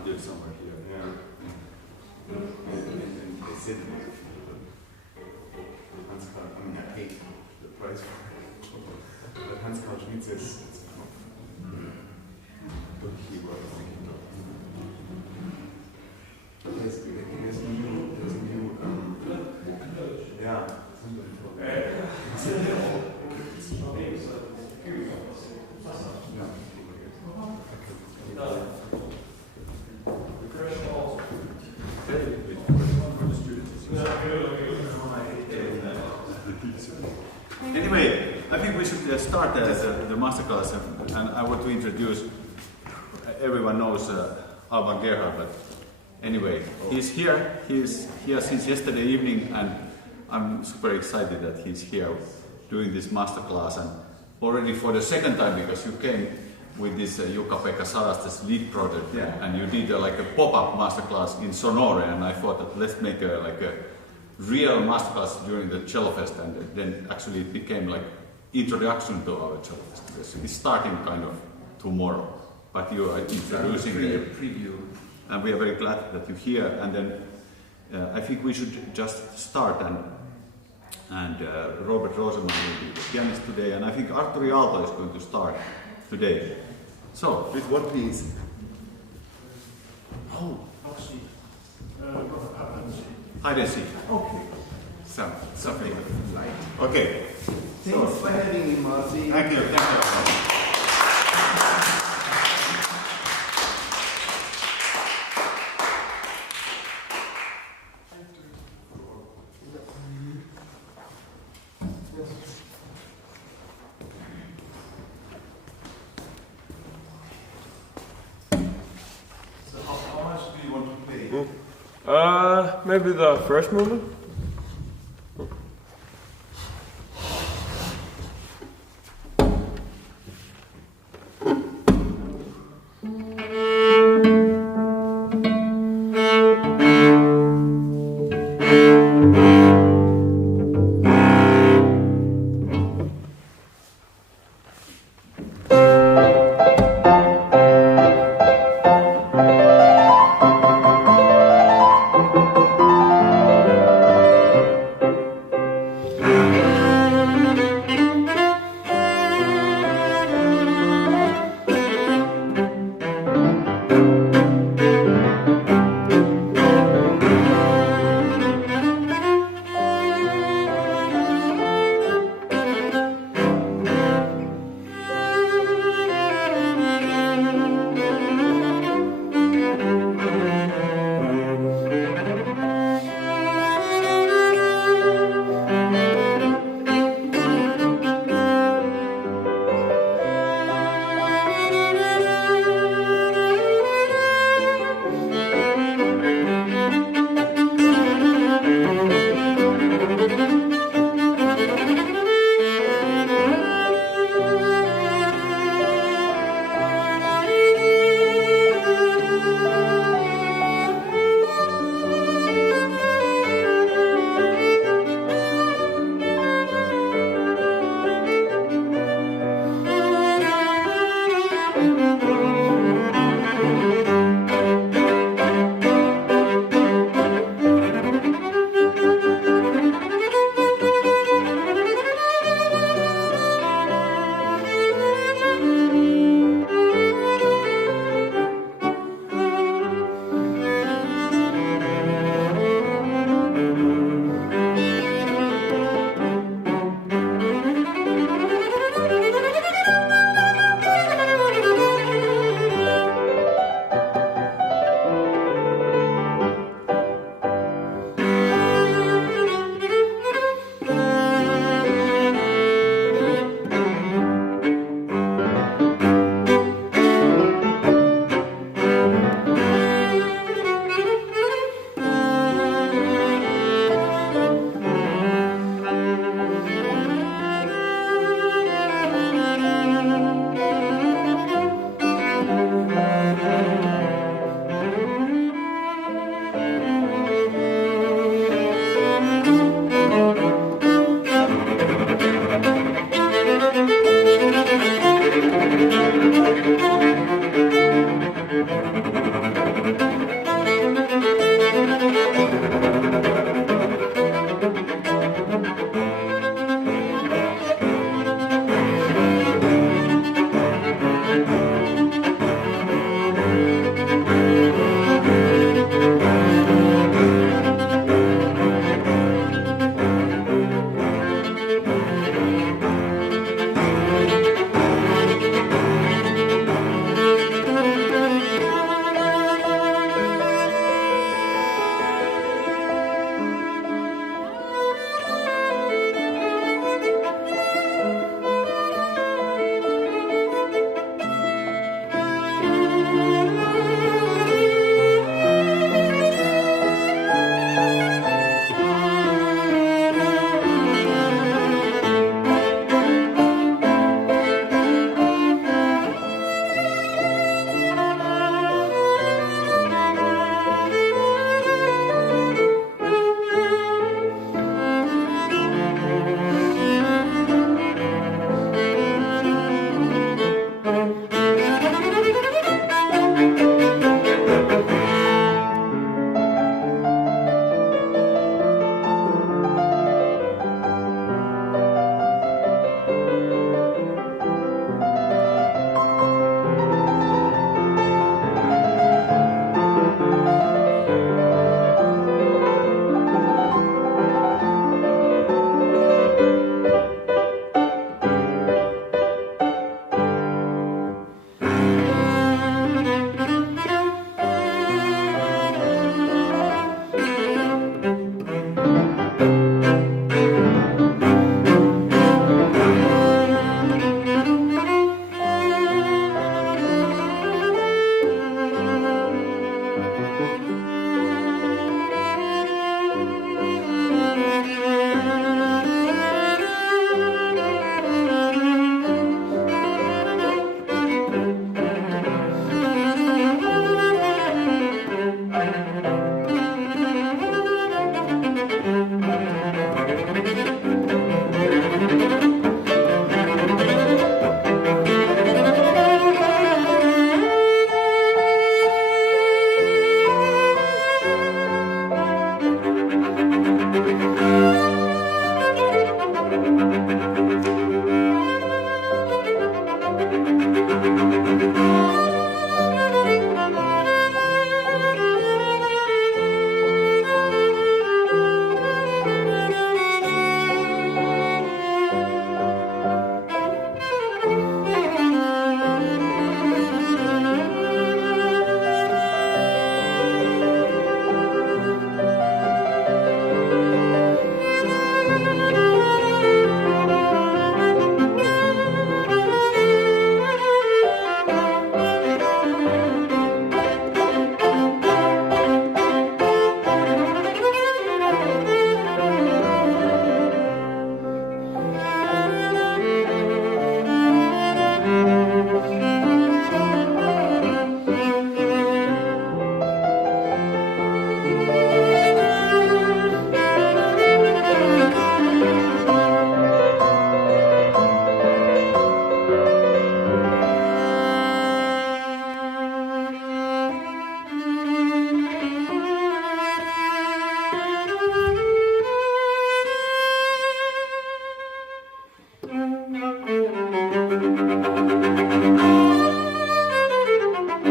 to do it somewhere here. Yeah. And they said, Hans Karl, I mean, I paid the price for it. But Hans Karl Schmidt says it's good keyboard, I think. There's a new, yeah. Anyway, I think we should start the masterclass, and I want to introduce. Everyone knows Alban Gerhardt, but anyway, he's here. He's here since yesterday evening, and I'm super excited that he's here doing this masterclass, and already for the second time, because you came with this Jukka-Pekka Saraste's lead project, and you did like a pop-up masterclass in Sonore, and I thought that let's make a real masterclass during the CelloFest, and then actually it became like introduction to our CelloFest, because it's starting kind of tomorrow, but you are introducing a preview, and we are very glad that you're here. And then I think we should just start, and Robert Roseman will be the pianist today, and I think Artturi Aalto is going to start today. So, with what piece? Oh, hide and seek. Okay. Something Light. Okay. Thanks for having me, Marty. Thank you. So how much do you want to pay? Maybe the first movement.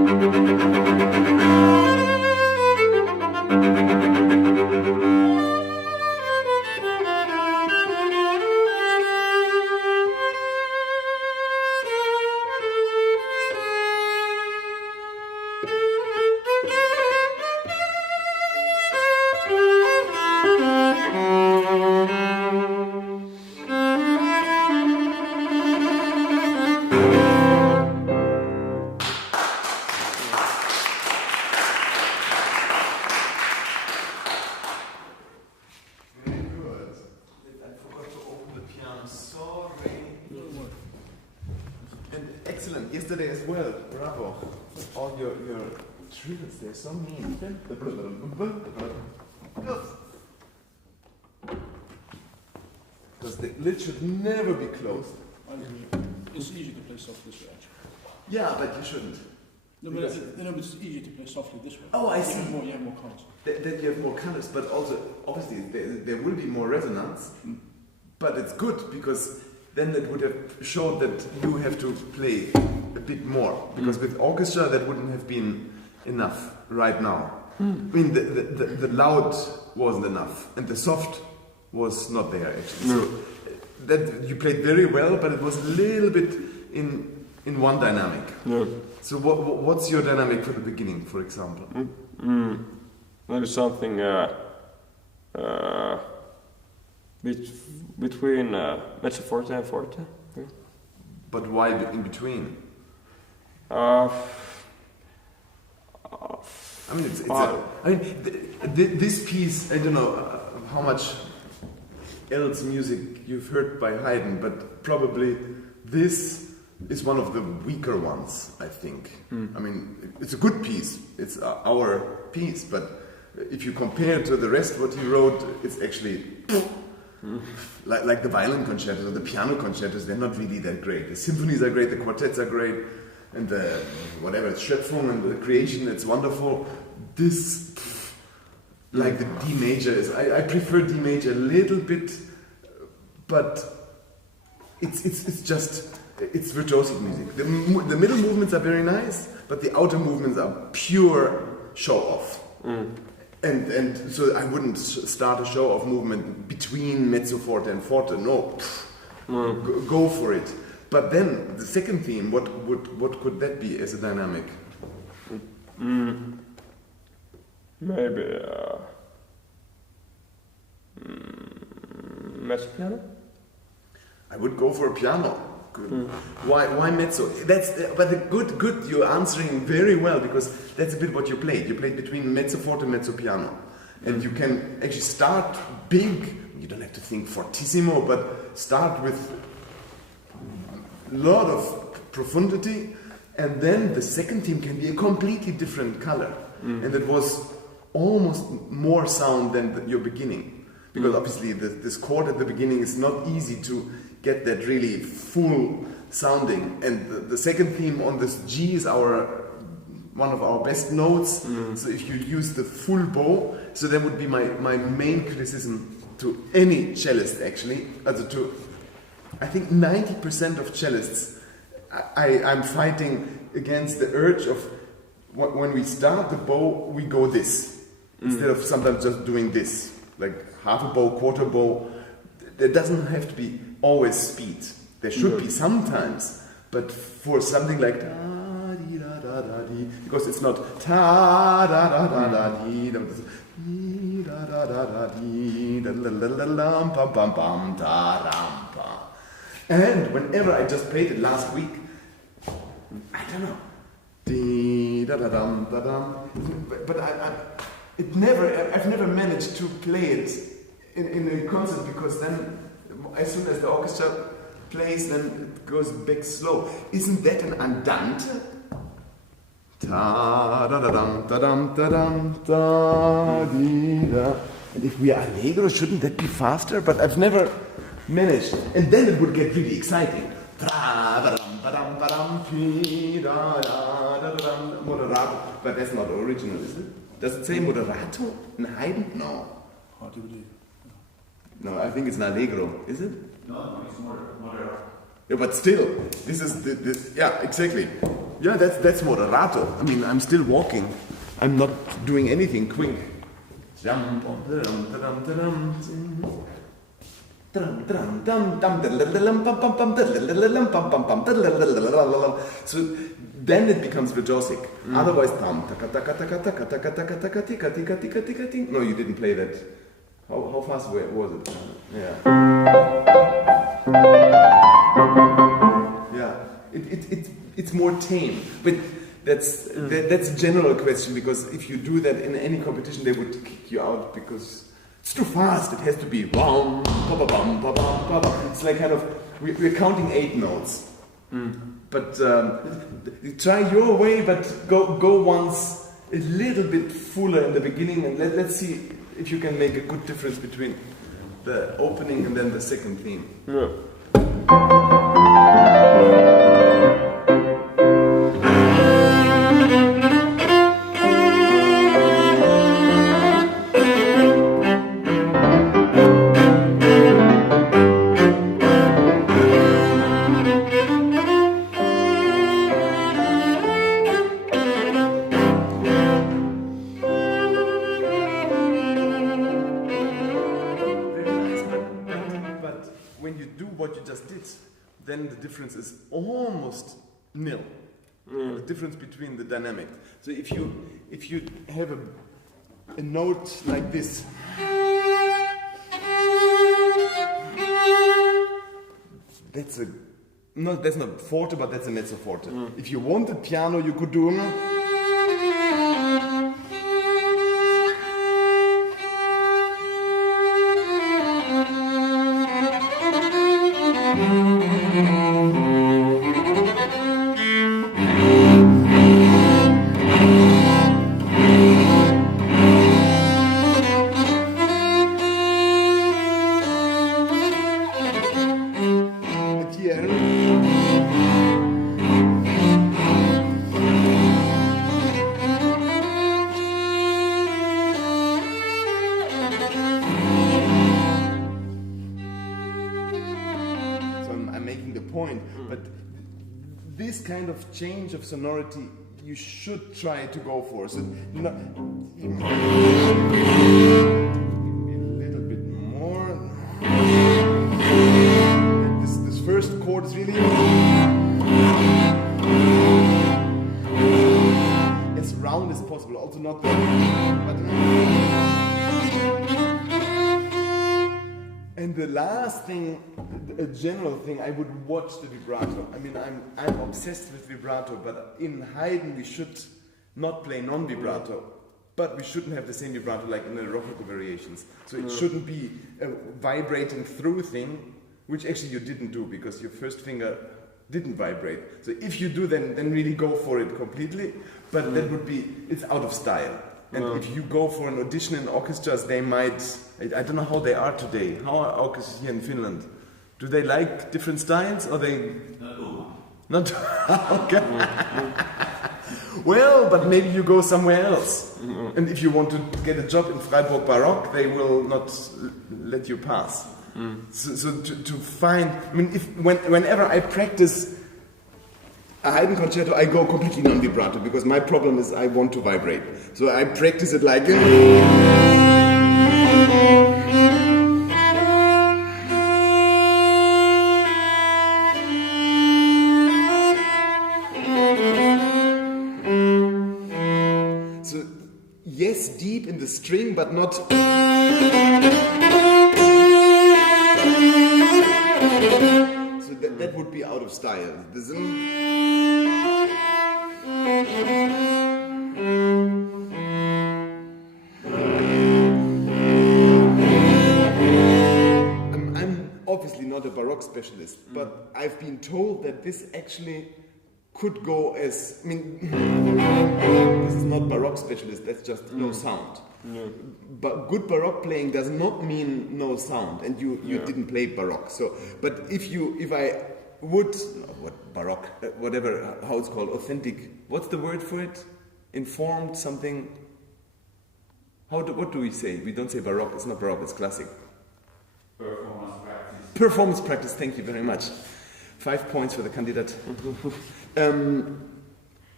Yesterday as well, bravo. All your triggers, they're so mean. Because the lid should never be closed. It's easy to play softly this way, actually. Yeah, but you shouldn't. No, but it's easy to play softly this way. Oh, I see. You have more colors. Then you have more colors, but also, obviously, there will be more resonance. But it's good, because then that would have showed that you have to play a bit more. Because with orchestra, that wouldn't have been enough right now. I mean, the loud wasn't enough, and the soft was not there, actually. So that you played very well, but it was a little bit in one dynamic. So what's your dynamic for the beginning, for example? Maybe something between mezzo forte and forte. Yeah. But why in between? I mean, this piece, I don't know how much else music you've heard by Haydn, but probably this is one of the weaker ones, I think. I mean, it's a good piece, it's our piece, but if you compare to the rest what he wrote, it's actually like the violin concertos or the piano concertos, they're not really that great. The symphonies are great, the quartets are great, and the whatever, it's Schöpfung and the creation, it's wonderful. This, like the D major is, I prefer D major a little bit, but it's virtuosic music. The middle movements are very nice, but the outer movements are pure show off. And so I wouldn't start a show off movement between mezzo forte and forte. No, go for it. But then the second theme, what could that be as a dynamic? Maybe mezzo piano. I would go for a piano. Why mezzo? But the good. You're answering very well, because that's a bit what you played. You played between mezzo forte and mezzo piano, and you can actually start big. You don't have to think fortissimo, but start with a lot of profundity, and then the second theme can be a completely different color, and it was almost more sound than your beginning, because obviously this chord at the beginning is not easy to get that really full sounding, and the second theme on this G is one of our best notes. So if you use the full bow, so that would be my main criticism to any cellist, actually. I think 90% of cellists, I'm fighting against the urge of when we start the bow, we go this instead of sometimes just doing this, like half a bow, quarter bow. There doesn't have to be always speed. There should be sometimes, but for something like da di da da da di, because it's not ta da da da da di, da da da da di, da la la la lam pam pam pam da ram pa. And whenever I just played it last week, I don't know, di da da dum da dum, but I've never managed to play it in a concert, because then as soon as the orchestra plays, then it goes back slow. Isn't that an andante? Ta da da dum da dum da dum da di da. And if we are allegro, shouldn't that be faster? But I've never managed. And then it would get really exciting. Tra da dum ba dum ba dum pi da da da dum moderato. But that's not original, is it? Does it say moderato in Haydn? No. Hard to believe. No, I think it's an allegro, is it? No, it's moderato. Yeah, but still, this is yeah, exactly. Yeah, that's moderato. I mean, I'm still walking. I'm not doing anything quick. So then it becomes virtuosic. Otherwise, no, you didn't play that. How fast was it? Yeah. Yeah. It's more tame, but that's a general question, because if you do that in any competition, they would kick you out because it's too fast. It has to be bum, ba bum, ba bum, ba bum. It's like kind of we're counting 8 notes. But try your way, but go once a little bit fuller in the beginning, and let's see if you can make a good difference between the opening and then the second theme. Yeah. Then the difference is almost nil. The difference between the dynamic. So if you have a note like this, that's not forte, but that's a mezzo forte. If you wanted piano, you could do. Change of sonority you should try to go for. So maybe a little bit more. This first chord is really as round as possible. Also not the and the last thing, a general thing, I would watch the vibrato. I mean, I'm obsessed with vibrato, but in Haydn we should not play non-vibrato, but we shouldn't have the same vibrato like in the Rococo variations. So it shouldn't be a vibrating through thing, which actually you didn't do because your first finger didn't vibrate. So if you do, then really go for it completely, but that would be, it's out of style. And if you go for an audition in orchestras, they might, I don't know how they are today. How are orchestras here in Finland? Do they like different styles, or they... Not okay. Well, but maybe you go somewhere else. And if you want to get a job in Freiburg Baroque, they will not let you pass. So to find... I mean, whenever I practice a Haydn concerto, I go completely non-vibrato, because my problem is I want to vibrate. So I practice it like... So, yes, deep in the string, but not... So that would be out of style. I'm obviously not a Baroque specialist, but I've been told that this actually could go as, I mean, this is not Baroque specialist, that's just no sound. No. But good Baroque playing does not mean no sound, and you didn't play Baroque. So, but if I would, what Baroque, whatever, how it's called, authentic, what's the word for it? Informed something? What do we say? We don't say Baroque, it's not Baroque, it's classic. Performance practice. Performance practice, thank you very much. 5 points for the candidate.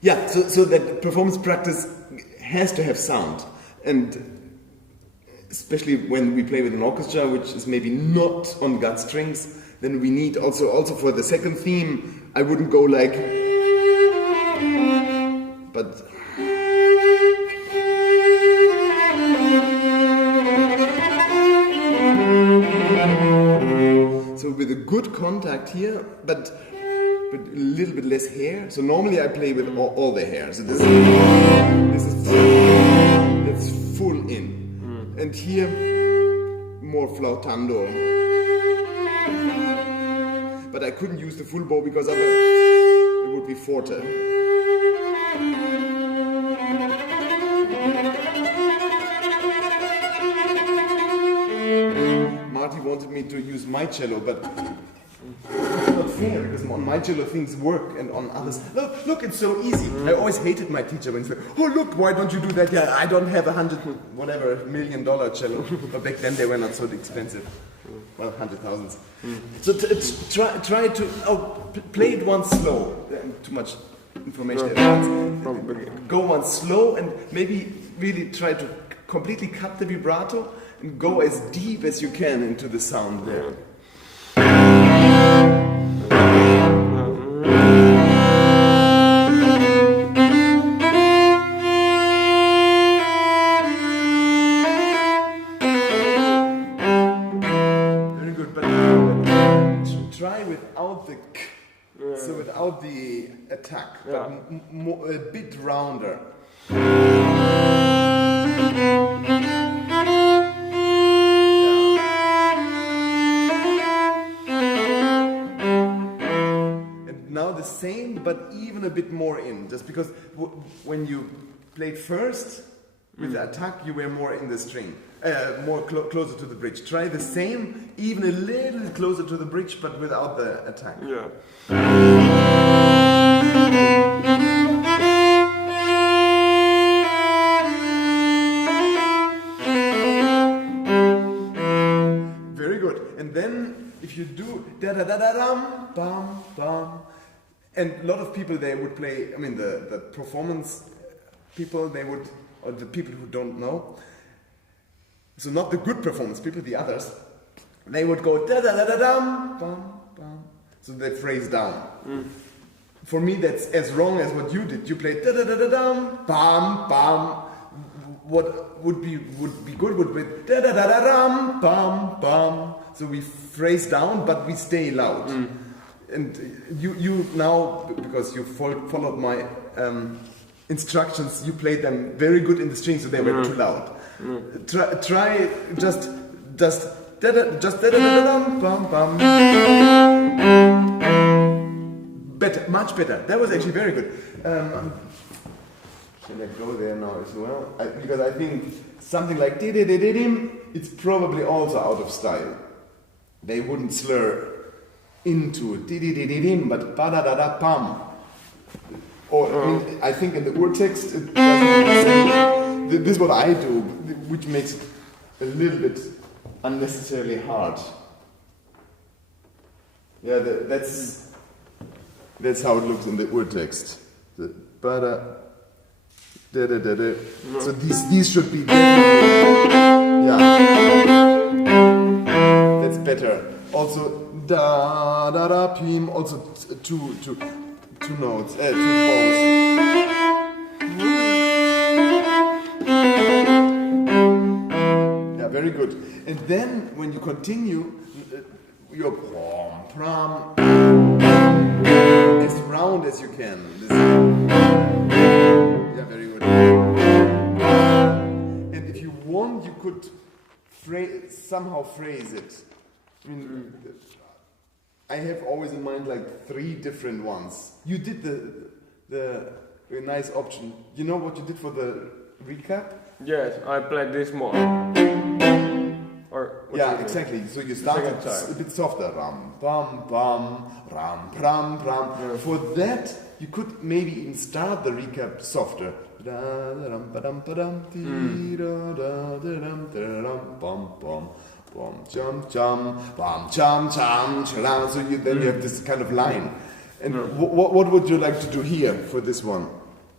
Yeah, so that performance practice has to have sound, and especially when we play with an orchestra, which is maybe not on gut strings, then we need also for the second theme, I wouldn't go like, but so with a good contact here, but a little bit less hair. So normally I play with all the hair. So this is that's full in, and here more flautando. But I couldn't use the full bow because it would be forte. Marty wanted me to use my cello, but it's not fair because on my cello things work and on others. Look, it's so easy. I always hated my teacher when he said, "Oh, look, why don't you do that?" Yeah, I don't have $100 million cello, but back then they were not so expensive. Well, 100,000. So try to play it once slow. Too much information. Go once slow and maybe really try to completely cut the vibrato and go as deep as you can into the sound there. Very good, but try without the k, so without the attack, but a bit rounder. Now the same, but even a bit more in, just because when you played first with the attack, you were more in the string, more closer to the bridge. Try the same, even a little closer to the bridge, but without the attack. Yeah. Very good. And then if you do da da da da dum bum bum. And a lot of people, they would play, I mean, the performance people, they would, or the people who don't know, so not the good performance people, the others, they would go da-da-da-da-dum, bum, bum. So they phrase down. For me, that's as wrong as what you did. You played da-da-da-da-dum, bum, bum. What would be good would be da-da-da-da-dum, bum, bum. So we phrase down, but we stay loud. And you now, because you followed my instructions, you played them very good in the strings, so they were too loud. Try just bum bum. Better, much better. That was actually very good. Can I go there now as well? Because I think something like di-di-di-di-dim, it's probably also out of style. They wouldn't slur into di-di-di-di-dim, but ba-da-da-da-pam. Or I think in the urtext, it doesn't. This is what I do, which makes it a little bit unnecessarily hard. Yeah, that's how it looks in the urtext. The ba-da, da-da-da-da. So these should be definitely, yeah. That's better. Also da da da pim. Also two notes, two bows. Yeah, very good. And then when you continue, you're prom as round as you can. Yeah, very good. And if you want, you could somehow phrase it. I mean, I have always in mind like 3 different ones. You did the nice option. You know what you did for the recap? Yes, I played this more. Or yeah, exactly. So you started a bit softer. Ram, bam, bam, ram, pram, pram. Yeah. For that, you could maybe even start the recap softer. Bom, jum, jum, bam, chum, chum, chalam. So then you have this kind of line. And what would you like to do here for this one?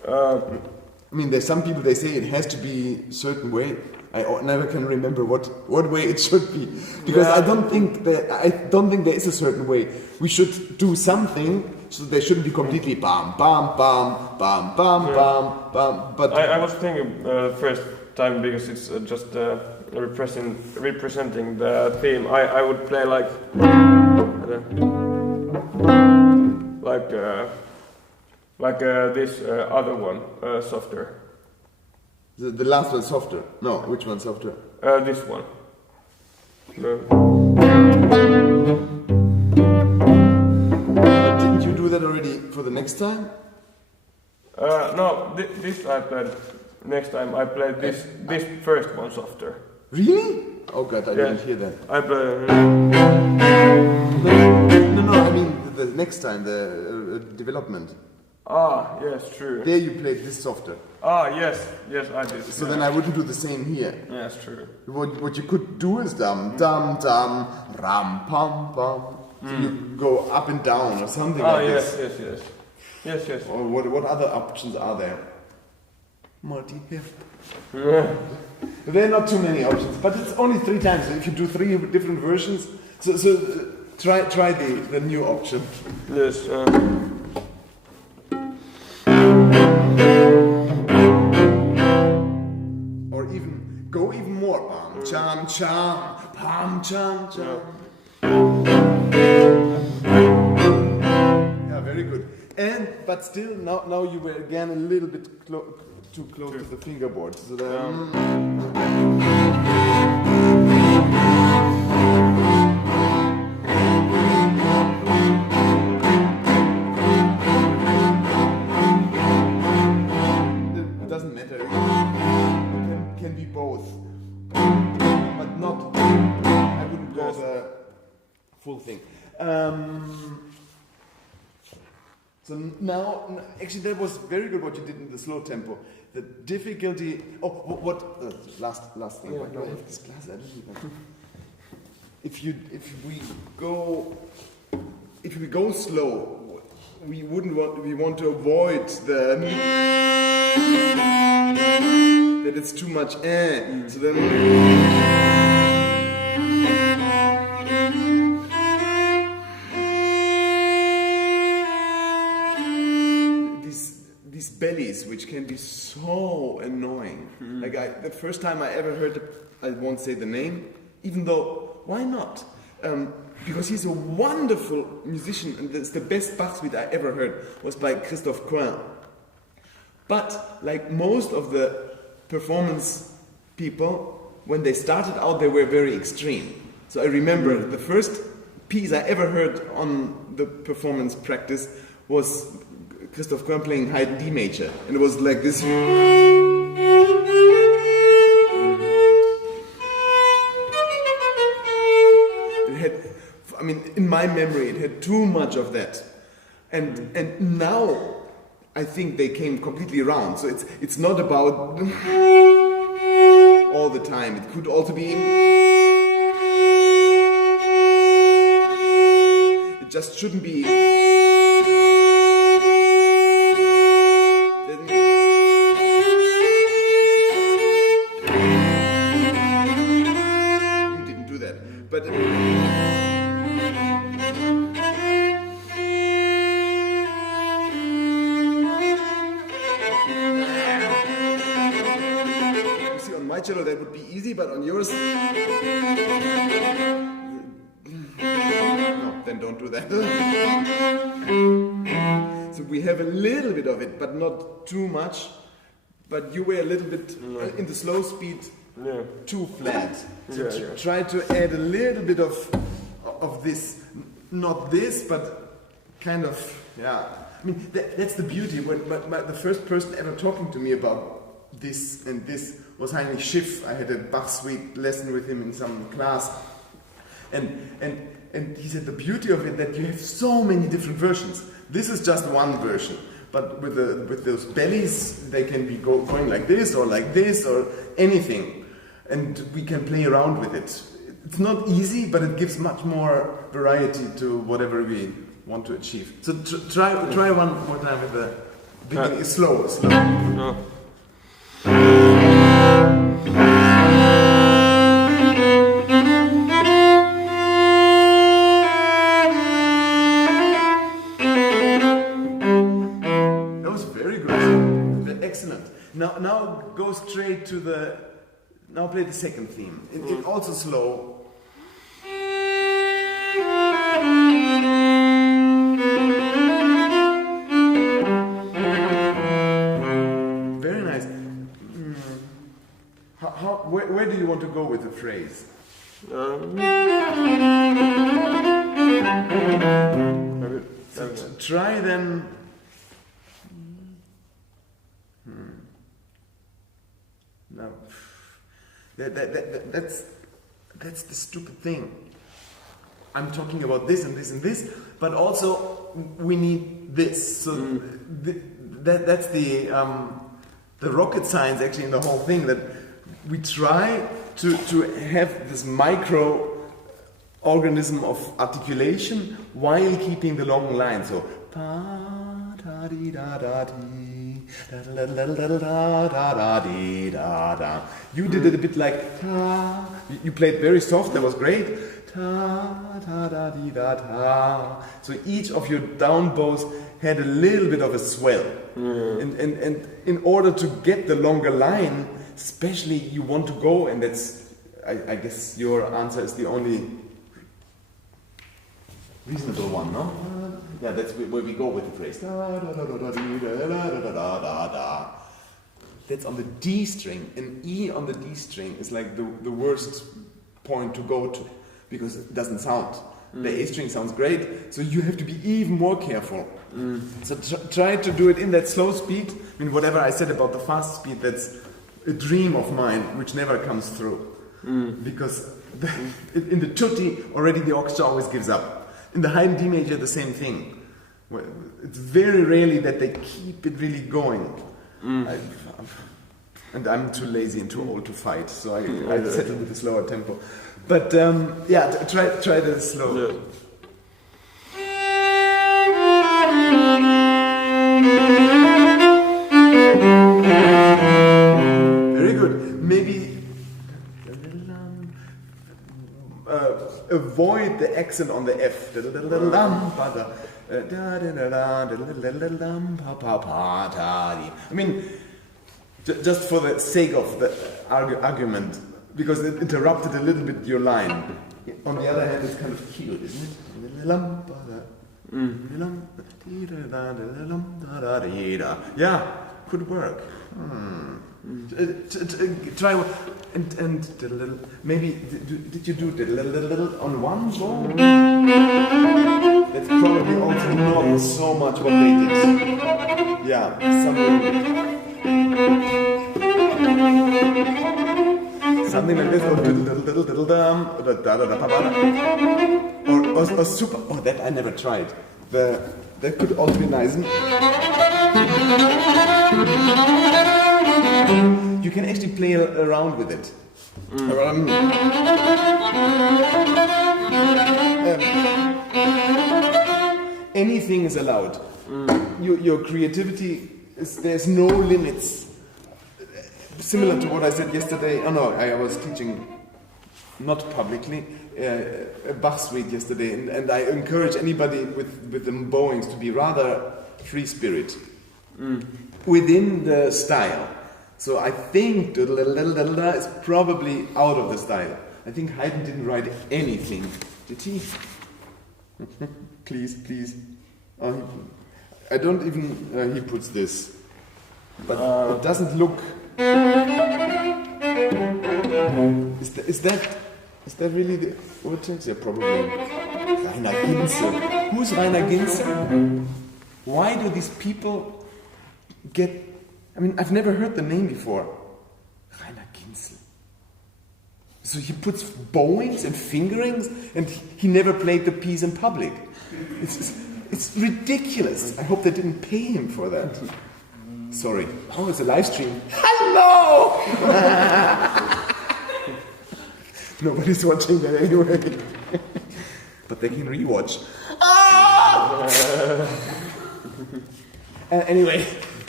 I mean, there's some people, they say it has to be a certain way. I never can remember what way it should be, because I don't think there is a certain way. We should do something, so they shouldn't be completely bam bam bam bam bam bam bam. But I was thinking first time, because it's just representing the theme. I would play like this other one, softer. The last one softer. No, which one softer? This one. Didn't you do that already for the next time? No, this I played. Next time I played this first one softer. Really? Oh God, I didn't hear that. I play. No. I mean the next time, the development. Ah, yes, true. There you played this softer. Ah, yes, I did. So then I wouldn't do the same here. Yes, true. What you could do is dum dum dum ram pam pam. So you go up and down or something like this. Yes. Or what other options are there? Marty, here. Yeah. There are not too many options, but it's only 3 times. So if you do 3 different versions, so try the new option. Yes. Or even go even more. Pam cham cham, pam cham cham. Yeah, very good. But still, now you were again a little bit too close to the fingerboard. So it doesn't matter. It can be both, but not. I wouldn't go the full thing. So now, actually, that was very good what you did in the slow tempo. The difficulty. Last thing. Why do I have this glass? I don't even. If we go slow, we want to avoid that it's too much. So then. Bellies, which can be so annoying. Like the first time I ever heard, I won't say the name, even though, why not? Because he's a wonderful musician, and it's the best Bach suite I ever heard was by Christophe Coin. But like most of the performance people, when they started out, they were very extreme. So I remember the first piece I ever heard on the performance practice was Christophe Coin playing Haydn D major, and it was like this. It had, I mean, in my memory, it had too much of that, and now I think they came completely around. So it's not about all the time. It could also be. It just shouldn't be. But you see, on my cello that would be easy, but on yours, no, then don't do that. So we have a little bit of it, but not too much. But you were a little bit in the slow speed. Yeah. Too flat. So try to add a little bit of this, not this, but kind of, yeah. I mean, that's the beauty. When the first person ever talking to me about this and this was Heinrich Schiff. I had a Bach suite lesson with him in some class, and he said the beauty of it that you have so many different versions. This is just one version. But with those bellies, they can be going like this or anything. And we can play around with it. It's not easy, but it gives much more variety to whatever we want to achieve. So try one more time with the Beginning, slow. No. That was very good. Excellent. Now go straight to the. Now play the second theme. It also slow. Very nice. Where do you want to go with the phrase? Try then. No. That's the stupid thing. I'm talking about this and this and this, but also we need this. So that's the rocket science actually in the whole thing, that we try to have this micro organism of articulation while keeping the long line. So pa da di da da di da da da da da da di da da. You did it a bit like ta. You played very soft. That was great. Ta ta da di da da. So each of your down bows had a little bit of a swell, and in order to get the longer line, especially you want to go, and that's I guess your answer is the only reasonable one, no? Yeah, that's where we go with the phrase. That's on the D string. An E on the D string is like the worst point to go to, because it doesn't sound. The A string sounds great, so you have to be even more careful. So try to do it in that slow speed. I mean, whatever I said about the fast speed, that's a dream of mine which never comes through. Because in the tutti, already the orchestra always gives up. In the Haydn D major, the same thing. It's very rarely that they keep it really going. And I'm too lazy and too old to fight, so I settle with a slower tempo. But yeah, try the slow. Yeah. Very good. Maybe avoid the accent on the F. I mean, just for the sake of the argument, because it interrupted a little bit your line. On the other hand, it's kind of cute, isn't it? Yeah, could work. Try and maybe did you do on one bow? That's probably also not so much what they did. Yeah, something like this, or super. Oh, that I never tried. That could also be nice. You can actually play around with it. Anything is allowed. Your creativity there's no limits. Similar to what I said yesterday. Oh no, I was teaching, not publicly, a Bach suite yesterday, and I encourage anybody with the bowings to be rather free spirit within the style. So I think is probably out of the style. I think Haydn didn't write anything, did he? Please. I don't even. He puts this, but it doesn't look. Is that really the urtext? Yeah, probably. Rainer Ginzel. Who's Rainer Ginzel? Why do these people get? I mean, I've never heard the name before. Rainer Ginzel. So he puts bowings and fingerings, and he never played the piece in public. It's ridiculous. I hope they didn't pay him for that. Sorry. Oh, it's a live stream. Hello! Nobody's watching that anyway. But they can rewatch. Anyway,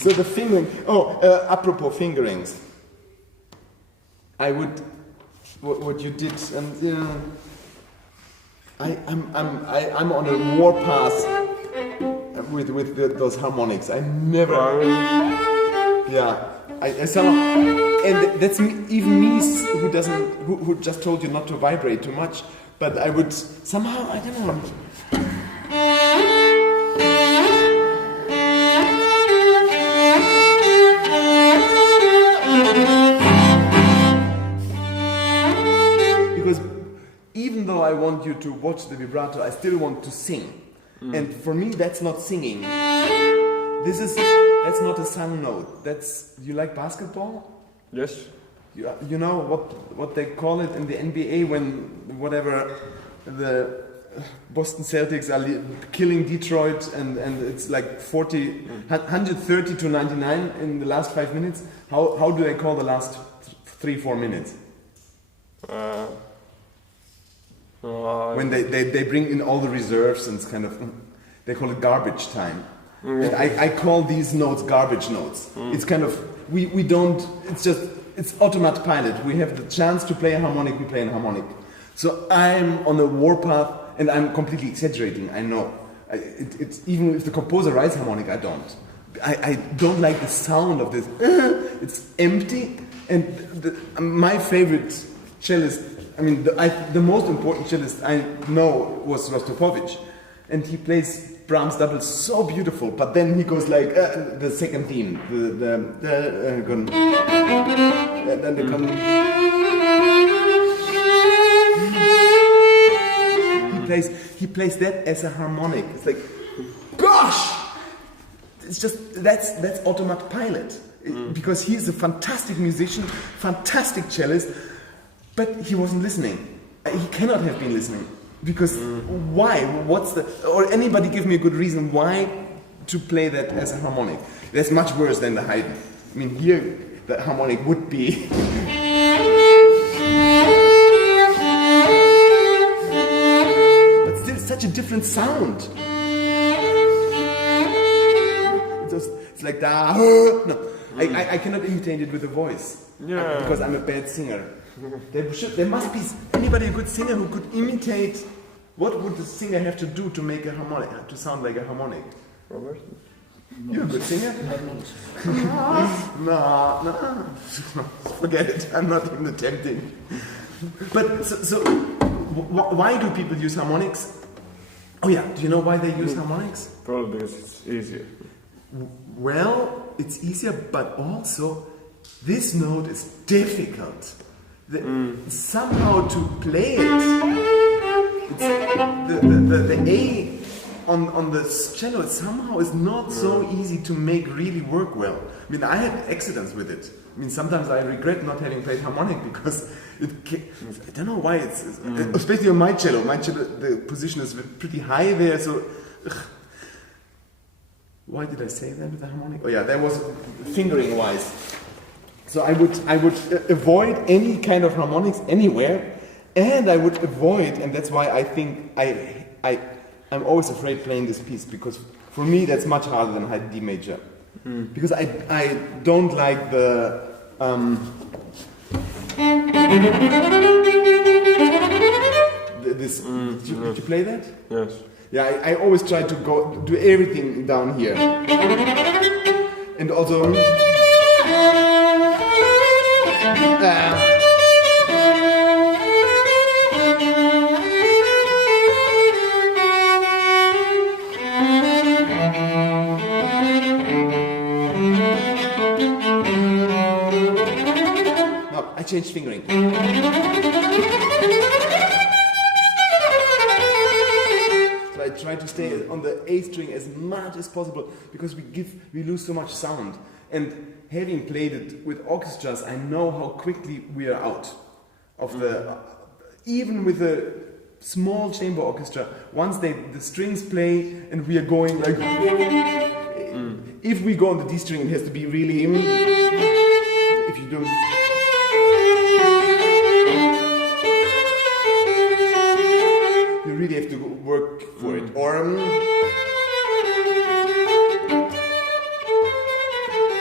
So the fingering. Oh, apropos fingerings. I would. What you did, and you know, I'm on a war path with those harmonics. I never. Yeah. I somehow, and that's even me who just told you not to vibrate too much. But I would somehow, I don't know. Because even though I want you to watch the vibrato, I still want to sing. And for me, that's not singing. That's not a sung note. That's, you like basketball? Yes. You know what they call it in the NBA when whatever the Boston Celtics are killing Detroit and it's like 130 to 99 in the last 5 minutes. How do they call the last 3-4 minutes? When they bring in all the reserves and it's kind of, they call it garbage time. And I call these notes garbage notes. It's kind of, we don't, it's automatic pilot. We have the chance to play a harmonic, we play a harmonic. So I'm on a warpath and I'm completely exaggerating, I know. It's even if the composer writes harmonic, I don't. I don't like the sound of this. It's empty. And my favorite cellist, I mean, the most important cellist I know was Rostropovich. And he plays Brahms doubles so beautiful, but then he goes like the second theme, he plays that as a harmonic. It's like, gosh, it's just that's automatic pilot, because he's a fantastic musician, fantastic cellist, but he wasn't listening. He cannot have been listening. Because why? Or anybody give me a good reason why to play that as a harmonic? That's much worse than the Haydn. I mean, here the harmonic would be. But still such a different sound. It's like da. No, I cannot imitate it with a voice. Yeah. Because I'm a bad singer. There must be anybody a good singer who could imitate. What would the singer have to do to make a harmonic, to sound like a harmonic? Robert? You're a good singer? No. Forget it. I'm not even attempting. But so why do people use harmonics? Oh yeah, do you know why they use harmonics? Probably because it's easier. Well, it's easier, but also this note is difficult. Somehow to play it, the A on the cello somehow is not so easy to make really work well. I mean, I had accidents with it. I mean, sometimes I regret not having played harmonic because I don't know why it's especially on my cello. My cello, the position is pretty high there, so. Why did I say that with the harmonic? Oh yeah, that was fingering wise. So I would avoid any kind of harmonics anywhere, and I would avoid, and that's why I think I'm always afraid playing this piece, because for me that's much harder than Haydn D major, because I don't like the this. Did you play that? Yes. Yeah, I always try to do everything down here, and also. No, I changed fingering. So I try to stay on the A string as much as possible, because we lose so much sound. And having played it with orchestras, I know how quickly we are out of the. Even with a small chamber orchestra, once the strings play and we are going like. If we go on the D string, it has to be really. If you do. You really have to work for it. Or.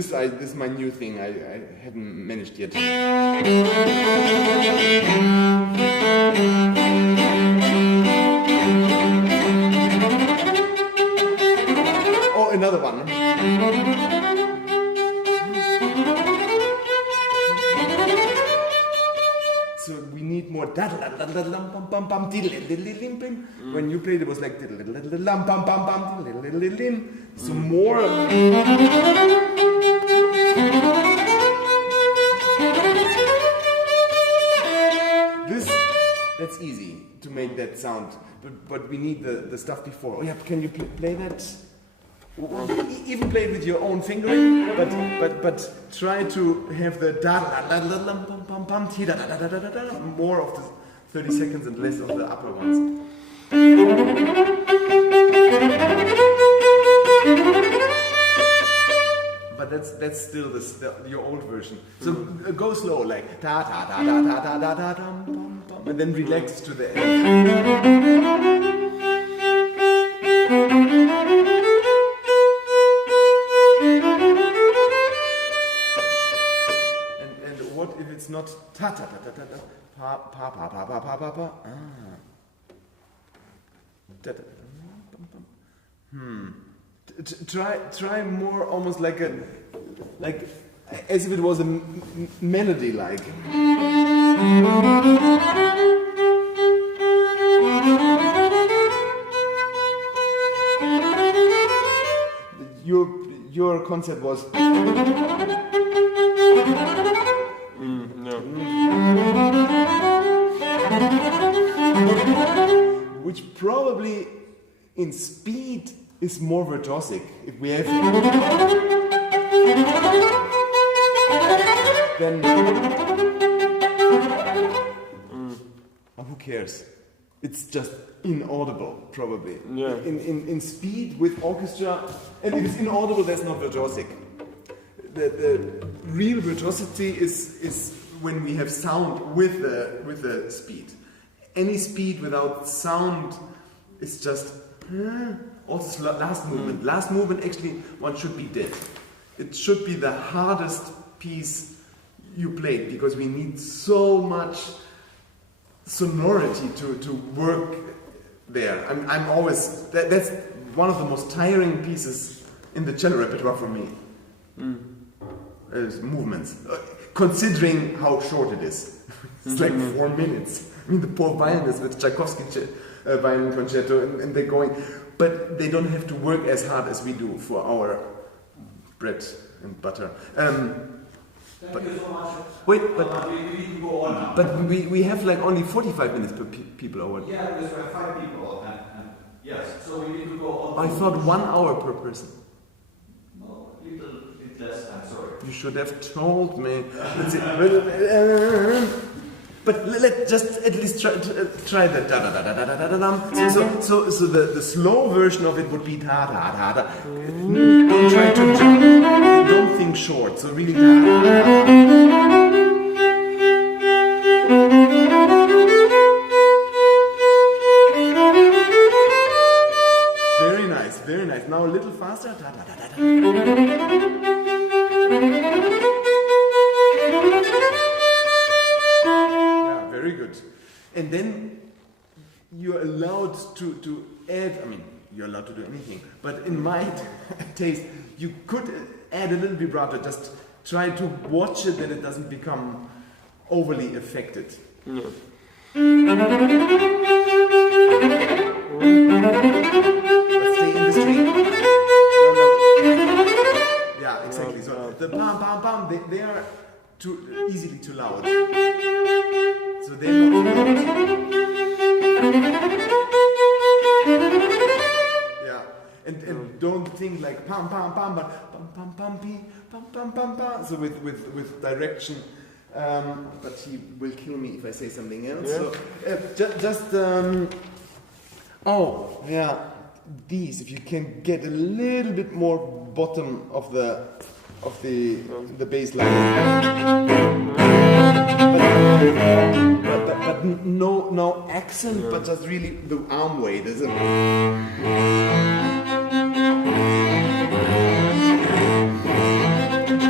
this is my new thing. I haven't managed yet. Oh, another one. So we need more. When you played, it was like so more. That's easy to make that sound, but we need the stuff before. Oh yeah, can you play that? Even play it with your own fingering, but try to have the more of the 30 seconds and less of the upper ones. But that's still your old version. So go slow, like ta ta ta ta ta ta ta ta ta, and then relax to the end. And what if it's not ta ta ta ta ta ta pa pa pa pa pa pa pa pa? Try more, almost like as if it was a melody, like. Your concept was. No. Which probably in speed is more virtuosic. If we have then who cares? It's just inaudible, probably. Yeah. In speed with orchestra, and if it's inaudible, that's not virtuosic. The real virtuosity is when we have sound with the speed. Any speed without sound is just. Also, last movement. Last movement, actually, one should be dead. It should be the hardest piece you played because we need so much sonority to work there. I'm always that's one of the most tiring pieces in the cello repertoire for me. Movements, considering how short it is. It's like 4 minutes. I mean, the poor violinists with Tchaikovsky violin concerto, and they're going, but they don't have to work as hard as we do for our bread and butter. Thank you so much. Wait, but we need to go on. But we have like only 45 minutes per people or what? Yeah, because we have 5 people, and yes, so we need to go on. I thought 1 hour per person. No, a little bit less. I'm sorry. You should have told me. But let's just at least try the da da da da da da da da. So the slow version of it would be da da da da. Don't try to jump. Don't think short. So really da da da. Very nice, very nice. Now a little faster. Da da da da da. Very good. And then you're allowed to add, I mean, you're allowed to do anything, but in my taste, you could add a little vibrato, just try to watch it that it doesn't become overly affected. No. But stay in the stream. No. Yeah, exactly. So the pam pam pam, they are easily too loud. So they're not loud. Yeah, and don't think like pam pam pam, but pam pam pam pam pam pam pam. So with direction. But he will kill me if I say something else. Yeah. So oh yeah, these. If you can get a little bit more bottom of the bass line. But no accent, but just really the arm weight, isn't it?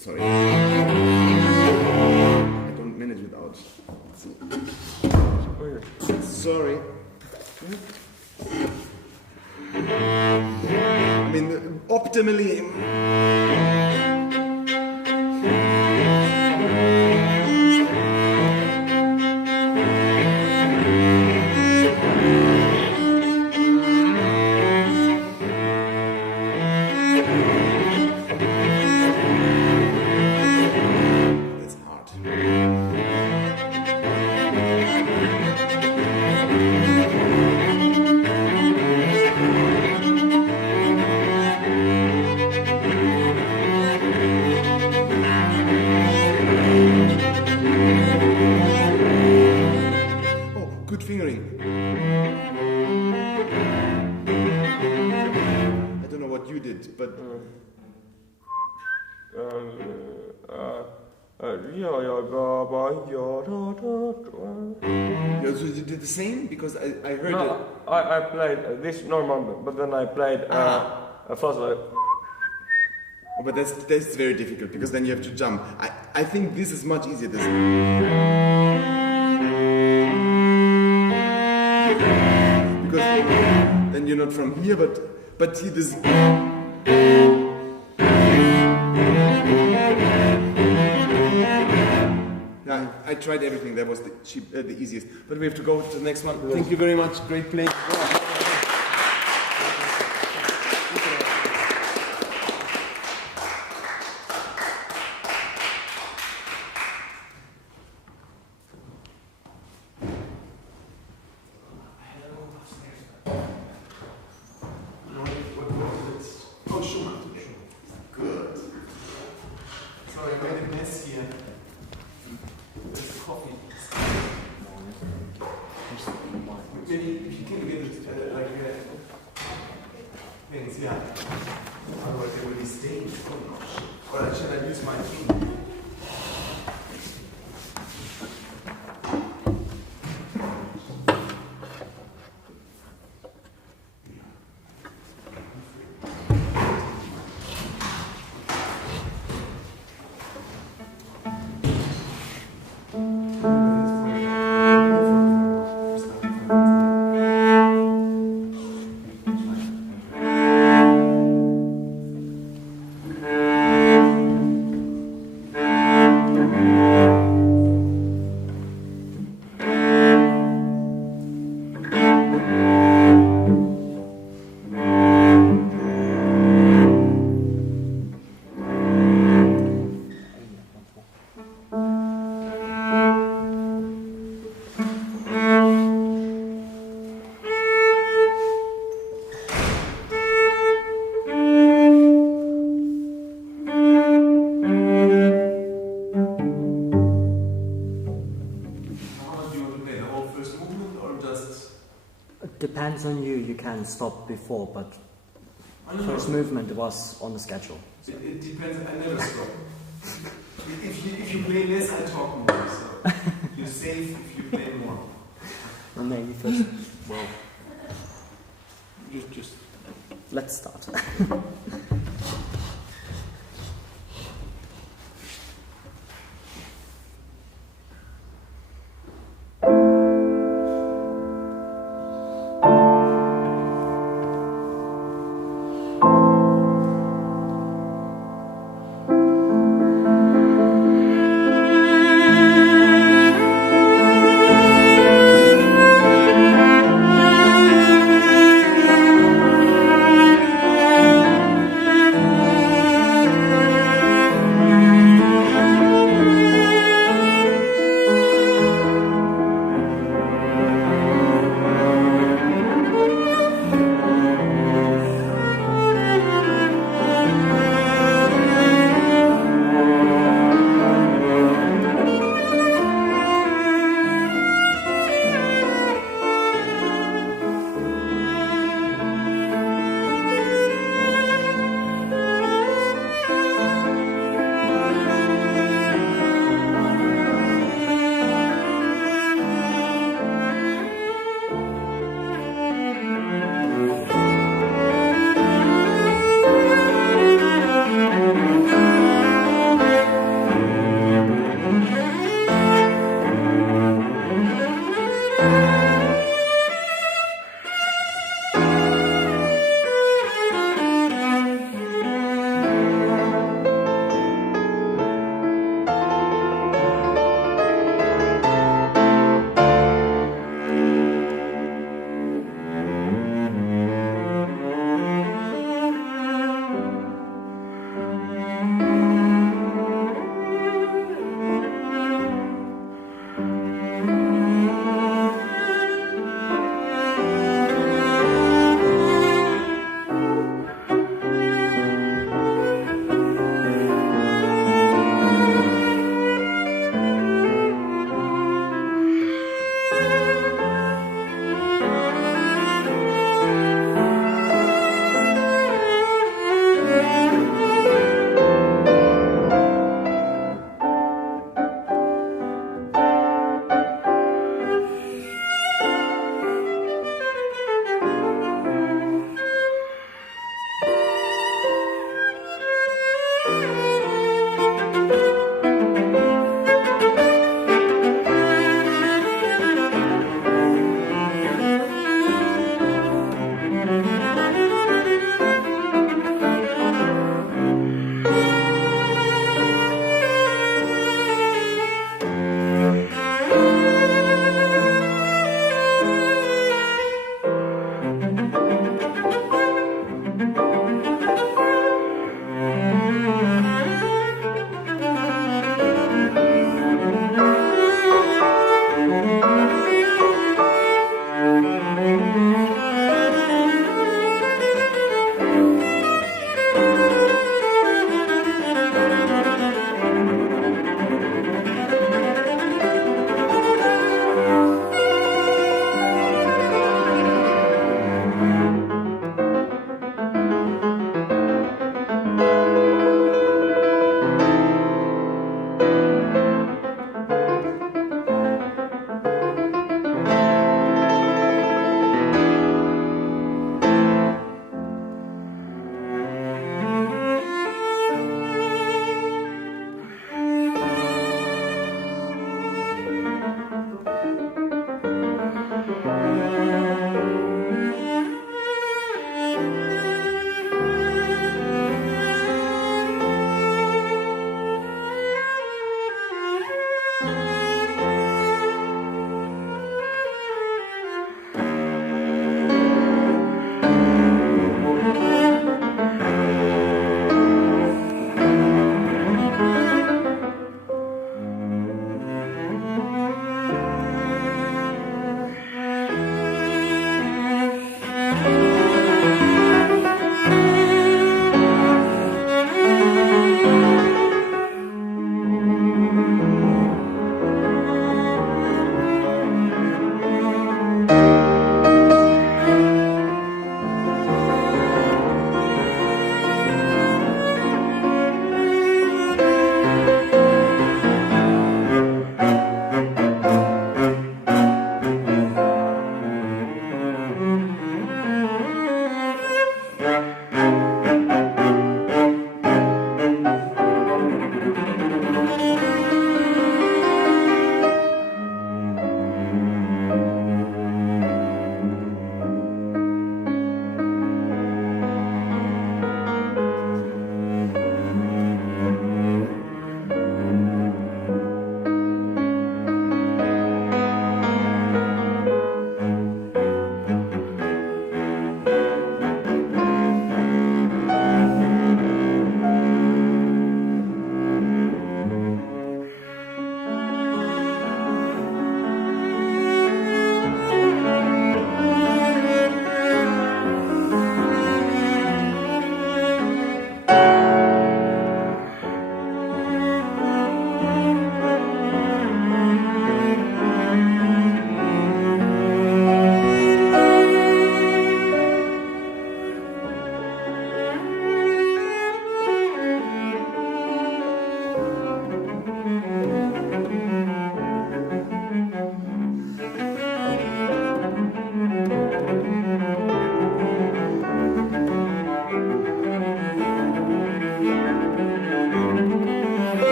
sorry. I don't manage without. Sorry. I mean, optimally. That's hard. Oh, good fingering. I don't know what you did, but so you did the same because I heard it. No, I played this normal, but then I played a fast like. Oh, but that's very difficult because then you have to jump. I think this is much easier. This. Because then you're not from here, but see this. Yeah, I tried everything. That was the easiest. But we have to go to the next one. Thank you very much. Great play. Oh, Schumann. Good. Sorry, I made a mess here. There's coffee. Maybe if you can get it things, yeah. Otherwise they will be stained. Oh no. Or should I use my finger? Depends on you. You can stop before, but first movement was on the schedule. So. It depends. I never stop. If you play less, I talk more. So you're safe if you play more. Well, maybe first. Well, Just let's start.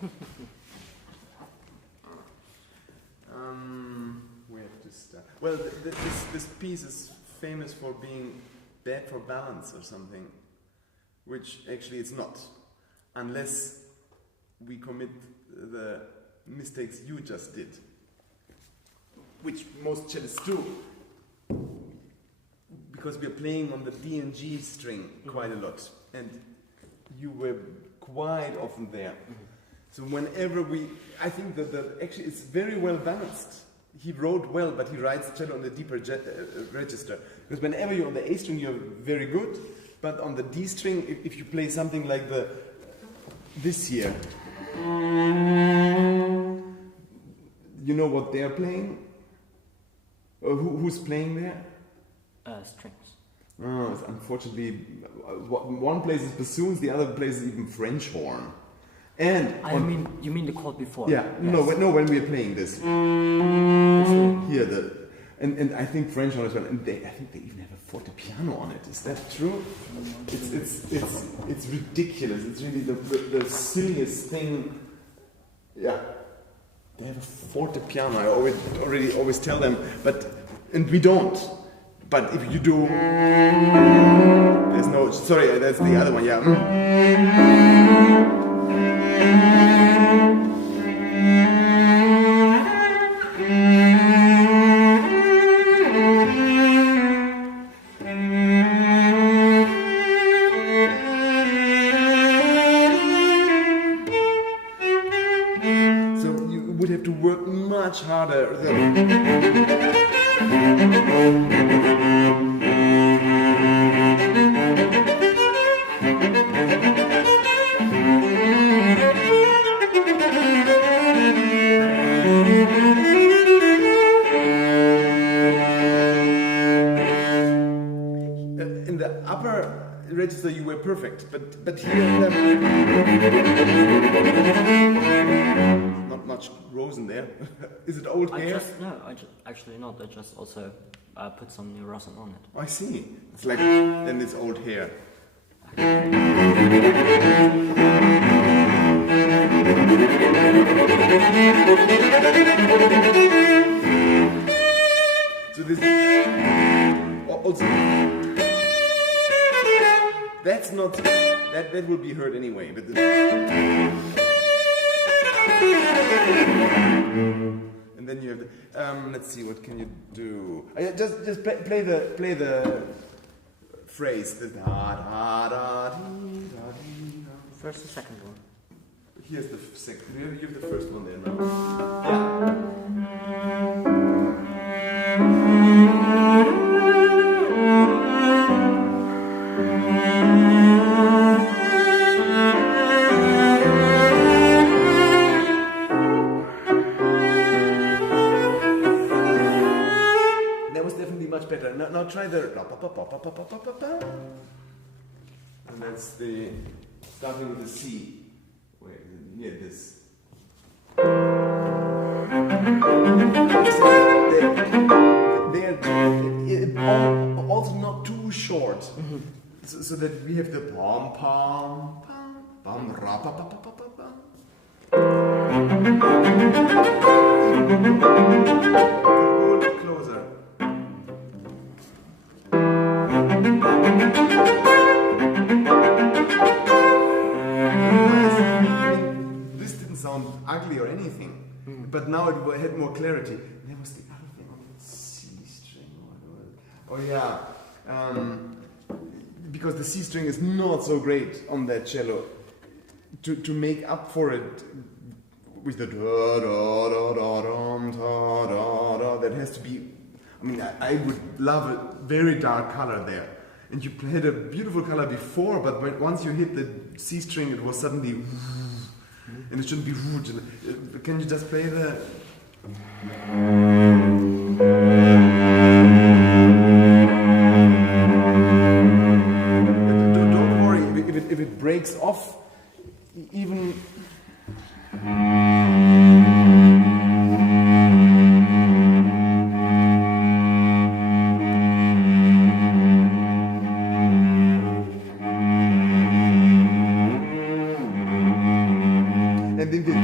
Where to start? Well, this piece is famous for being bad for balance or something, which actually it's not, unless we commit the mistakes you just did, which most cellists do, because we are playing on the D and G string quite a lot, and you were quite often there. So whenever I think that actually it's very well balanced. He wrote well, but he writes cello on the deeper register. Because whenever you're on the A string, you're very good, but on the D string, if you play something like this here, you know what they're playing? Or who's playing there? Strings. Oh, unfortunately, one plays bassoons, the other plays even French horn. And you mean the chord before? Yeah, yes. no, when we're playing this. Here, and I think French horn as well. And I think they even have a fortepiano on it. Is that true? It's ridiculous. It's really the silliest thing. Yeah, they have a fortepiano. I always tell them, and we don't. But if you do, there's no. Sorry, that's the other one. Yeah. So you would have to work much harder. In the upper register you were perfect, but here not much rosin there. Is it old hair? Actually not. I just also put some new rosin on it. I see. It's like then it's old hair. So this also that's not that will be heard anyway. But and then you have the let's see, what can you do? Just play the phrase. The da da da dee, da dee, da. First and second one. Here's the second. You have the first one there now. Yeah. That was definitely much better. Now try the. And that's the starting with the C. Wait, near this. They're also not too short, so that we have the pom pom pom pom ra pa pa pa pa pa pa. Go a little closer. This didn't sound ugly or anything, but now it had more clarity. There was the other thing on the C string. Oh yeah, because the C string is not so great on that cello. To make up for it with the da da da da dum da da da, that has to be. I mean, I would love a very dark color there. And you had a beautiful color before, but once you hit the C string, it was suddenly, and it shouldn't be rude. Can you just play the? Don't worry if it breaks off, even. And then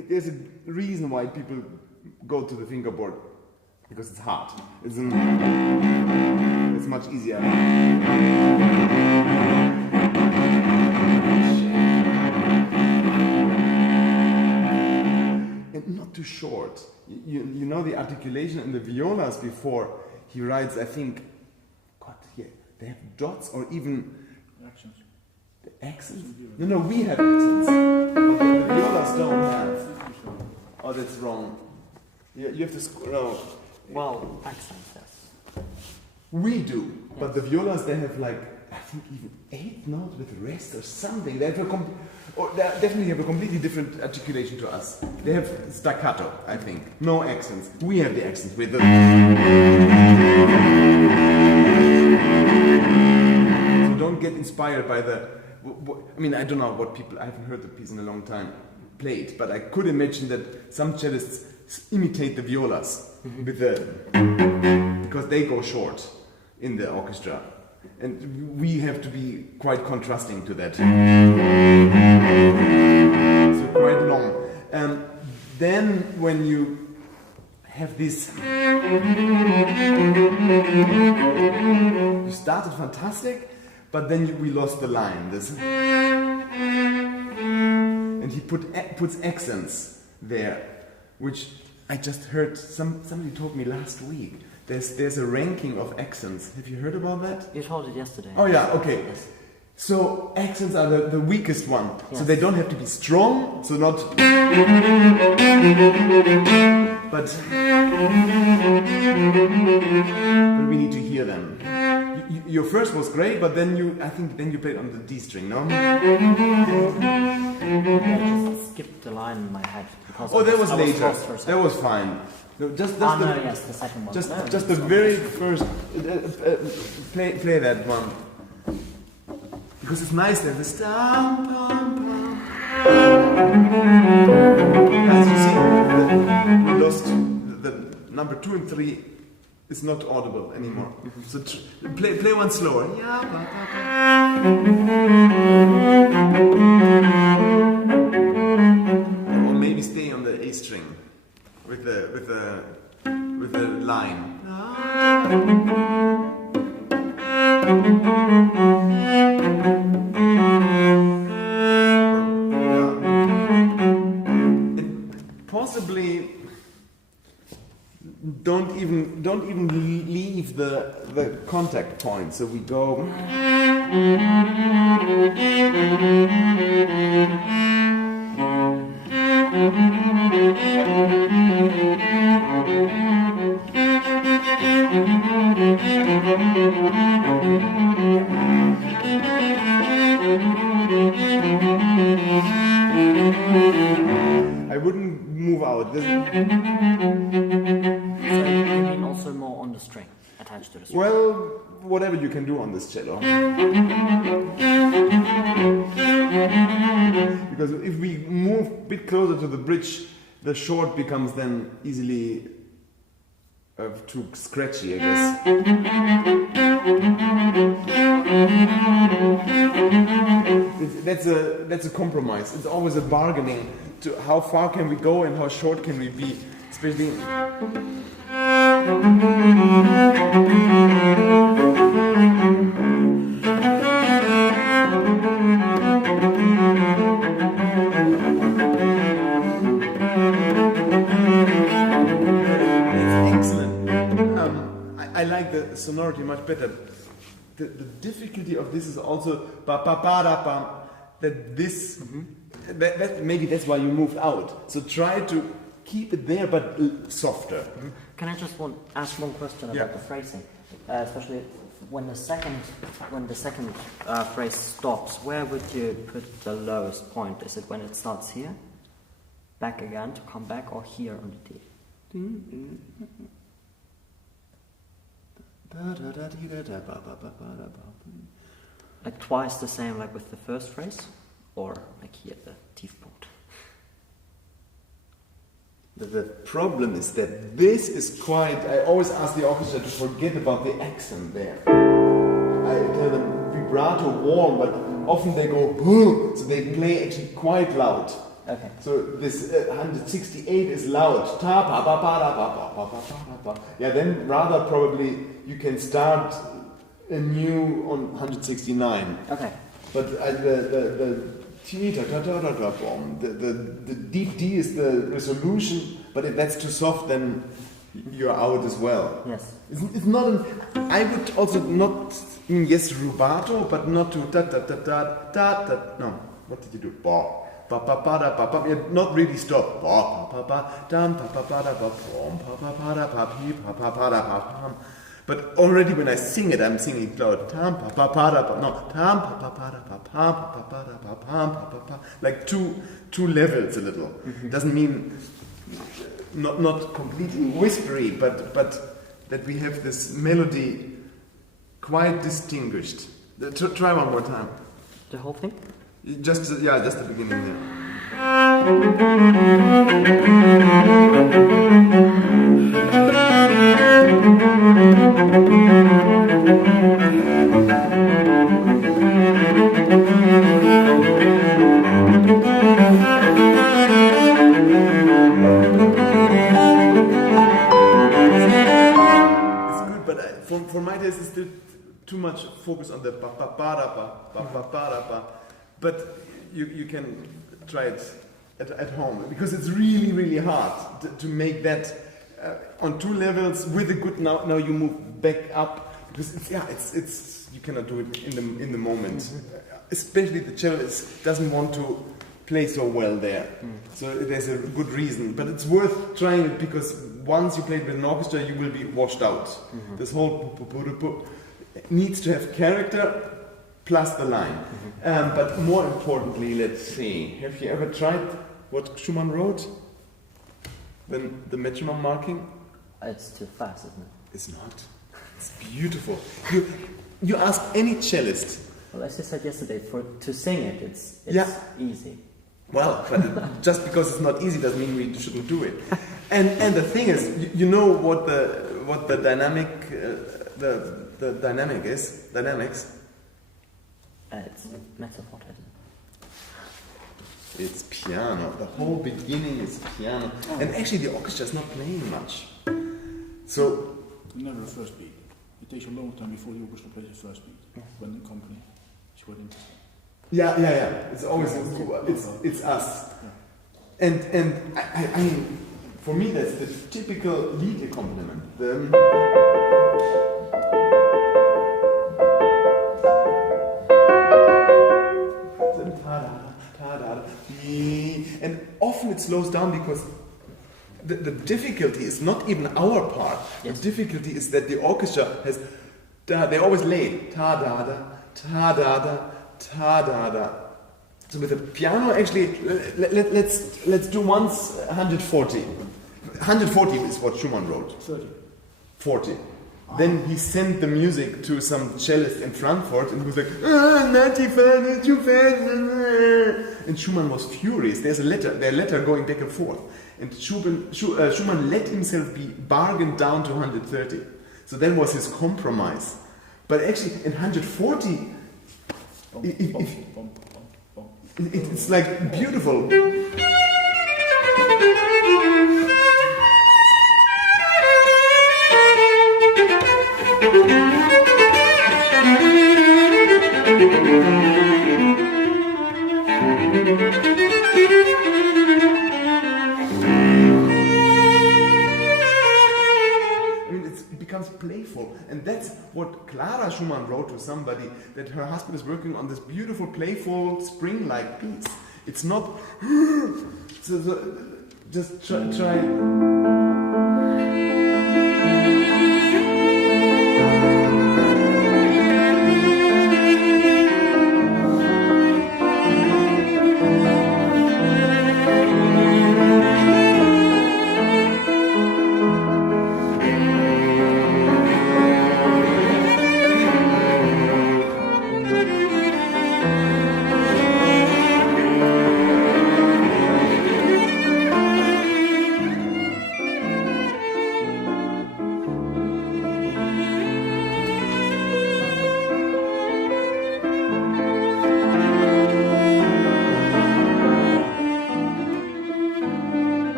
there's a reason why people go to the fingerboard, because it's hard. It's much easier. And not too short. You know the articulation in the violas before he writes, I think, God, yeah, they have dots or even Accents. the accents. No, we have accents. But the violas don't have. Oh, that's wrong. You have to no. Well, accents, yes. We do, but the violas, they have like, I think even 8 notes with rest or something. They have they definitely have a completely different articulation to us. They have staccato, I think. No accents. We have the accents with the... So don't get inspired by the... I mean, I don't know what people... I haven't heard the piece in a long time played, but I could imagine that some cellists imitate the violas with the... because they go short in the orchestra. And we have to be quite contrasting to that. So quite long. Then when you have this... You started fantastic, but then we lost the line. This, and he puts accents there, which I just heard, somebody told me last week. There's a ranking of accents. Have you heard about that? You told it yesterday. Oh yeah, okay. Yes. So accents are the weakest one. Yes. So they don't have to be strong, so not... But we need to hear them. Your first was great, but then you played on the D string, no? I just skipped the line in my head. Because that was later. That was fine. No, just the second one. Just the very first. Play that one. Because it's nice that this. As you see, we lost the number 2 and 3 is not audible anymore. So play one slower. Or maybe stay on the A string with the line. Possibly don't even leave the contact point. So we go. I wouldn't move out. So you mean also more on the string, attached to the string? Well, whatever you can do on this cello. Because if we move a bit closer to the bridge, the short becomes then easily too scratchy, I guess. That's a compromise. It's always a bargaining to how far can we go and how short can we be, especially. I like the sonority much better. The difficulty of this is also that this that maybe that's why you moved out. So try to keep it there but softer. Can I just ask one question about the phrasing, especially when the second phrase stops? Where would you put the lowest point? Is it when it starts here, back again to come back, or here on the D? Like twice the same like with the first phrase, or like here the teeth point? The problem is that this is quite... I always ask the orchestra to forget about the accent there. I tell them vibrato warm, but often they go so they play actually quite loud. Okay. So this 168 is loud. Ta pa pa pa da pa pa pa pa pa pa. Yeah, then rather probably you can start anew on 169. Okay. But the T ta ta ta ta ta bomb. The deep D is the resolution. But if that's too soft, then you're out as well. Yes. It's not. I would also not. Yes, rubato, but not to da da da da da da. No. What did you do? Ba. Pa pa pa da pa pa. Not really stop. Pa pa pa pa dam pa pa pa da pa pom pa pa pa da pa pi pa pa pa da pa pam. But already when I sing it, I'm singing loud. Tam pa pa pa da pa. No. Tam pa pa pa da pa pam pa pa pa da pa pam pa pa pa. Like two levels a little. Doesn't mean not completely whispery, but that we have this melody quite distinguished. Try one more time. The whole thing? Just the beginning there. It's good, but for my taste, it's still too much focus on the pa pa pa da pa pa pa pa da pa. But you can try it at home because it's really, really hard to make that on two levels with a good. Now you move back up because it's you cannot do it in the moment. Especially the cellist doesn't want to play so well there. So there's a good reason, but it's worth trying it because once you play it with an orchestra, you will be washed out. This whole needs to have character. Plus the line. But more importantly, let's see. Have you ever tried what Schumann wrote? Then the metronome marking? It's too fast, isn't it? It's not. It's beautiful. You ask any cellist. Well, as you said yesterday, to sing it, it's easy. Well, but just because it's not easy doesn't mean we shouldn't do it. And the thing is, you know what the dynamic the dynamic is? Dynamics. It's mezzo forte, isn't it? It's piano. The whole beginning is piano. And actually the orchestra is not playing much. So... Never a first beat. It takes a long time before the orchestra plays the first beat. When the company is quite interesting. Yeah. It's always... It's us. Yeah. And I mean, for me that's the typical lead accompaniment. And often it slows down because the difficulty is not even our part. Yes. The difficulty is that the orchestra has they always late ta da da ta da da ta da da. So with the piano, actually, let's do once 140. 140 is what Schumann wrote. 40. Then he sent the music to some cellist in Frankfurt and he was like, not too fast, it's too fast. And Schumann was furious. There's a letter going back and forth. And Schumann let himself be bargained down to 130. So that was his compromise. But actually, in 140, it's like beautiful. It becomes playful, and that's what Clara Schumann wrote to somebody, that her husband is working on this beautiful, playful, spring-like piece. It's not just try.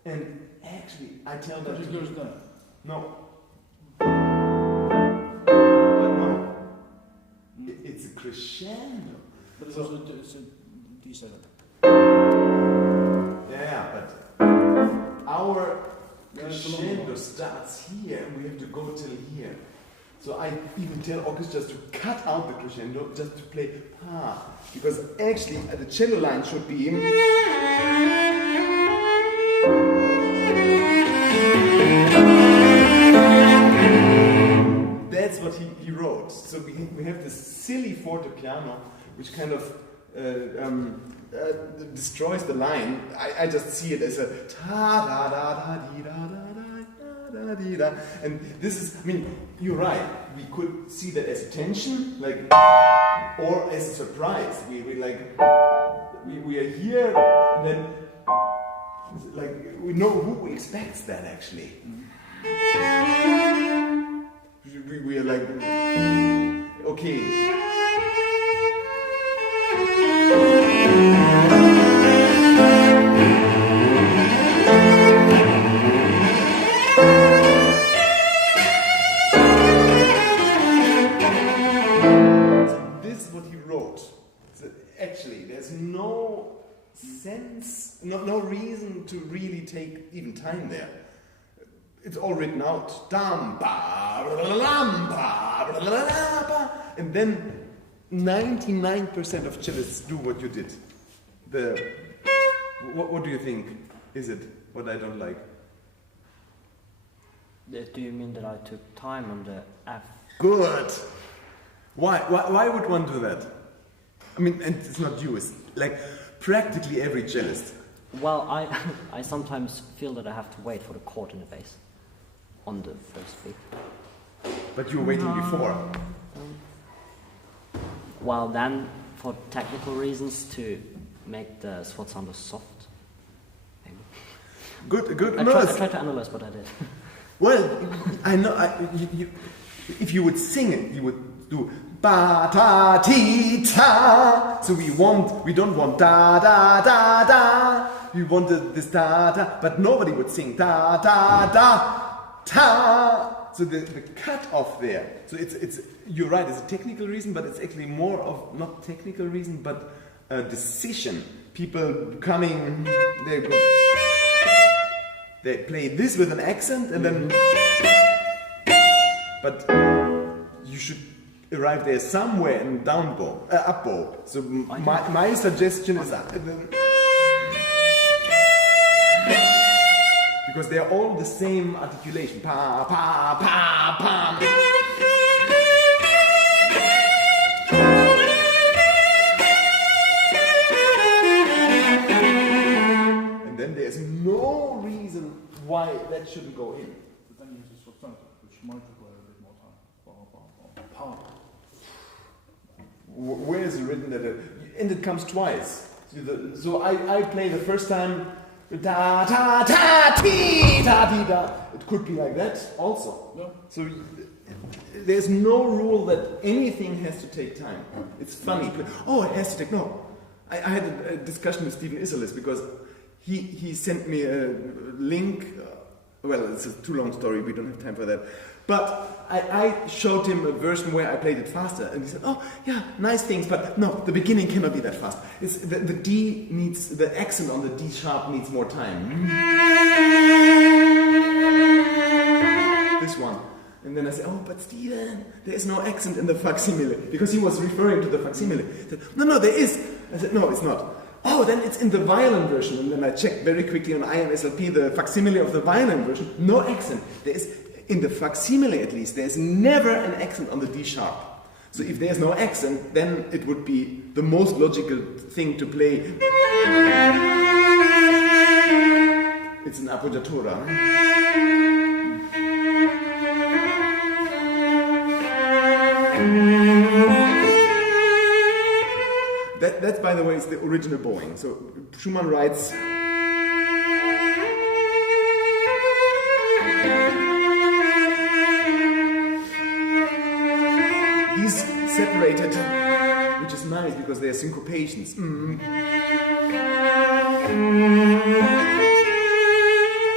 And actually, I tell that But it goes down. no. But no. It's a crescendo. But it's also it's a D7. Yeah, but our crescendo starts here and we have to go till here. So I even tell orchestras to cut out the crescendo just to play pa. Because actually the cello line should be that's what he wrote. So we have this silly forte piano which kind of destroys the line. I just see it as a ta da da da di da da da di da. And this is, I mean, you're right. We could see that as a tension, like, or as a surprise. We are here, and then like we know who expects that actually. We are like, okay. Actually, there's no sense, no reason to really take even time there. It's all written out. Dam, ba, lam, ba, ba. And then 99% of cellists do what you did. What do you think? Is it what I don't like? Do you mean that I took time on the F? Good. Why would one do that? I mean, and it's not you, it's like practically every cellist. Well, I sometimes feel that I have to wait for the chord in the bass on the first beat. But you were waiting before. Well, then, for technical reasons, to make the sforzando soft. Maybe. Good. I try to analyze what I did. Well, I know. If you would sing it, you would do ba ta ti ta. So we don't want da da da da. We wanted this da da, but nobody would sing da da da ta. So the cut off there. So it's you're right. It's a technical reason, but it's actually more of not technical reason, but a decision. People coming, they play this with an accent, and then. But you should arrive there somewhere in down bow, up bow. So my suggestion is because they are all the same articulation. Pa pa pa pa. And then there's no reason why that shouldn't go in. But then you have the Sonata, which might require a bit more time. Where is it written that and it comes twice? So I play the first time da da da ti da ti da. It could be like that also. Yeah. So there's no rule that anything has to take time. It's funny. Oh, it has to take no. I had a discussion with Stephen Isserlis because he sent me a link. Well, it's a too long story. We don't have time for that. But I showed him a version where I played it faster, and he said, "Oh, yeah, nice things, but no, the beginning cannot be that fast. It's the D needs the accent on the D sharp needs more time." This one, and then I said, "Oh, but Steven, there is no accent in the facsimile," because he was referring to the facsimile. He said, "No, there is." I said, "No, it's not." Oh, then it's in the violin version, and then I checked very quickly on IMSLP the facsimile of the violin version. No accent. There is. In the facsimile, at least, there's never an accent on the D sharp. So if there's no accent, then it would be the most logical thing to play. It's an appoggiatura. That, by the way, is the original bowing. So Schumann writes. Separated, which is nice because they are syncopations.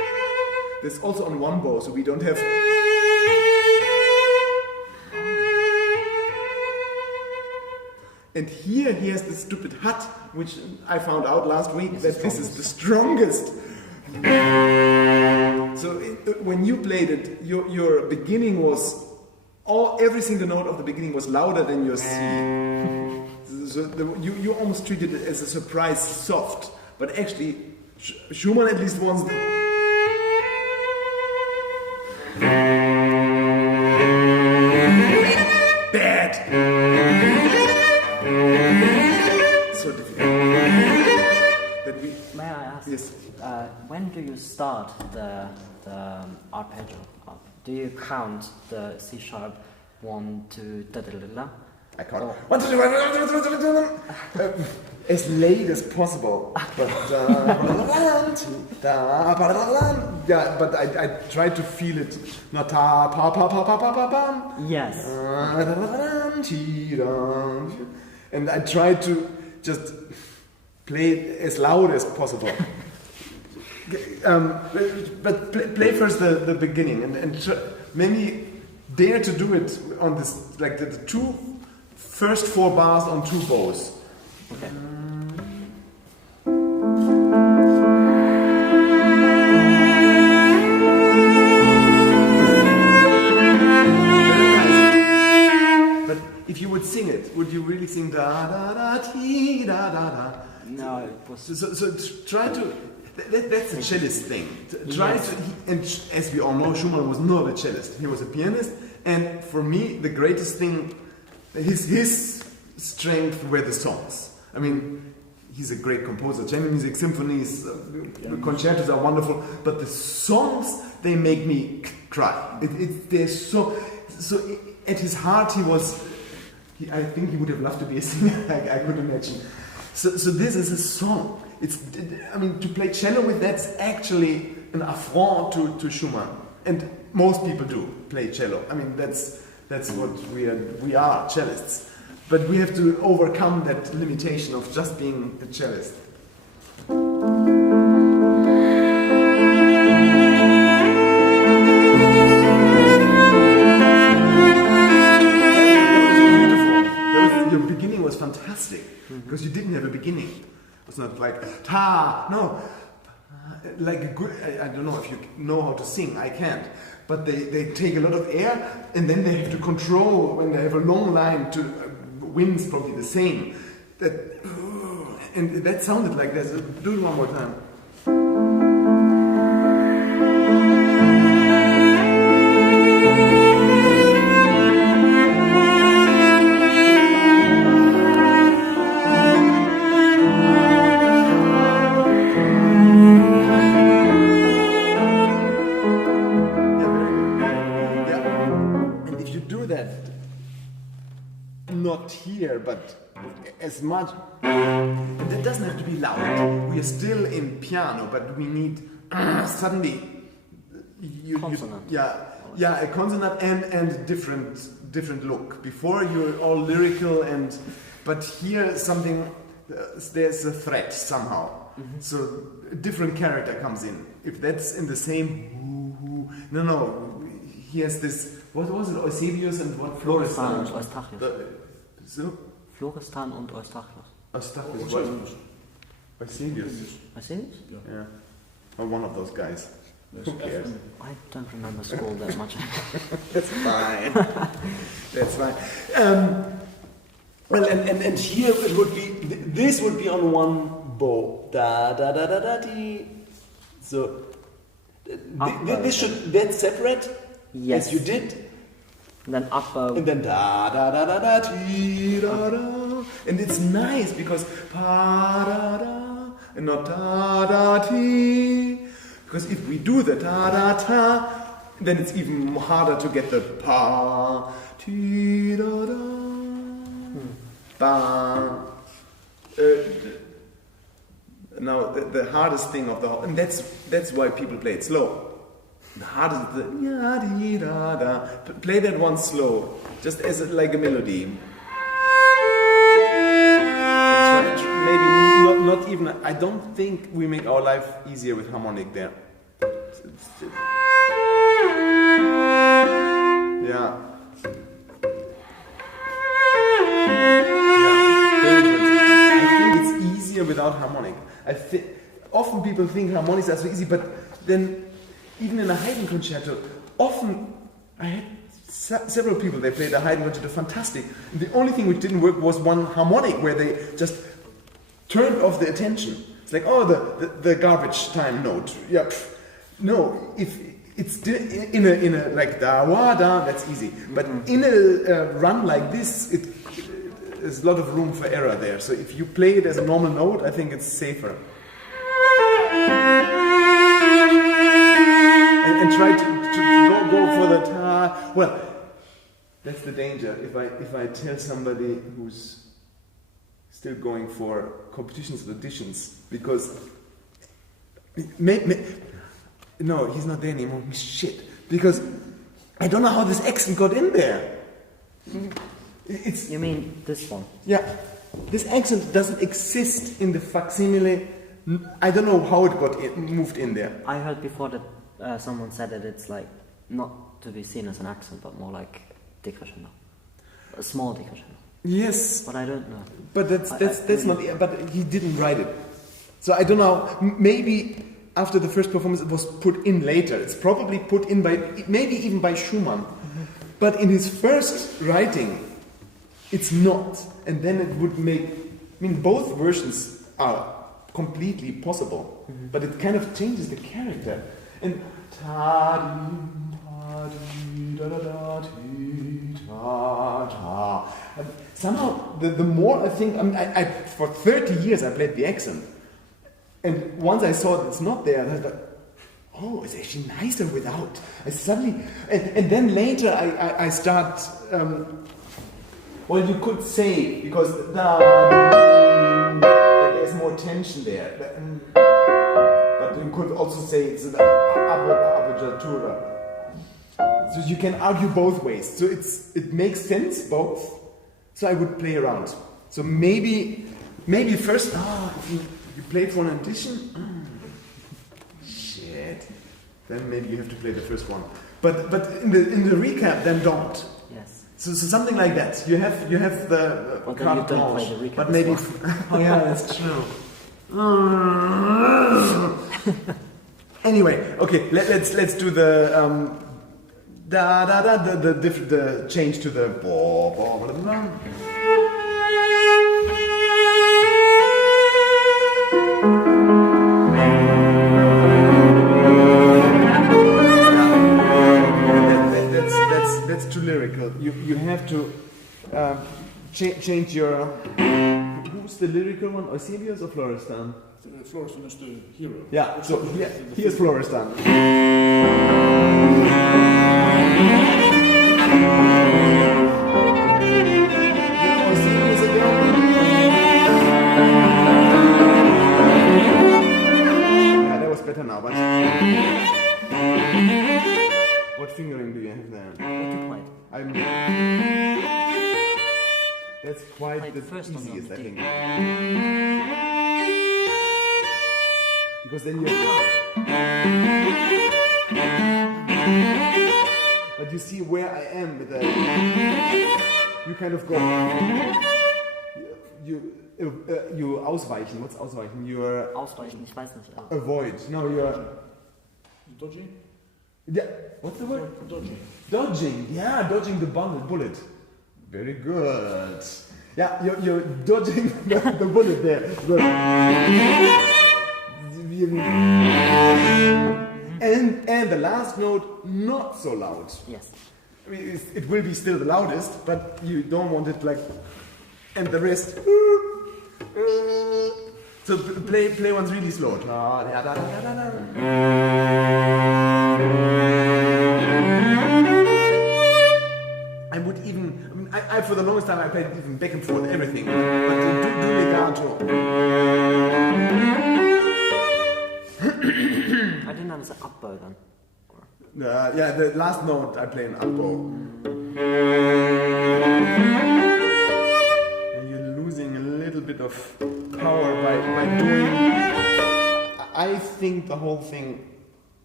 There's also on one bow, so we don't have. And here he has the stupid hut, which I found out last week that this is the strongest. So when you played it, your beginning was every single note of the beginning was louder than your C. So you almost treated it as a surprise soft, but actually Schumann at least wants. Bad. So difficult. May I ask? Yes. When do you start the arpeggio up? Do you count the C sharp 1, 2, da da da da? I can't. 1, 2, 3, as late as possible. But yeah, but I try to feel it. Not ta pa pa pa pa pa pa pa. Yes. And I try to just play it as loud as possible. But play first the beginning and maybe dare to do it on this, like the first 4 bars on 2 bows. Okay. But if you would sing it, would you really sing da da da ti da da da? No, it was. So try to. That's a cellist thing. Try to, and as we all know, Schumann was not a cellist. He was a pianist, and for me, the greatest thing, his strength were the songs. I mean, he's a great composer. Chamber music, symphonies, concertos are wonderful, but the songs, they make me cry. They're so. At his heart, I think he would have loved to be a singer. I could imagine. So this is a song. To play cello with that's actually an affront to Schumann, and most people do play cello. I mean, that's what we are cellists, but we have to overcome that limitation of just being a cellist. Your beginning was fantastic because you didn't have a beginning. It's not like ta, no, like a good. I don't know if you know how to sing. I can't. But they take a lot of air and then they have to control when they have a long line. To wind's probably the same. And that sounded like this. Do it one more time. Not here, but as much. And it doesn't have to be loud. We are still in piano, but we need suddenly. Consonant. A consonant and different look. Before you're all lyrical but here something. There's a threat somehow. Mm-hmm. So a different character comes in. If that's in the same. No. He has this. What was it? Eusebius and what? Florestan und Eustachius. So? Florestan und Eustachius. Eustachius. What? Eusebius. Eusebius? Yeah. Or one of those guys. Who cares? I don't remember school that much. That's fine. That's fine. Well, and here it would be. This would be on one bow. Da da da da da dee. So this should. That's separate. Yes. As you did. And then up bow. And then da da da da da ti da da. And it's nice because pa da da and not da da ti. Because if we do the da da ta, then it's even harder to get the pa ti da da ba. Now the hardest thing of the whole, and that's why people play it slow. The hardest is the ya di da da. Play that one slow, just as like a melody. Maybe not even. I don't think we make our life easier with harmonic there. Yeah. Very good. I think it's easier without harmonic. Often people think harmonics are so easy, but then even in a Haydn concerto, often I had several people, they played a Haydn concerto fantastic. And the only thing which didn't work was one harmonic where they just turned off the attention. It's like, oh, the garbage time note. Yeah. No, if it's in a like da wa da, that's easy. But in a run like this, there's a lot of room for error there. So if you play it as a normal note, I think it's safer. And try to go for the ta. Well, that's the danger. If I tell somebody who's still going for competitions and auditions, because no, he's not there anymore. Shit, because I don't know how this accent got in there. You mean this one? Yeah, this accent doesn't exist in the facsimile. I don't know how it got moved in there. I heard before that someone said that it's like not to be seen as an accent, but more like decrescendo, a small decrescendo. Yes, but I don't know. But that's not. But he didn't write it, so I don't know. Maybe after the first performance, it was put in later. It's probably put in by maybe even by Schumann, but in his first writing, it's not. And then it would make. I mean, both versions are completely possible, but it kind of changes the character. And somehow the more I think, I for 30 years I played the accent, and once I saw that it's not there, I was like, oh, it's actually nicer without. I suddenly, and then later I start. Well, you could say because there's more tension there, but you could also say it's an appoggiatura. So you can argue both ways. So it makes sense both. So I would play around. So maybe first, if you played for an audition, shit. Then maybe you have to play the first one. But in the recap, then don't. Yes. So something like that. You have the but then you don't play the recap. But maybe oh yeah, that's true. Anyway, okay, let's do the the change to the that's too lyrical. You have to change your. Who's the lyrical one? Eusebius or Florestan? Florestan is the hero. Yeah. So here's Florestan. Eusebius again. Yeah, that was better now, but. What fingering do you have there? What you played? That's quite the first easiest, one, I think. Because then you. But you see where I am with the. You kind of go. You ausweichen. What's ausweichen? You're. Ausweichen, ich weiß nicht. Avoid. No, you're. Dodging? Yeah. What's the word? Dodging. Dodging. Yeah, dodging the bullet. Very good. Yeah, you're dodging the bullet there. Good. And the last note, not so loud. Yes. I mean, it will be still the loudest, but you don't want it like. And the rest. So play ones really slow. I would even. I mean, I for the longest time I played even back and forth everything, but do legato. I didn't understand up bow then. Yeah, the last note I play an up bow. And you're losing a little bit of power by doing. I think the whole thing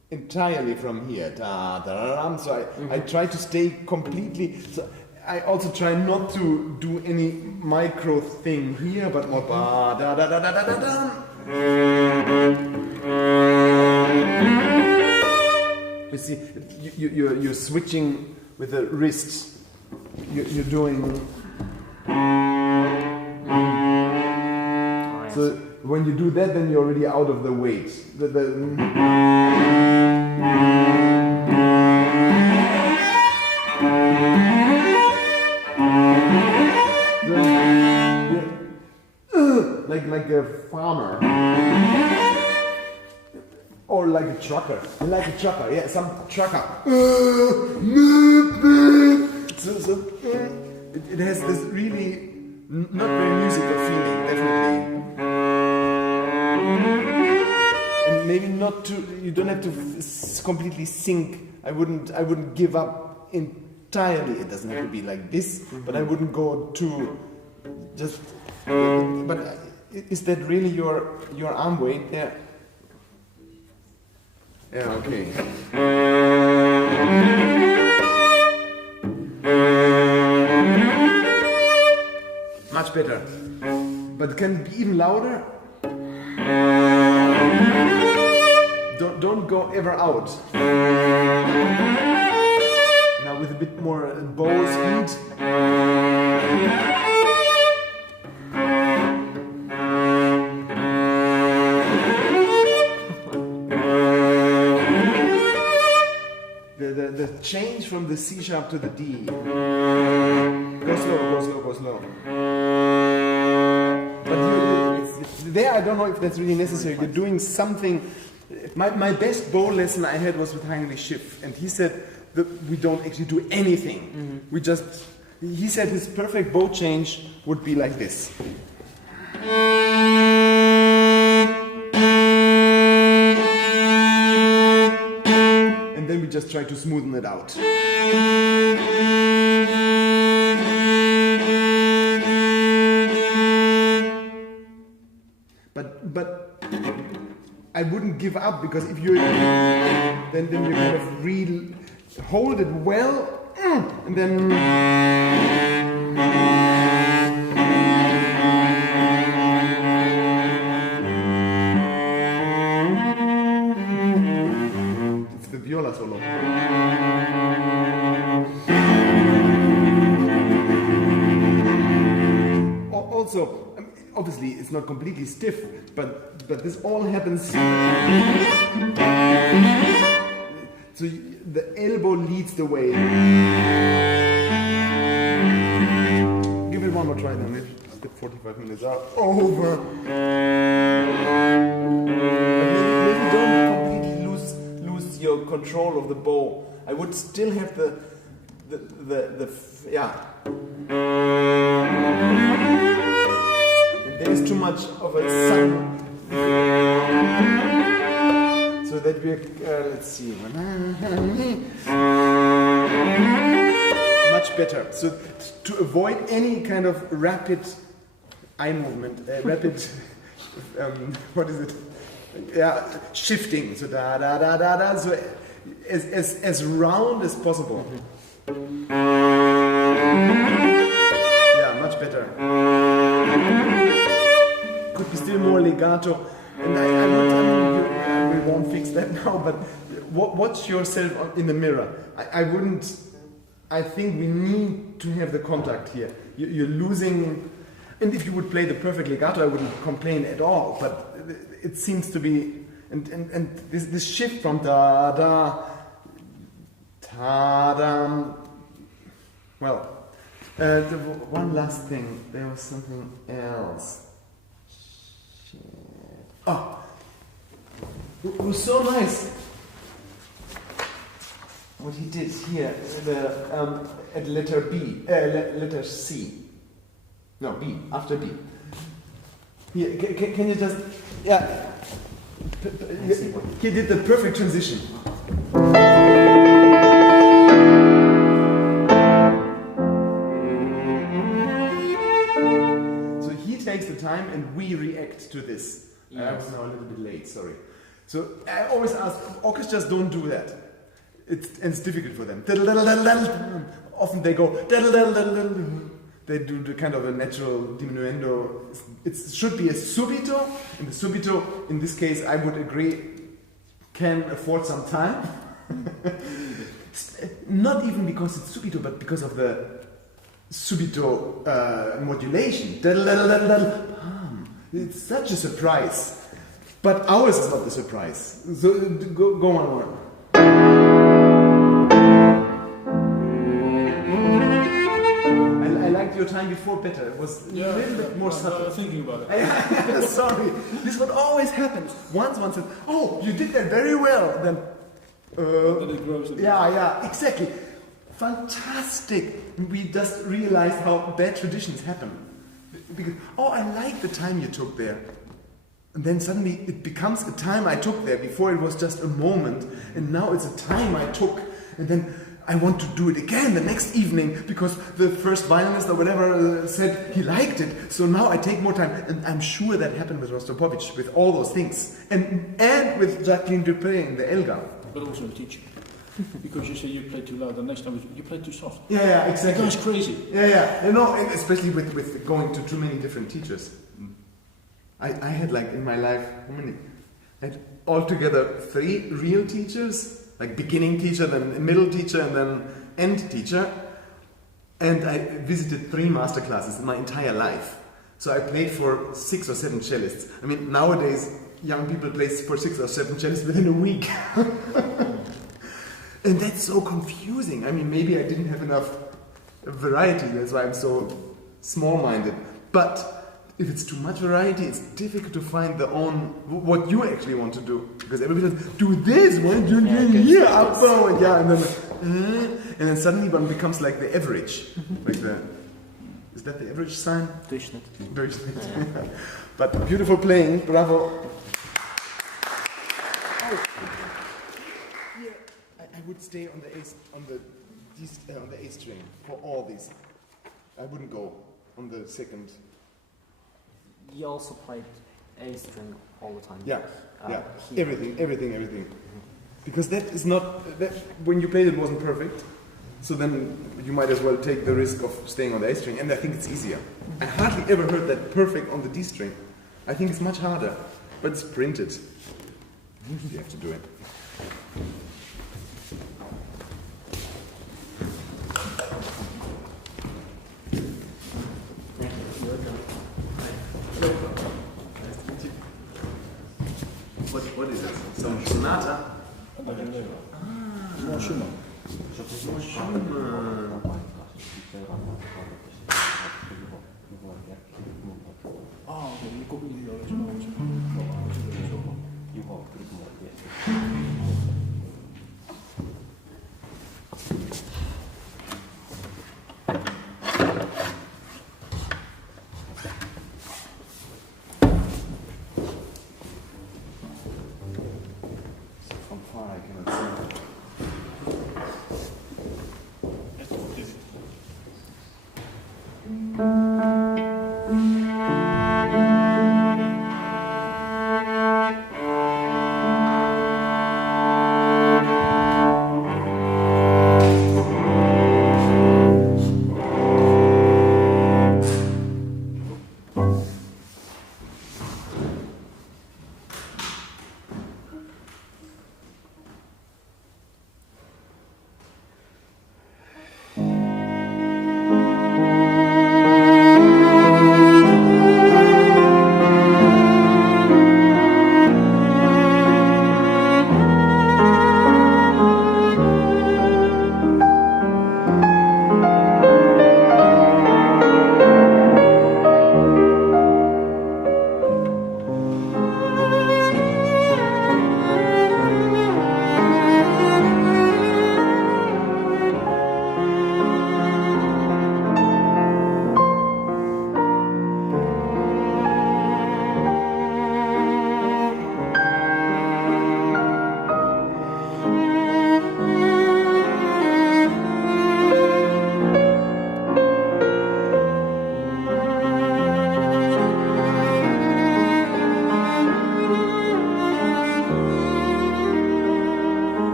entirely from here. Da, da, da, da. So I try to stay completely. So I also try not to do any micro thing here, but more ba da da da da da da da. You see, you're switching with the wrists. You're doing. So when you do that, then you're already out of the weight. Like a farmer. Or like a trucker. Yeah, some trucker. So it has this really not very musical feeling, definitely. And maybe not to. You don't have to completely sink. I wouldn't give up entirely. It doesn't have to be like this, but I wouldn't go to just. But is that really your arm weight? Yeah. Yeah. Okay. Much better. But can it be even louder? Don't go ever out. Now with a bit more bow speed. The change from the C sharp to the D. Go slow. But there I don't know if that's really necessary. You're doing something. My best bow lesson I had was with Heinrich Schiff, and he said that we don't actually do anything. He said his perfect bow change would be like this. And then we just try to smoothen it out. But I wouldn't give up, because if you then you kind of hold it well, and then it's the viola solo. Also, obviously, it's not completely stiff, but this all happens. So the elbow leads the way. Give it one more try then. The 45 minutes are over. Maybe don't completely lose your control of the bow. I would still have the yeah. There's too much of a sun, so that we're let's see, much better. So to avoid any kind of rapid eye movement, rapid what is it? Yeah, shifting. So da da da da da. So as round as possible. Yeah, much better. Could be still more legato, and we won't fix that now, but watch yourself in the mirror. I think we need to have the contact here. You're losing, and if you would play the perfect legato, I wouldn't complain at all, but it seems to be, and this shift from da da ta da. Well, one last thing, there was something else. Oh, it was so nice what he did here at letter B, letter C. No, B, after B. Here, can you just, yeah. He did the perfect transition. So he takes the time and we react to this. Yes. I was now a little bit late, sorry. So I always ask, orchestras don't do that. It's difficult for them. Often they go, they do the kind of a natural diminuendo. It should be a subito, and the subito, in this case, I would agree, can afford some time. Not even because it's subito, but because of the subito modulation. It's such a surprise. But ours is not the surprise. So go on. I liked your time before better. It was a little bit more subtle. I was thinking about it. Sorry. This is what always happens. Once one says, "Oh, you did that very well," then it grows again. yeah, exactly. Fantastic. We just realized how bad traditions happen. Because, I like the time you took there. And then suddenly it becomes a time I took there. Before it was just a moment. And now it's a time I took. And then I want to do it again the next evening because the first violinist or whatever said he liked it. So now I take more time. And I'm sure that happened with Rostropovich, with all those things. And with Jacqueline Dupré in the Elgar. But also the teacher. Because you say you play too loud, the next time you play too soft. Yeah, exactly. That's crazy. Yeah. And especially with going to too many different teachers. I had like in my life, how many? I had altogether 3 real teachers, like beginning teacher, then middle teacher, and then end teacher. And I visited 3 masterclasses in my entire life. So I played for 6 or 7 cellists. I mean, nowadays, young people play for 6 or 7 cellists within a week. And that's so confusing. I mean, maybe I didn't have enough variety, that's why I'm so small-minded. But if it's too much variety, it's difficult to find what you actually want to do. Because everybody says, do this, one, do here, up, and then suddenly one becomes like the average. Is that the average sign? Durchschnitt. Yeah. But beautiful playing, bravo. I would stay on the A string for all these. I wouldn't go on the second. You also played A string all the time. Yeah. Here. Everything. Mm-hmm. Because that is not when you played it wasn't perfect. So then you might as well take the risk of staying on the A string, and I think it's easier. I hardly ever heard that perfect on the D string. I think it's much harder, but it's printed. You have to do it. What is it? Some sonata? More Schumann. You could be the original.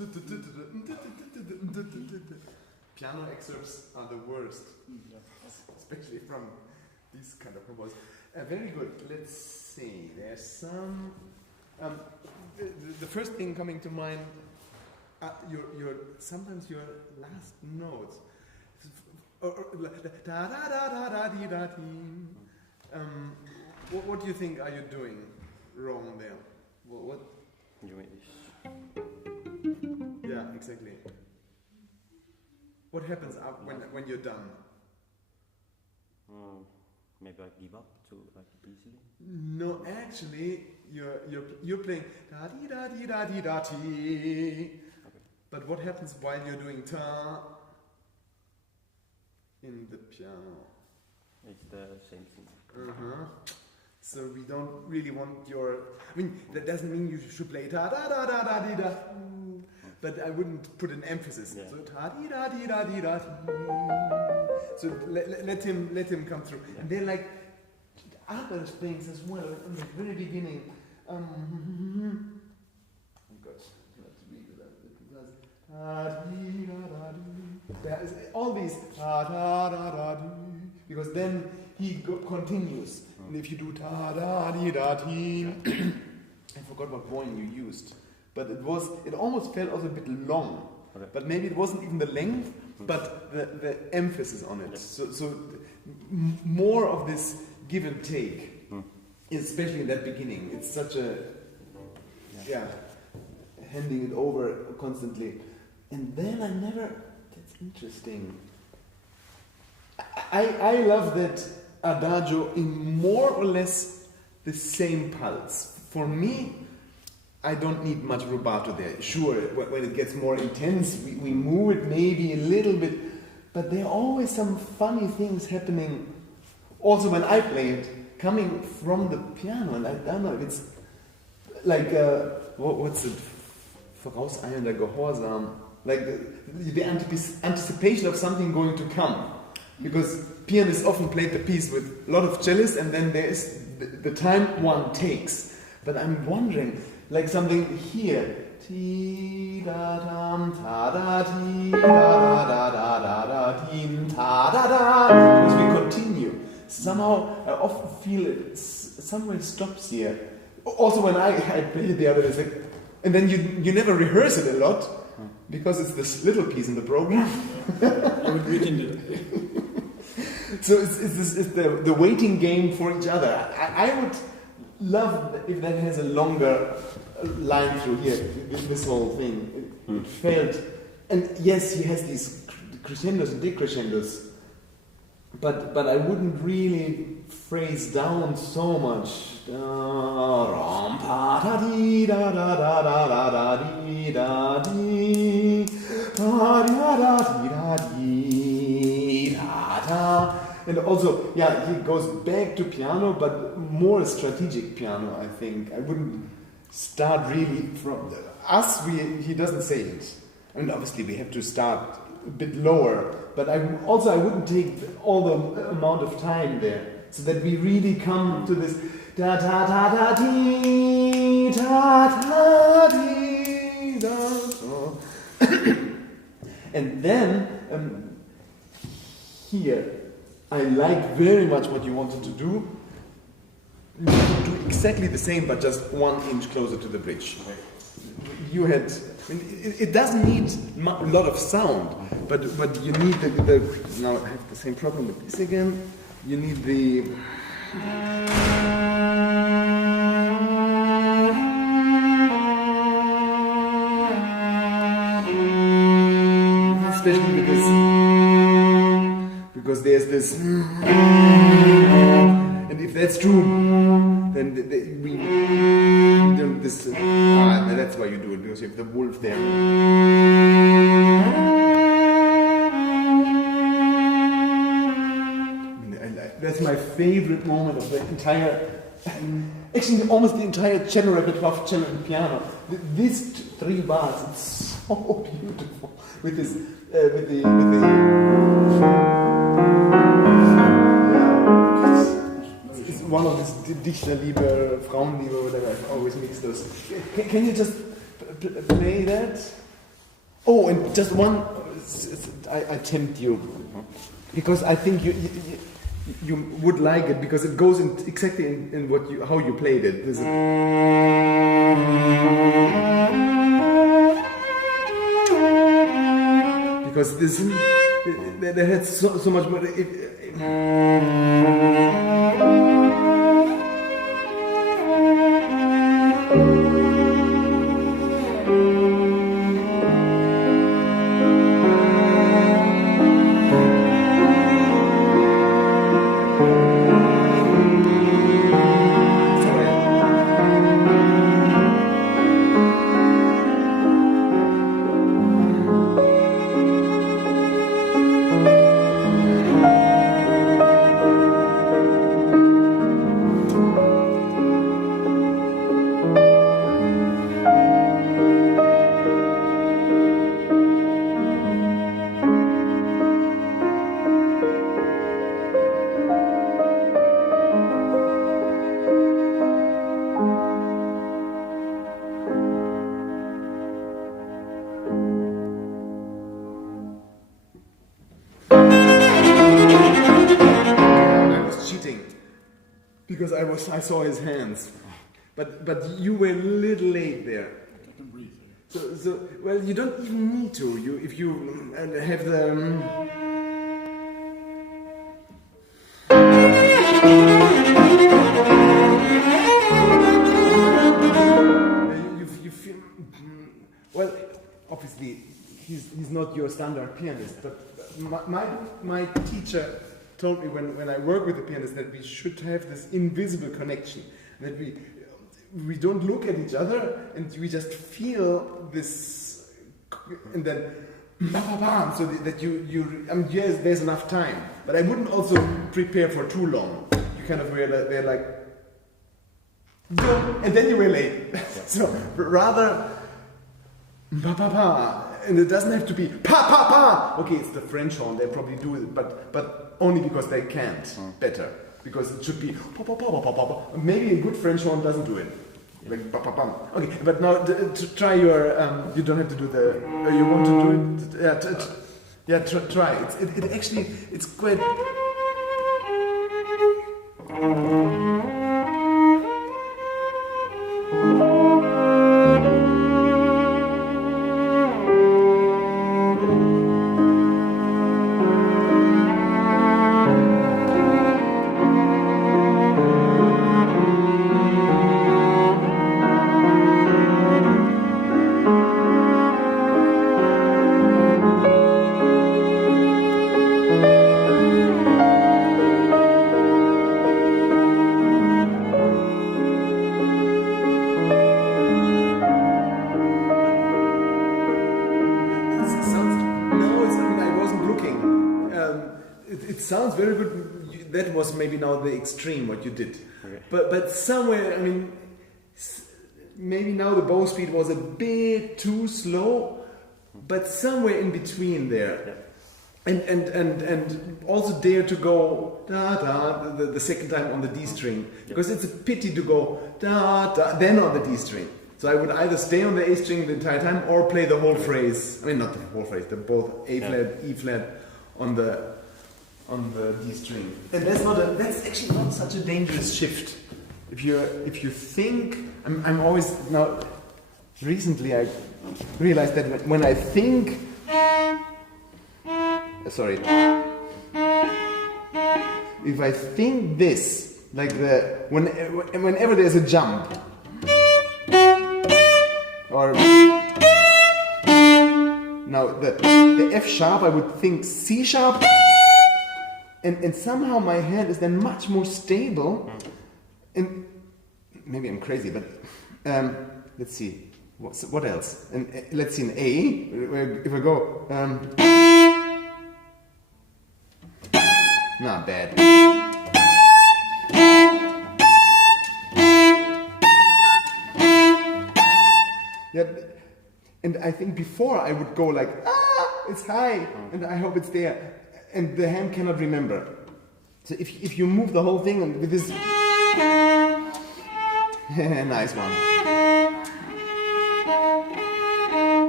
Piano excerpts are the worst, Yeah. especially from these kind of composers. Very good. Let's see. There's some. The first thing coming to mind, sometimes your last notes. What do you think are you doing wrong there? What? You mean this? Yeah, exactly. What happens when you're done? Maybe I give up too easily. No, actually, you're playing da di da di da di da ti. But what happens while you're doing ta in the piano? It's the same thing. So we don't really want your. I mean, that doesn't mean you should play da da da da da di da. But I wouldn't put an emphasis. Yeah. So da di da di da di da. So let him come through. Yeah. And then like other things as well in the very beginning. Oh God, let's read it out. There is all these da da da da di, because then he continues. And if you do da da di da ti, I forgot what volume you used, but it almost felt also a bit long. Okay. But maybe it wasn't even the length, but the emphasis on it. Yeah. So more of this give and take, especially in that beginning. It's such a handing it over constantly. And then that's interesting. I love that Adagio in more or less the same pulse. For me, I don't need much rubato there. Sure, when it gets more intense, we move it maybe a little bit, but there are always some funny things happening. Also when I play it, coming from the piano, and I don't know if it's like, what's it? Vorauseilender Gehorsam. Like the anticipation of something going to come. Because pianists often played the piece with a lot of cellists, and then there is the time one takes. But I'm wondering, like something here. Ti da dam ta da ti da da da da da tim ta da da. Because we continue. Somehow I often feel it somewhere stops here. Also when I play it the other day, like, and then you never rehearse it a lot because it's this little piece in the program. So it's the waiting game for each other. I would love if that has a longer line through here, this whole thing. It felt, and yes, he has these crescendos and decrescendos, but I wouldn't really phrase down so much. And also, he goes back to piano, but more strategic piano, I think. I wouldn't start really from us. He doesn't say it. I mean, obviously we have to start a bit lower, but I wouldn't take all the amount of time there, so that we really come to this da da da da dee da da dee da. And then here. I like very much what you wanted to do. You could do exactly the same, but just 1 inch closer to the bridge. You had. I mean, it doesn't need a lot of sound, but you need the. Now I have the same problem with this again. You need the. Especially because there's this, and if that's true, then we don't this. That's why you do it, because you have the wolf there. That's my favorite moment of the entire, actually almost the entire cello repertoire of cello and piano. These 3 bars, it's so beautiful with this, with the. It's one of these Dichterliebe, Frauenliebe, whatever. I always mix those. Can you just play that? Oh, and just one, I tempt you, because I think you would like it, because it goes in exactly in how you played it. This is because this there had so much more. Because I saw his hands, but you were a little late there. I can breathe. So well, you don't even need to. If you have the. You feel well. Obviously, he's not your standard pianist, but my teacher told me when I work with the pianist that we should have this invisible connection, that we don't look at each other and we just feel this, and then so that you yes, there's enough time, but I wouldn't also prepare for too long. You kind of they're like, and then you were late. So rather and it doesn't have to be pa pa pa. Okay, it's the French horn. They probably do it, but only because they can't better. Because it should be pa pa pa pa pa pa. Maybe a good French horn doesn't do it. Like pa pa pa. Okay, but now to try your. You don't have to do the. You want to do it? Yeah, try. It actually it's quite. Sounds very good. That was maybe now the extreme what you did, okay. But somewhere, I mean, maybe now the bow speed was a bit too slow, but somewhere in between there, yeah. and also dare to go da da the second time on the D string, because it's a pity to go da da then on the D string. So I would either stay on the A string the entire time or play the whole phrase. I mean, not the whole phrase, both A flat, E flat on the D string, and that's actually not such a dangerous shift. If you think, I'm always now. Recently, I realized that when I think, if I think this, like whenever there's a jump, or now the F sharp, I would think C sharp. And somehow my hand is then much more stable, and maybe I'm crazy, but let's see, what else? And let's see, an A, if I go, not bad. Yeah, and I think before I would go like, it's high, and I hope it's there. And the hand cannot remember. So if you move the whole thing and with this nice one.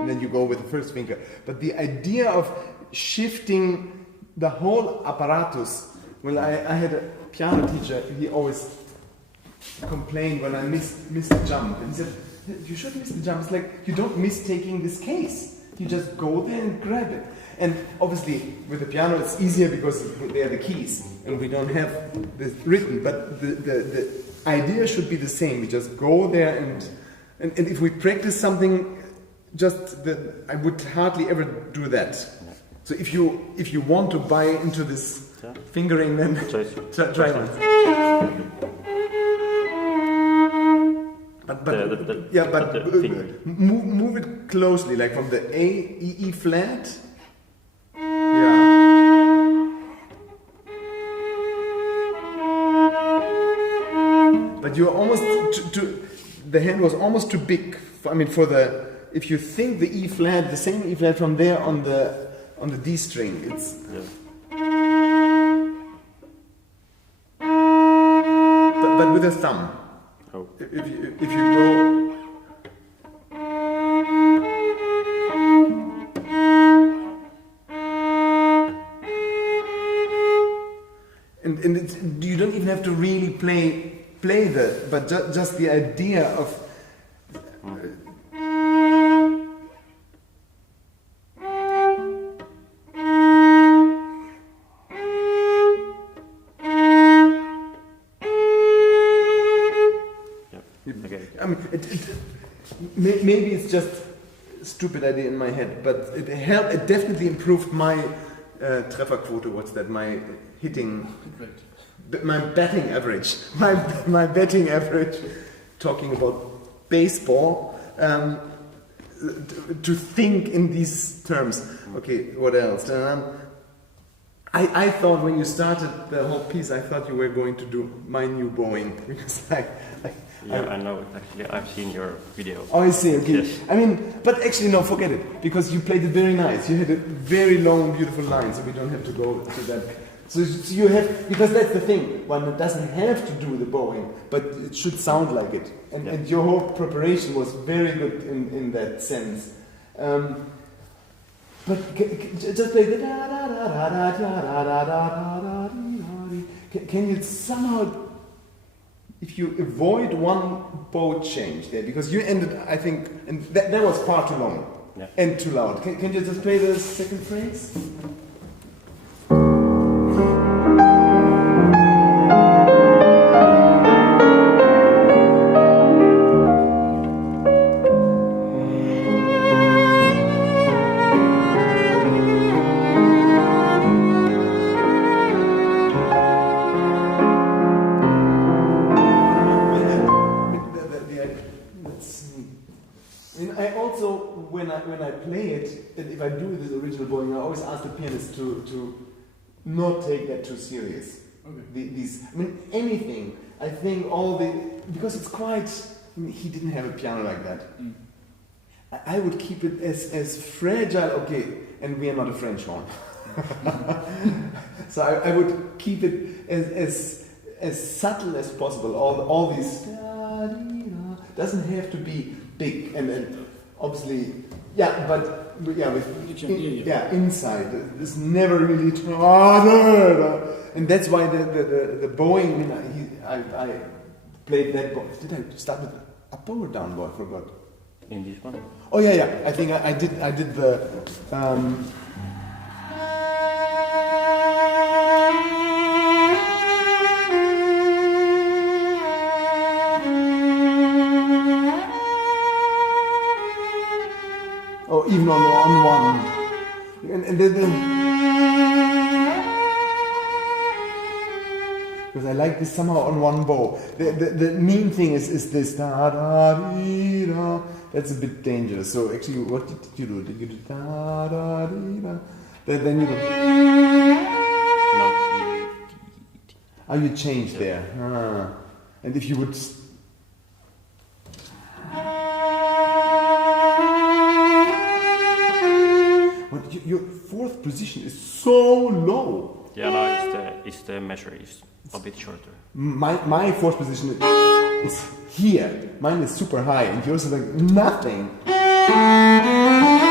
and then you go with the first finger. But the idea of shifting the whole apparatus. Well, I had a piano teacher. He always complained when I missed the jump, and he said, "You shouldn't miss the jump. It's like you don't miss taking this case. You just go there and grab it." And obviously, with the piano, it's easier because they are the keys, and we don't have this written. But the idea should be the same. We just go there, and if we practice something, I would hardly ever do that. So if you want to buy into this fingering, then try it. But move it closely, like from the A, E flat. But you're almost the hand was almost too big. If you think the E flat, the same E flat from there on the D string, it's. But with a thumb. Oh. If you go. And you don't even have to really play but just the idea of. Maybe it's just a stupid idea in my head, but it helped. It definitely improved my Trefferquote. What's that? My hitting, my batting average. My batting average. Talking about baseball, to think in these terms. Okay, what else? I thought when you started the whole piece, I thought you were going to do my new bowing because I know it actually. I've seen your video. Oh, I see. Okay. Yes. But actually, no, forget it because you played it very nice. You had a very long, beautiful line, so we don't have to go to that. So you have, because that's the thing. One doesn't have to do the bowing, but it should sound like it. And your whole preparation was very good in that sense. But just play the da da da da da da da da da. Can you somehow, if you avoid one bow change there, because you ended, I think, and that was far too long and too loud. Can you just play the second phrase? When I play it, and if I do this original bowing, I always ask the pianist to not take that too serious. Okay. Anything. I think because it's quite. He didn't have a piano like that. Mm. I would keep it as fragile. Okay, and we are not a French horn, so I would keep it as subtle as possible. All these doesn't have to be big and obviously. Yeah, but inside it's never really, and that's why the bowing. I played that bow. Did I start with up bow or down bow? I forgot. In this one. Oh yeah. I think I did the. Or even on one, and then because I like this somehow on one bow. The mean thing is this da da dee da. That's a bit dangerous. So actually, what did you do? Did you do da da dee da? Then you go. No. You changed there. And if you would. Your fourth position is so low. Yeah, no, it's the measure is a bit shorter. My fourth position is here. Mine is super high, and yours is like nothing.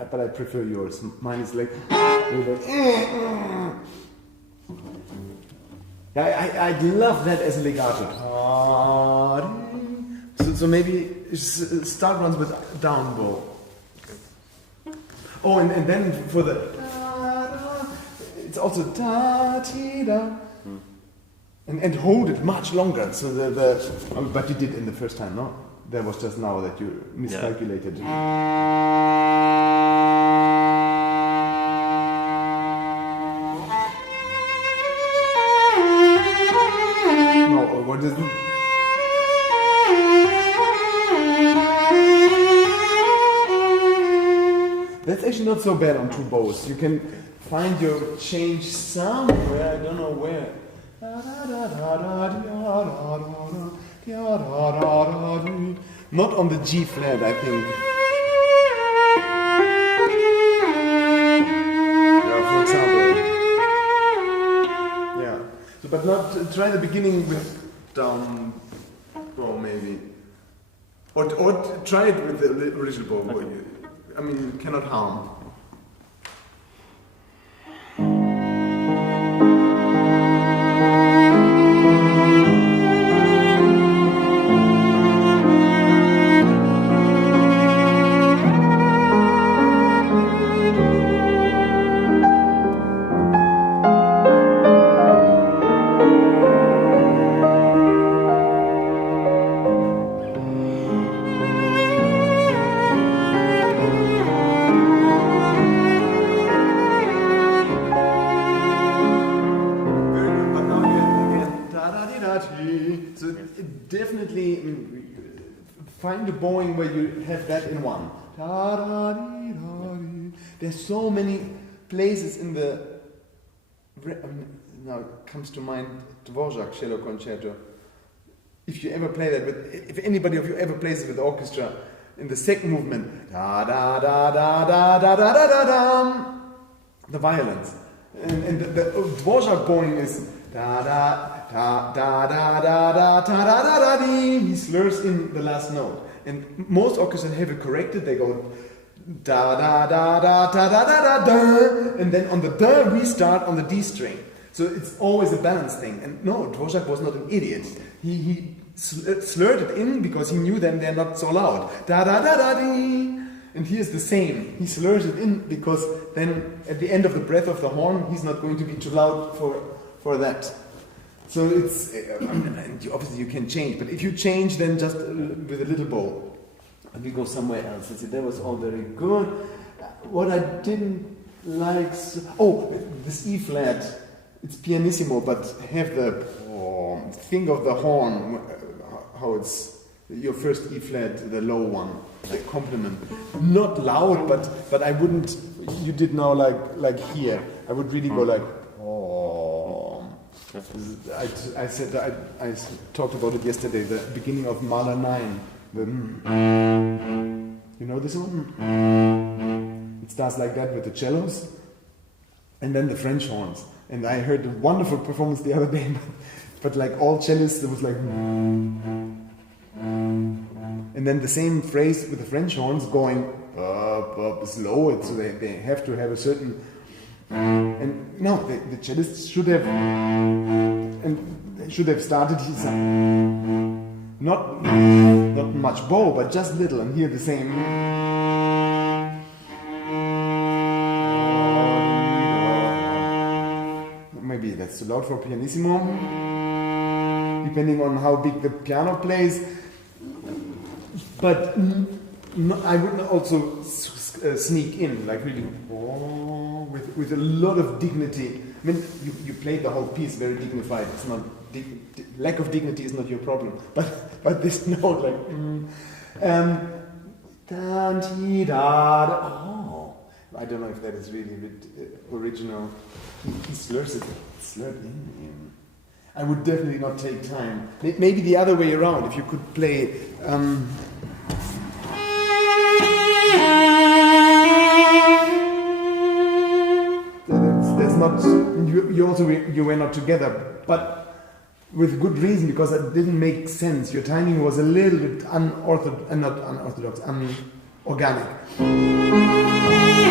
but I prefer yours. Mine is like, I love that as a legato. So maybe start runs with down bow. Oh, and then for the it's also da-ti-da. And hold it much longer. So but you did in the first time, no? That was just now that you miscalculated. No, what is it? That's actually not so bad on two bows. You can find your change somewhere, I don't know where. Not on the G flat, I think. Yeah, for example. Yeah. So, but not try the beginning with down bow, maybe. Or try it with the original bow. Okay. I mean, cannot harm. Find the bowing where you have that in one. There's so many places in the. Now it comes to mind Dvorak Cello Concerto. If you ever play that if anybody of you ever plays it with the orchestra, in the second movement, da da da da da da da da da da, the violence, and the Dvorak bowing is da da da da da da da da da da da. He slurs in the last note, and most orchestras have it corrected. They go da da da da da da da da da, and then on the da we start on the D string. So it's always a balance thing. And no, Dvorak was not an idiot. He slurred it in because he knew them they're not so loud. Da da da da dee. And here's the same. He slurs it in because then at the end of the breath of the horn, he's not going to be too loud for that. So it's and obviously you can change, but if you change, then just with a little bow, and we go somewhere else. And see, that was all very good. What I didn't like, this E flat. It's pianissimo, but have the think of the horn, how it's your first E flat, the low one, like accompaniment. Not loud, but I wouldn't. You did now like here. I would really go like. I said I talked about it yesterday. The beginning of Mahler 9. You know this one? It starts like that with the cellos, and then the French horns. And I heard a wonderful performance the other day, but like all cellists, it was like. And then the same phrase with the French horns going slow, so they have to have a certain. And no, the cellists should have, and they should have started his not much bow, but just little, and here the same. Maybe that's too loud for pianissimo, depending on how big the piano plays. But I would also sneak in, like really, with a lot of dignity. I mean, you played the whole piece very dignified. It's not lack of dignity is not your problem. But this note, like, I don't know if that is really a bit original. He slurs it, slurred in. I would definitely not take time. Maybe the other way around. If you could play. That's not. You were not together, but with good reason, because it didn't make sense. Your timing was a little bit unorthodox, unorganic.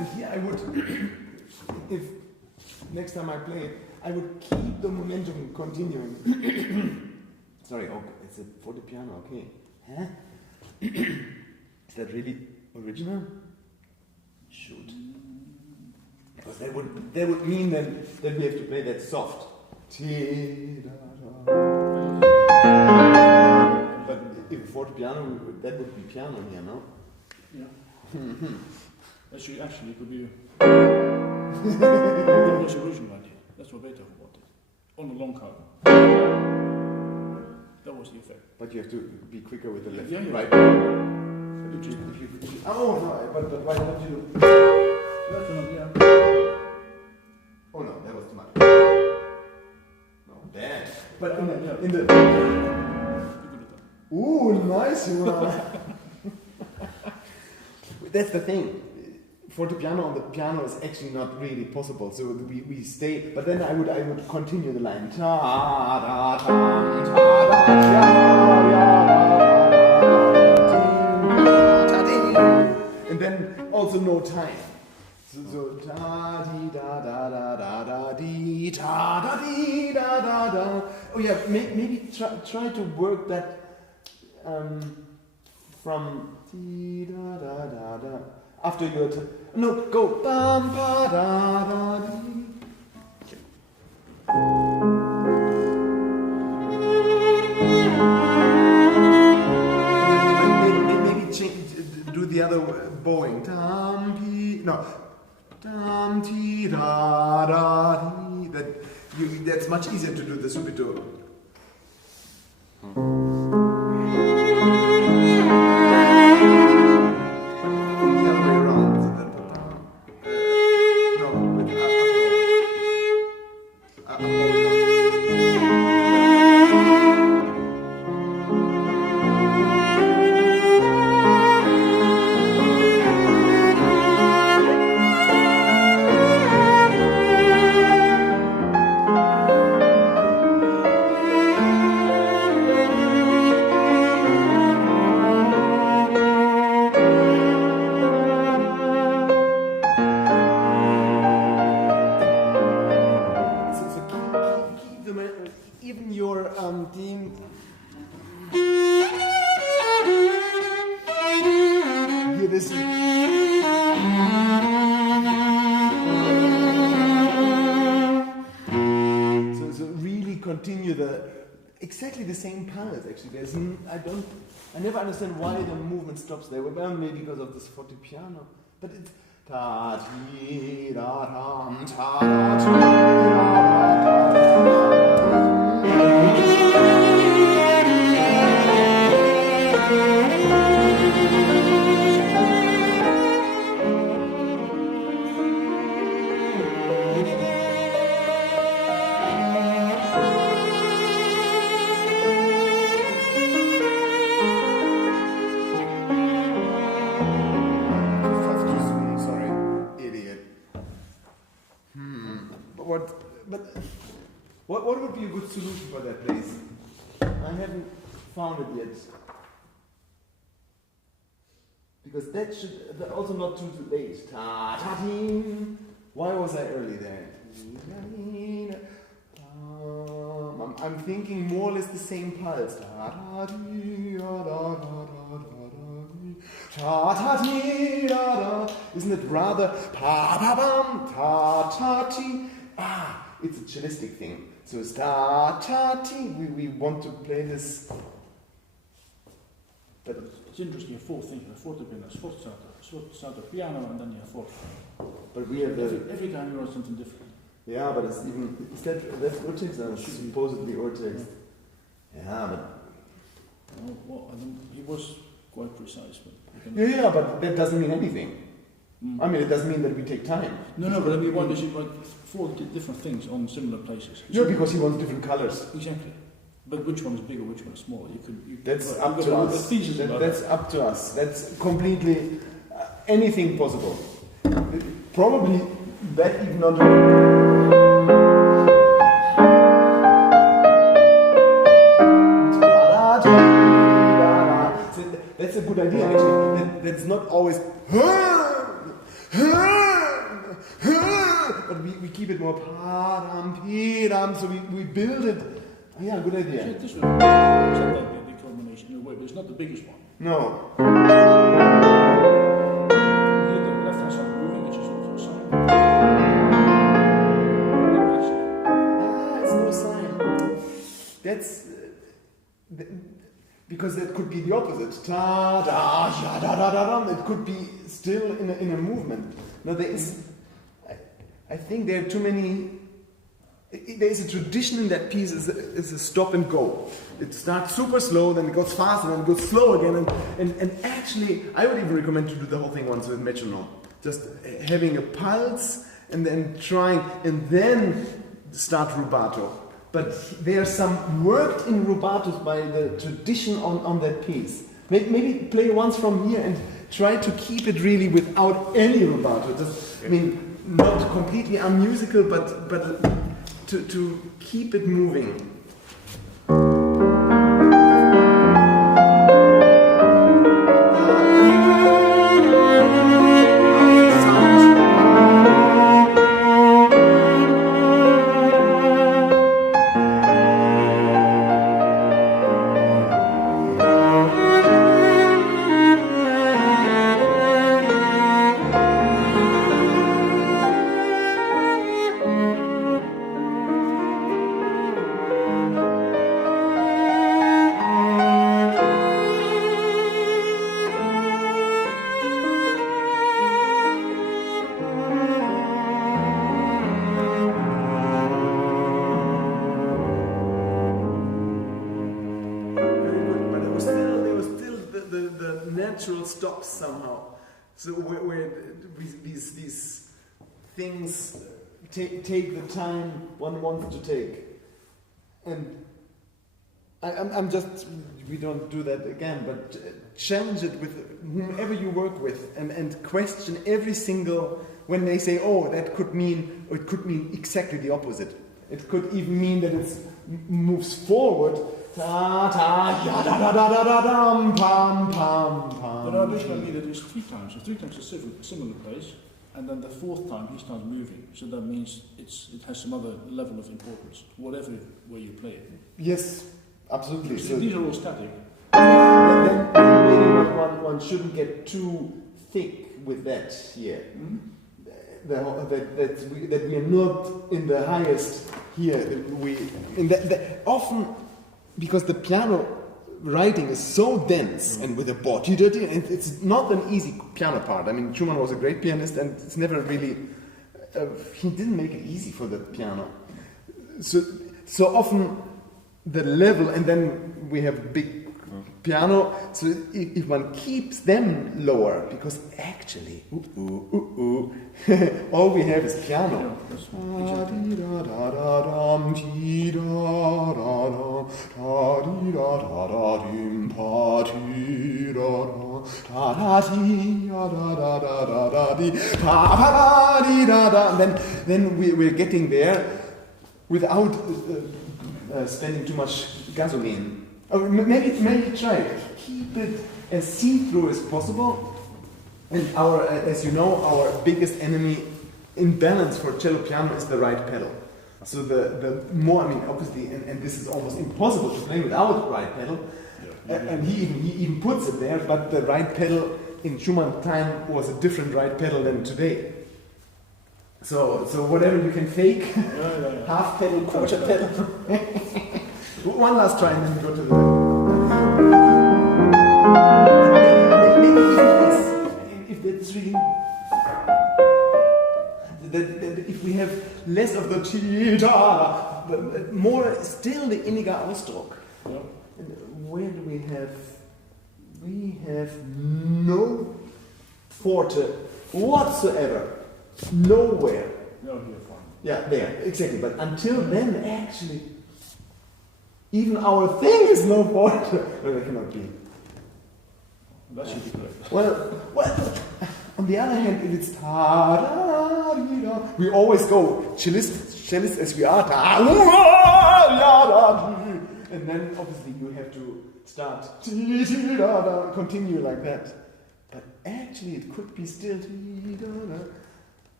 next time I play it, I would keep the momentum continuing. Sorry, okay, it's a fortepiano, okay. Huh? Is that really original? Shoot. Because that would mean then that we have to play that soft. But if fortepiano, that would be piano here, no? Yeah. Actually, it could be. That was the original idea. That's what Beethoven wanted. On the long card. That was the effect. But you have to be quicker with the left, Yeah. right? But if you, oh, right, but why don't you? That's not, yeah. Oh no, that was too much. No, damn. But in the You could have done. ooh, nice, Jonas. That's the thing. Fortepiano on the piano is actually not really possible. So we stay. But then I would continue the line. Ta da tam ta da ta and then also no time. So ta di da da da da da di ta da di da da da. Oh yeah, maybe try to work that from di da da da da after your no go bam pa da da di. Maybe change, do the other bowing. Tam pi no. Tam ti da da di. That's much easier to do the subito. Exactly the same pulse. Actually, I never understand why the movement stops there. Well, maybe because of this fortepiano, but it's ta ti da tam ta da ti What would be a good solution for that place? I haven't found it yet. Because that should also not too late. Ta ta ting. Why was I early there? I'm thinking more or less the same pulse. Ta ta ti da da da da ta ta ti da da. Isn't it rather pa pa bam ta ta ti? It's a cellistic thing. So it's ta ta ti. We want to play this. But it's interesting. Four things. Fortepiano, forte piano, and then you have forte. But we have every time you write something different. Yeah, but it's even that's Urtext. That's supposedly Urtext. Yeah, but well, I think he was quite precise. But but that doesn't mean anything. I mean, it doesn't mean that we take time. No, but I mean, why does he write four different things on similar places? No, because he wants different colors. Exactly. But which one is bigger, which one is smaller? That's up to us. That's up to us. That's completely anything possible. Probably that even not. That's a good idea, actually. That's not always. but we keep it more pa-dum, pi-dum, so we build it. Oh, yeah, good idea. So this one, it's not like the culmination in a way, but it's not the biggest one. No. Here the left hand side moving, which is also a sign. It's no sign. That's because that could be the opposite. Ta da ya da da da da. It could be still in a movement. No, there is. I think there are too many. There is a tradition in that piece is a stop and go. It starts super slow, then it goes faster, then it goes slow again, and actually, I would even recommend to do the whole thing once with metronome. Just having a pulse and then trying, and then start rubato. But there's some worked in rubatos by the tradition on that piece. Maybe play once from here and try to keep it really without any rubato. Just, I mean, not completely unmusical, but to keep it moving. Stops somehow. So where these things take the time one wants to take, and I'm just, we don't do that again, but challenge it with whomever you work with, and question every single, when they say, oh, that could mean, or it could mean exactly the opposite. It could even mean that it moves forward. Ta ta ya da da da da da dum pam pam pam. But our vision idea that is 3 times. So 3 times is a similar place, and then the 4th time he starts moving. So that means it has some other level of importance, whatever way you play it. Yes, absolutely. So these are all static. And then maybe one shouldn't get too thick with that here. Mm-hmm. That we are not in the highest here. Often, because the piano writing is so dense and with a and it's not an easy piano part. I mean, Schumann was a great pianist, and it's never really. He didn't make it easy for the piano. So often the level, and then we have big piano. So if one keeps them lower, because actually, all we have is piano. Then we're getting there without spending too much gasoline. Maybe try it. Keep it as see-through as possible. And as you know, our biggest enemy in balance for cello piano is the right pedal. So the more, I mean, obviously, and this is almost impossible to play without right pedal. And he even puts it there. But the right pedal in Schumann time was a different right pedal than today. So whatever you can fake, half pedal, quarter pedal. One last try and then we go to the... Maybe if that's really... If we have less of the Tida, more still the inniger Ausdruck. Yeah. Where do we have... We have no forte whatsoever. Nowhere. No, you're fine. Yeah, there, exactly. But until then, actually... Even our thing is no forte. Well, that cannot be. That should be correct. Well, on the other hand, if it's ta-da-da-da, we always go, cellist as we are, and then obviously you have to start, continue like that. But actually it could be still,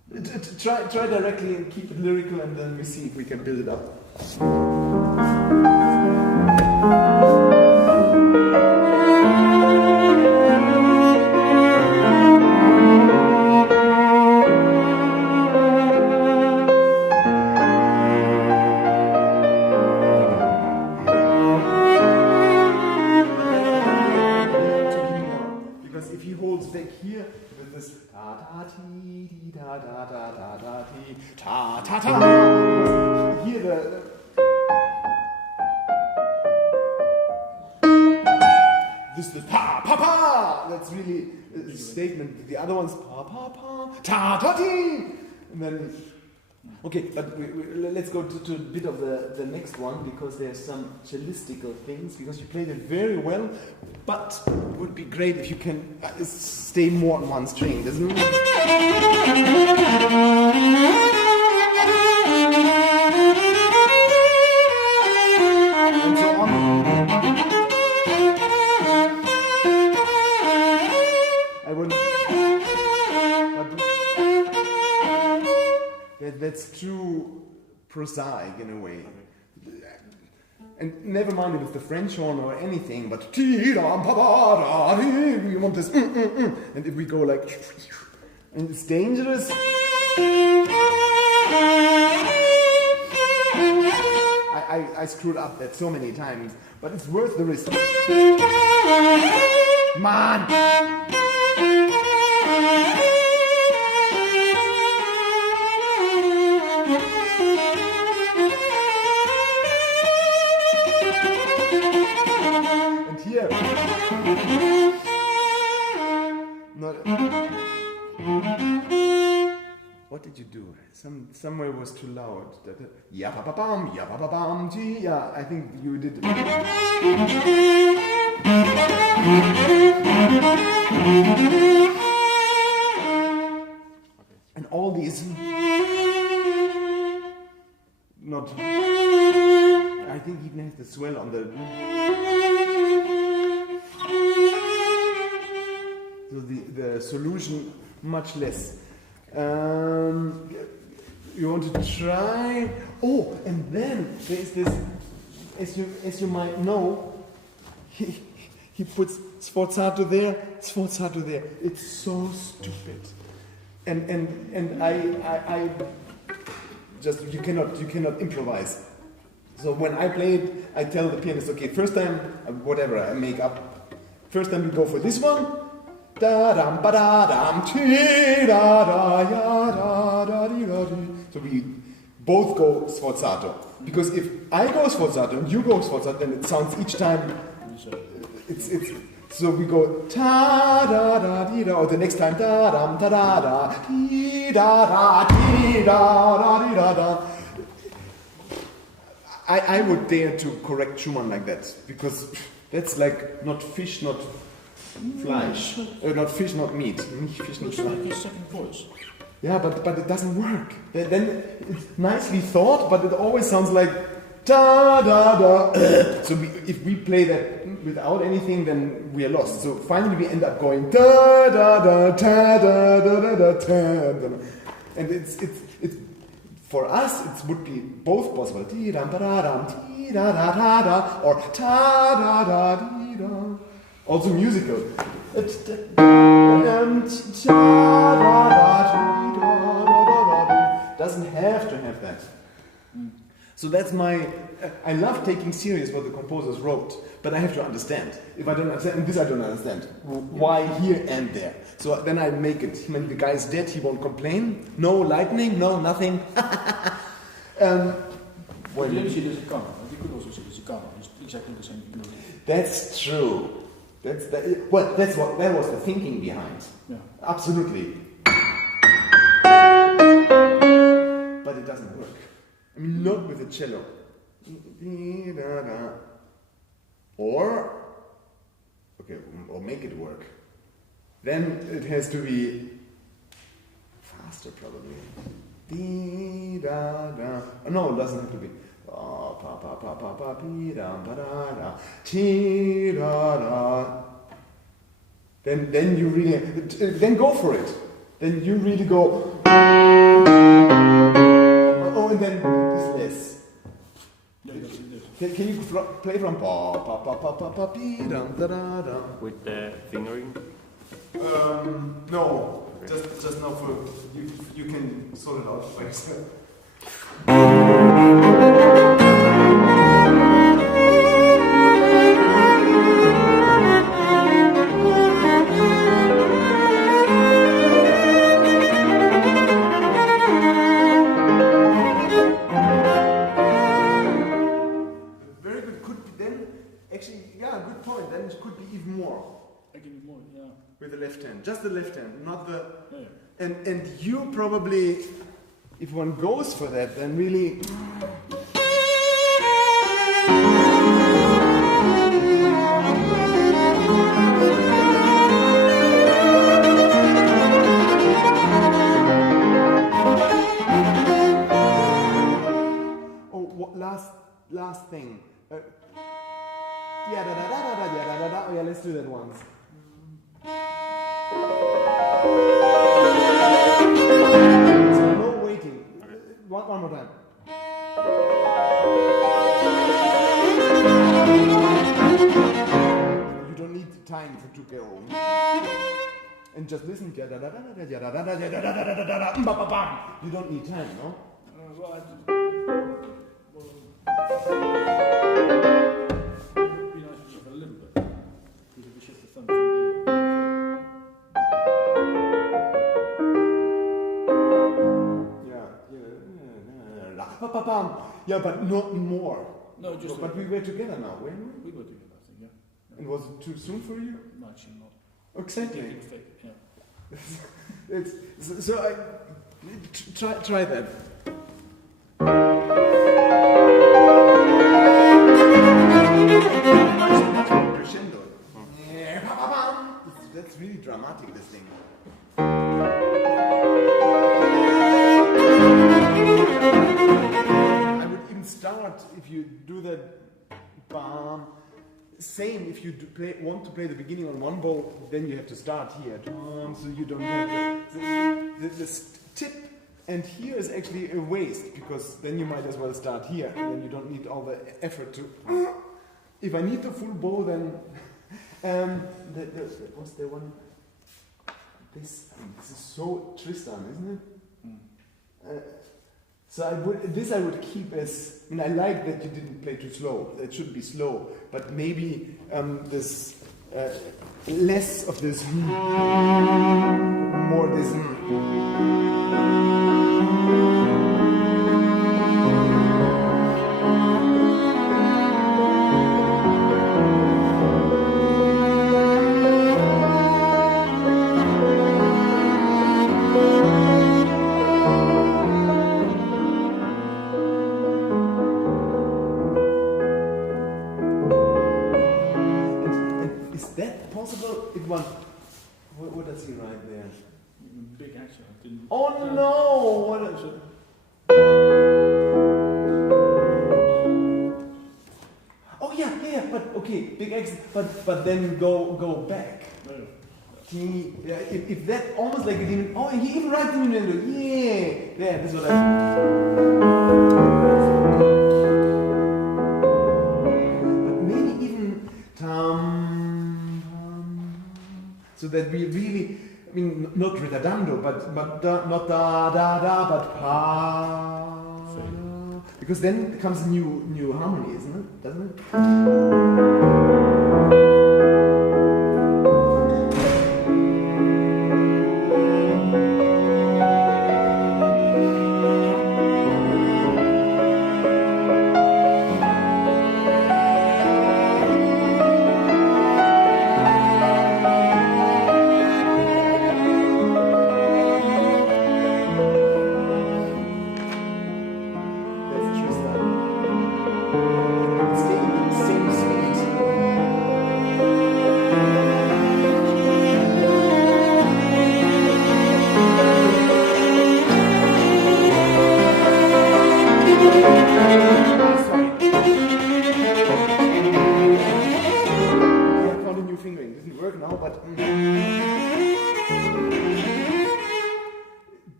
Try directly and keep it lyrical, and then we see if we can build it up. Because if he holds back here with this ta ta ti da da da da da ti ta ta ta, here this is pa pa pa. That's really a statement. The other one's pa pa pa ta ta ti, and then okay. But let's go to a bit of the next one, because there's some cellistical things. Because you played it very well, but it would be great if you can stay more on one string, doesn't it? And so on. I wouldn't. That's too prosaic in a way. And never mind if it's the French horn or anything, but we want this, and if we go like, and it's dangerous. I screwed up that so many times, but it's worth the risk. Man! And here, what did you do? Somewhere was too loud. Yeah, pa pa bam, yeah, pa pa bam, gee, yeah. I think you did. And all these, not. I think even has the swell on the. So the solution much less. You want to try? Oh, and then there is this. As you might know, he puts sforzato there, sforzato there. It's so stupid. And I just you cannot improvise. So when I play it, I tell the pianist, okay, first time whatever I make up. First time we go for this one. Da dam ba da dam ti da da ya da da di da di. So we both go sforzato. Because if I go sforzato and you go sforzato, then it sounds each time. It's so we go ta da da di da, or the next time da dam ta da da di da da di da da di da da. I would dare to correct Schumann like that, because that's like not fish, not fleisch, not fish, not meat. Fish, not It's like his second voice. Yeah, but it doesn't work. Then it's nicely thought, but it always sounds like da da da. So if we play that without anything, then we are lost. So finally we end up going da da da da da da da da da. And it's for us it would be both possible. Ti dam da da dam ti da da da da, or ta da da di da. Also musical. Doesn't have to have that. So that's my. I love taking serious what the composers wrote, but I have to understand. If I don't understand, and this I don't understand, why here and there. So then I make it. When the guy's dead, he won't complain. No lightning, no nothing. Well, you see the Zicano. You could also see the Zicano. It's exactly the same melody. That's true. That was the thinking behind. Yeah. Absolutely. But it doesn't work. I mean, not with the cello. Or make it work. Then it has to be faster, probably. No, it doesn't have to be. Then you really then go for it. Then you really go. Oh, and then this less. Yeah, that's it. Can you play from pa pa pa pa pa pa pi dum da da da? With the fingering? No, just now for you can sort it out by yourself. Very good. Could be then actually, yeah, good point. Then it could be even more. I give you more, yeah. With the left hand, just the left hand, not the. Yeah. And you probably, if one goes for that, then really. Oh, last thing. Yeah, da da da da da da da da. Oh yeah, let's do that once. So no waiting. One more time. You don't need time to go. And just listen. You don't need time, no? Well, I just, it'd be nice to shift a little bit. Because if we shift the thumb from Yeah, but not more. No, just. But we were together now, weren't we? We were together, I think, yeah. And was it too soon for you? No, actually not. Exactly. Making fit, yeah. It's so I try that. Crescendo. That's really dramatic. This thing. I would even start if you do that. Bam. Same if you want to play the beginning on one bow, then you have to start here. So you don't have the tip, and here is actually a waste because then you might as well start here, and then you don't need all the effort to. If I need the full bow, then what's the one? This is so Tristan, isn't it? So I would keep as. I mean, I like that you didn't play too slow. It should be slow, but maybe this less of this, more this. What does he write there? Big accent. Didn't. Oh no! What is it? Oh yeah. But okay, big accent. But then go back. If that almost like a demon. Oh, he even writes diminuendo. Yeah, that's what I. But maybe even so that we really, I mean, not retardando, but not da da da, but pa. Because then comes a new harmony, isn't it? Doesn't it?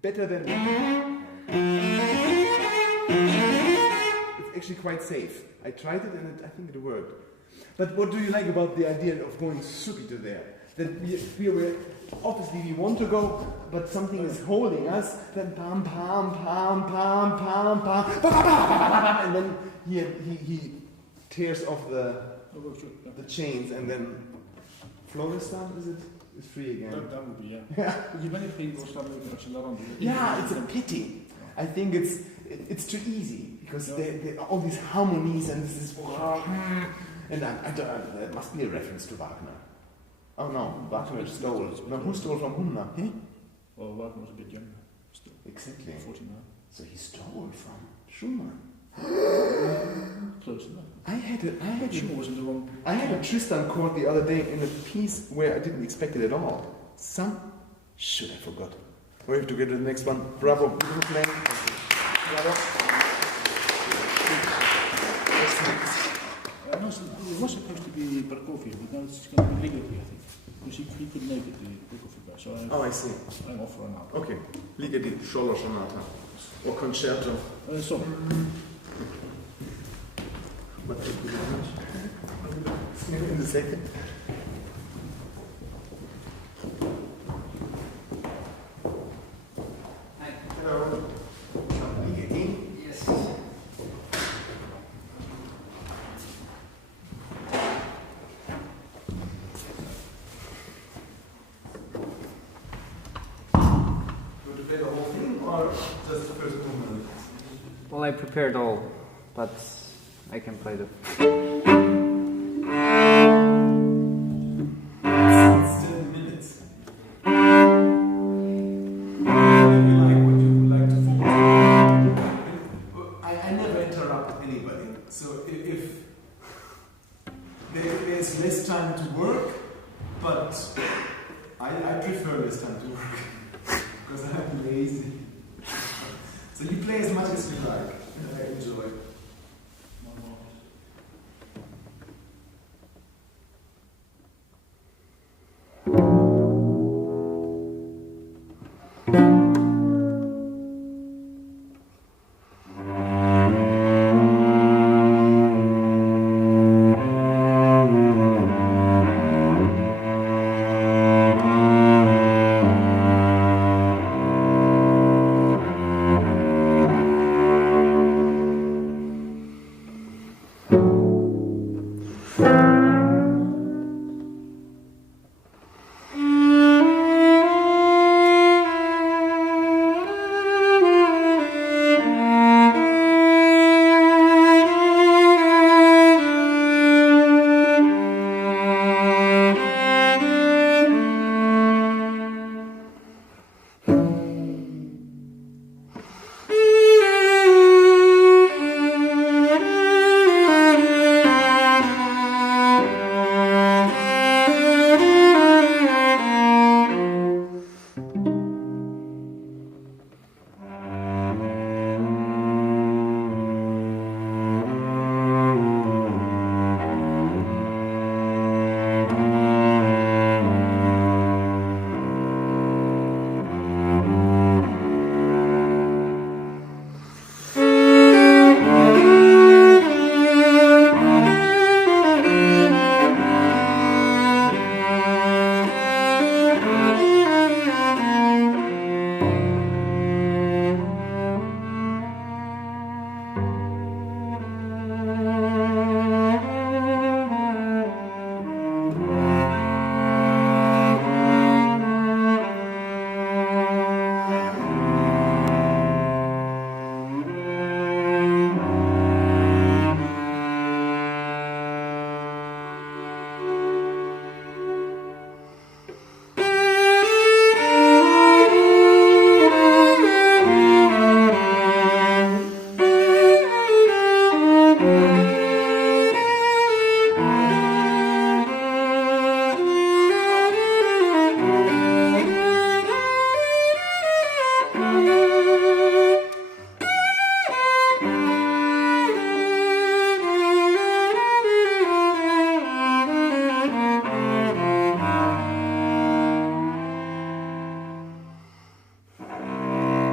better than. It's actually quite safe. I tried it and I think it worked. But what do you like about the idea of going to there? That we were obviously we want to go, but something is holding us. Then pam pam pam pam pam pam, and then he tears off the chains, and then flawless sound is free again. That would be, yeah. Because many people start looking at Acceleron. Yeah, it's a pity. I think it's too easy because there are all these harmonies and this is and I don't. That must be a reference to Wagner. Oh no, Wagner stole. No, who stole from whom now? He? Well, Wagner was a bit younger still. Exactly. 49. So he stole from Schumann. Close enough. I had Schumann was in the wrong. I had a Tristan chord the other day in a piece where I didn't expect it at all. Shoot, I forgot. We have to get to the next one. Bravo, beautiful playing. Bravo. It was supposed to be Prokofiev, but now it's going to be Ligeti, I think. Because he couldn't make it, the Prokofiev guy. So I see. I'm off for now. Okay. Ligeti, Cello Sonata. Or Concerto. So. But thank you very much. In a second. Hi. Hello. Ligeti. Yes. The whole thing or just the first movement? Well, I prepared all, but I can play the. It's still in minutes. What you would like to focus on. I never interrupt anybody. So if there's less time to work, but I prefer less time to work. Because I'm lazy. So you play as much as you like. I enjoy.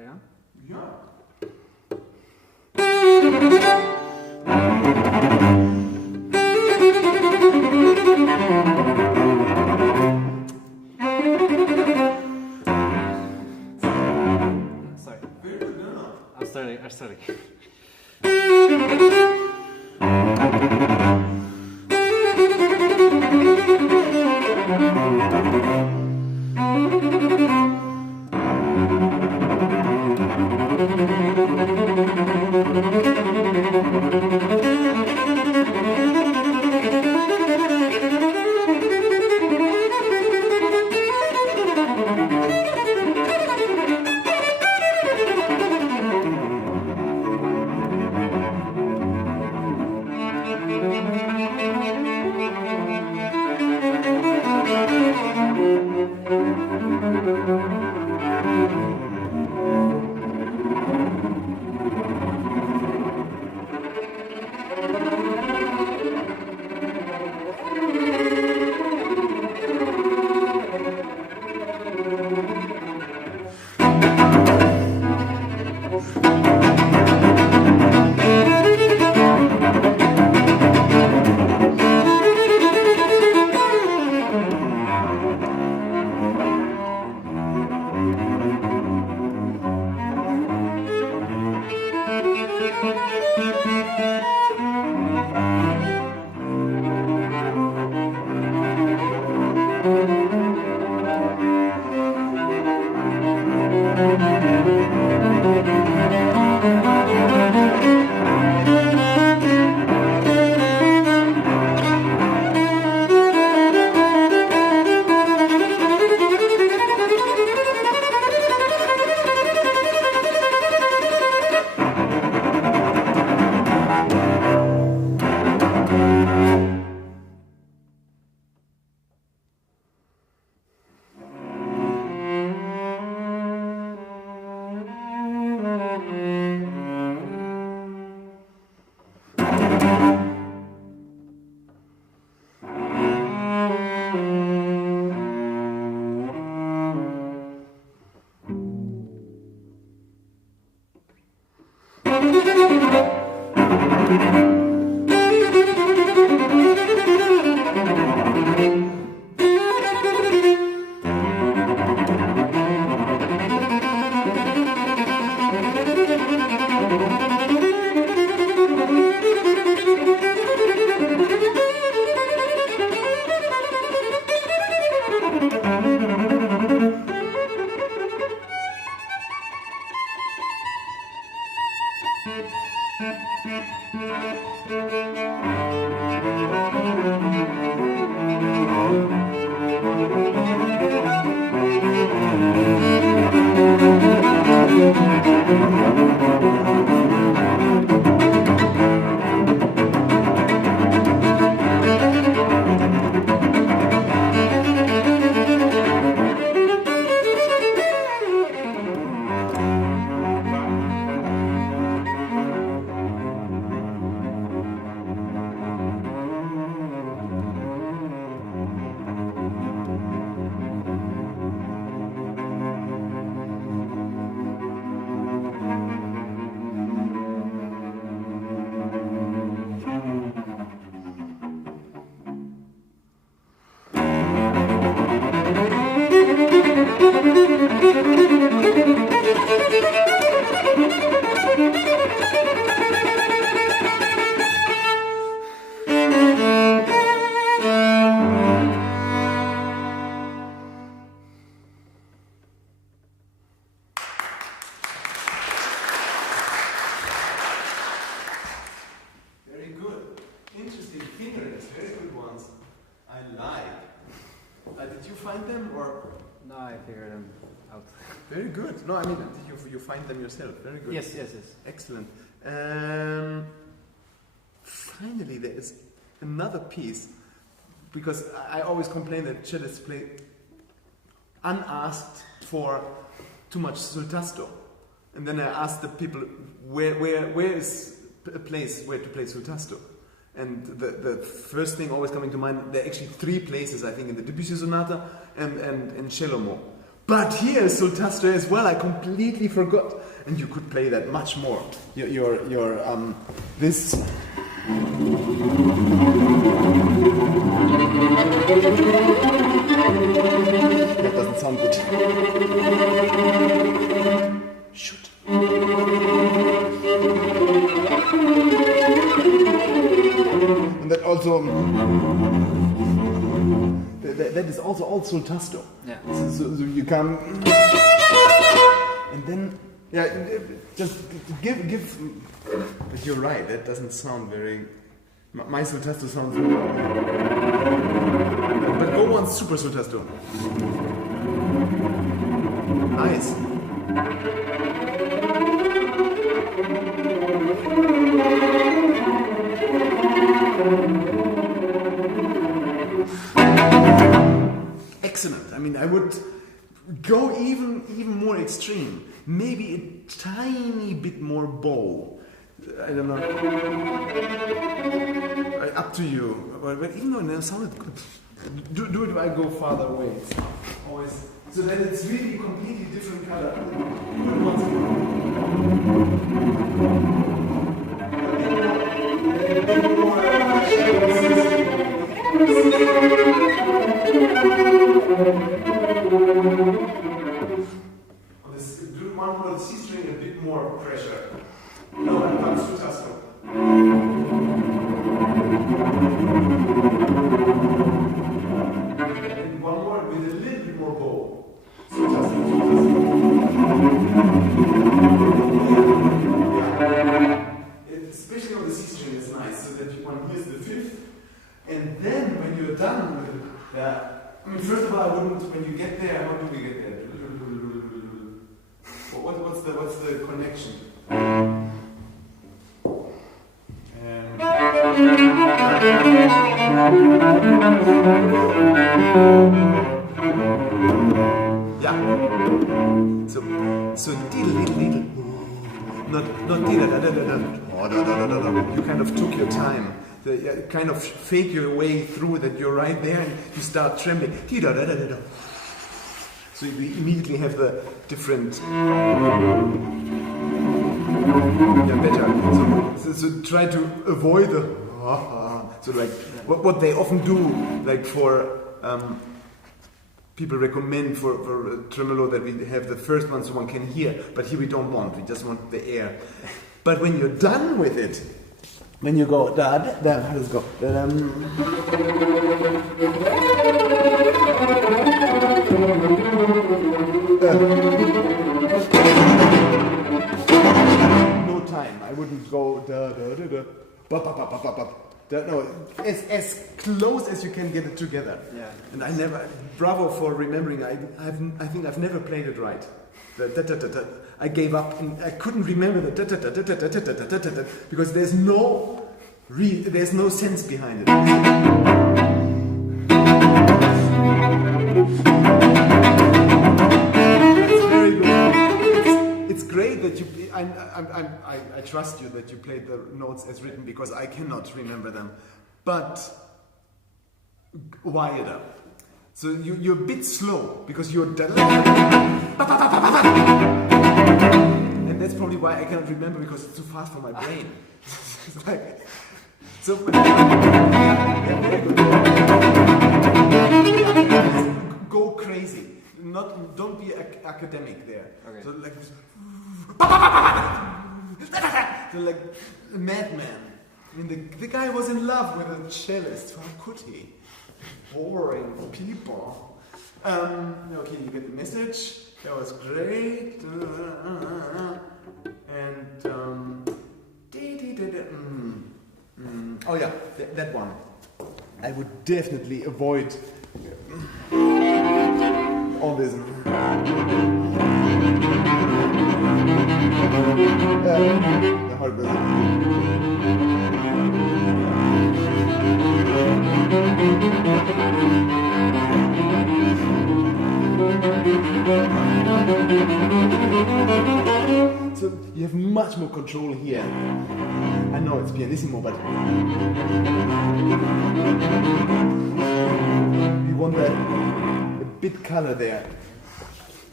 play on? Yeah. Sorry. Very good, no. I'm starting. Very good. No, I mean, you find them yourself. Very good. Yes. Excellent. Finally, there is another piece, because I always complain that cellists play unasked for too much sul tasto. And then I ask the people, where is a place where to play sul tasto? And the first thing always coming to mind, there are actually three places, I think, in the Debussy Sonata and Cello Mo. But here sultasto as well. I completely forgot, and you could play that much more. Your this. That doesn't sound good. Shoot. And that also. That is also all sultasto. Yeah. So you come. And then. Yeah, just give. But you're right, that doesn't sound very. My sultasto sounds. But go on super sultasto. Nice. Excellent. I mean, I would go even more extreme. Maybe a tiny bit more bow. I don't know. Up to you. But even though it sounded good, do it. I go farther away. It's always so that it's really completely different color. Do one more C string, a bit more pressure. No, I'm not sultasto. And one more with a little bit more bow. Sultasto. Yeah. Especially on the C string is nice, so that one hears the fifth. And then when you're done with it, I mean, first of all, I wouldn't. When you get there, how do we get there? What's the connection? Yeah. So diddle. Not you kind of took your time. You kind of fake your way through that you're right there and you start trembling. So you immediately have the different. Yeah, better. So try to avoid the. So like what they often do, like for people recommend for tremolo that we have the first one so one can hear, but here we don't want. We just want the air. But when you're done with it, when you go da, let's go. No time. I wouldn't go da. No, as close as you can get it together. Yeah. And I never. Bravo for remembering. I think I've never played it right. I gave up and I couldn't remember the because there's no sense behind it. It's very good. It's great that you. I trust you that you played the notes as written because I cannot remember them, but wire it up. So you're a bit slow because you're. And that's probably why I cannot remember because it's too fast for my brain. It's like, so yeah, very good. Go crazy. Don't be academic there. Okay. So like this. So like a madman. I mean, the guy was in love with a cellist. How could he? Boring people. Okay, you get the message. That was great. And oh yeah, that one. I would definitely avoid all this. The hard So you have much more control here. I know it's pianissimo, but we want a bit color there.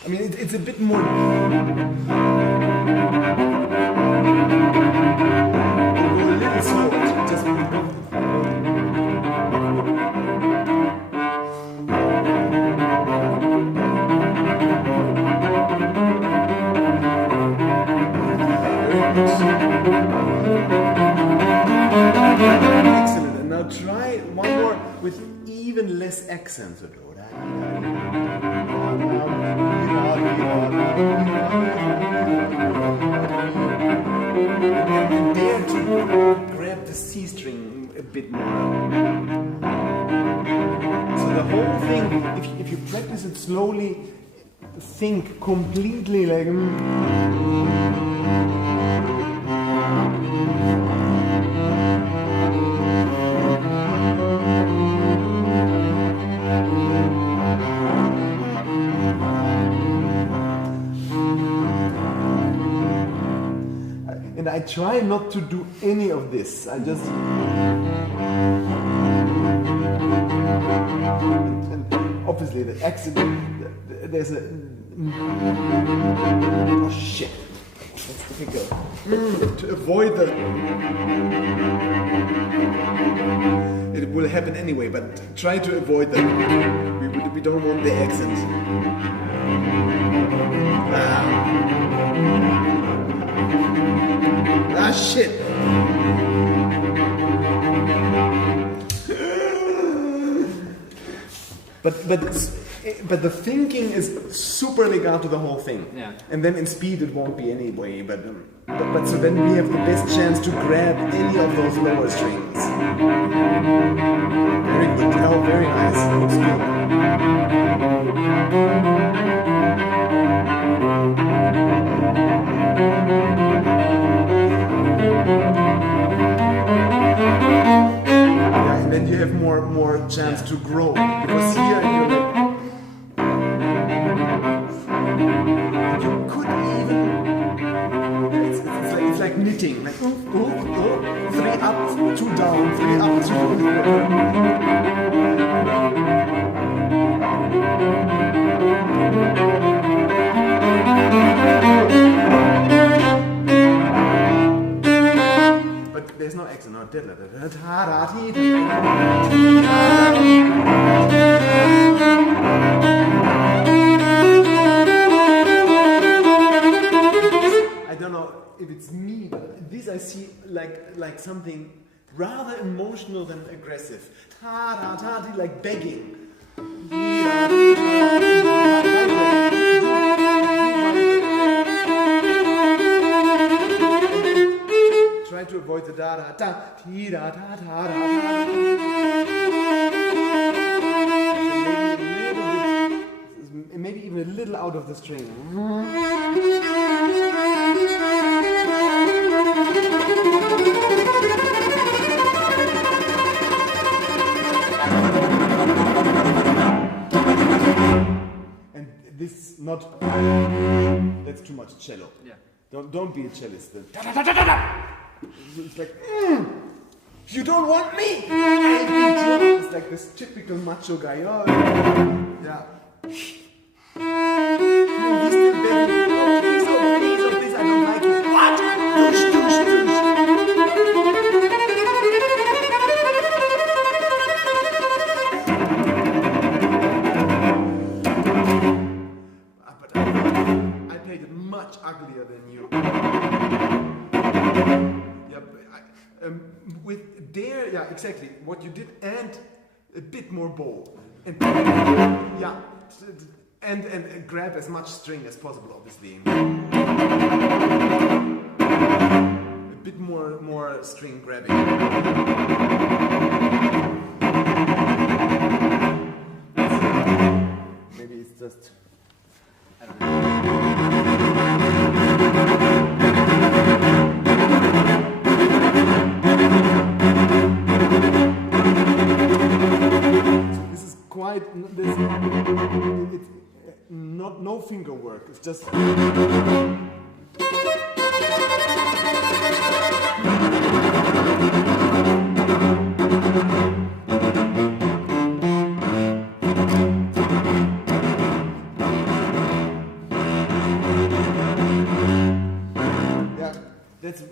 I mean, it's a bit more. A little slower. Just. Excellent. And now try one more with even less accents. And dare to grab the C string a bit more. So the whole thing, if you practice it slowly, think completely like. And I try not to do any of this. I just. And obviously, the accent. There's a. Oh shit. That's difficult. To avoid the. It will happen anyway, but try to avoid that. We don't want the accent. Shit. But the thinking is super legato the whole thing. Yeah. And then in speed it won't be anyway. But so then we have the best chance to grab any of those lower strings. Very good. Oh, very nice. Looks good. Yeah, and then you have more chance to grow. Because here you could even it's like knitting, like 3 up, 2 down, 3 up, 2 But there's no accent, no. I don't know if it's me, but this I see like something rather emotional than aggressive. Like begging. Try to avoid the da da da ti da da da da. Maybe even a little out of the string. And this not. That's too much cello. Yeah. Don't be a cellist. It's like, you don't want me. It's like this typical macho guy. Oh, yeah. Please, I don't like it. What? Douche. But I played it much uglier than you. With dare, yeah, exactly what you did, and a bit more bold, and yeah, and grab as much string as possible, obviously. A bit more string grabbing. Maybe it's just. I don't know. It's no finger work. It's just.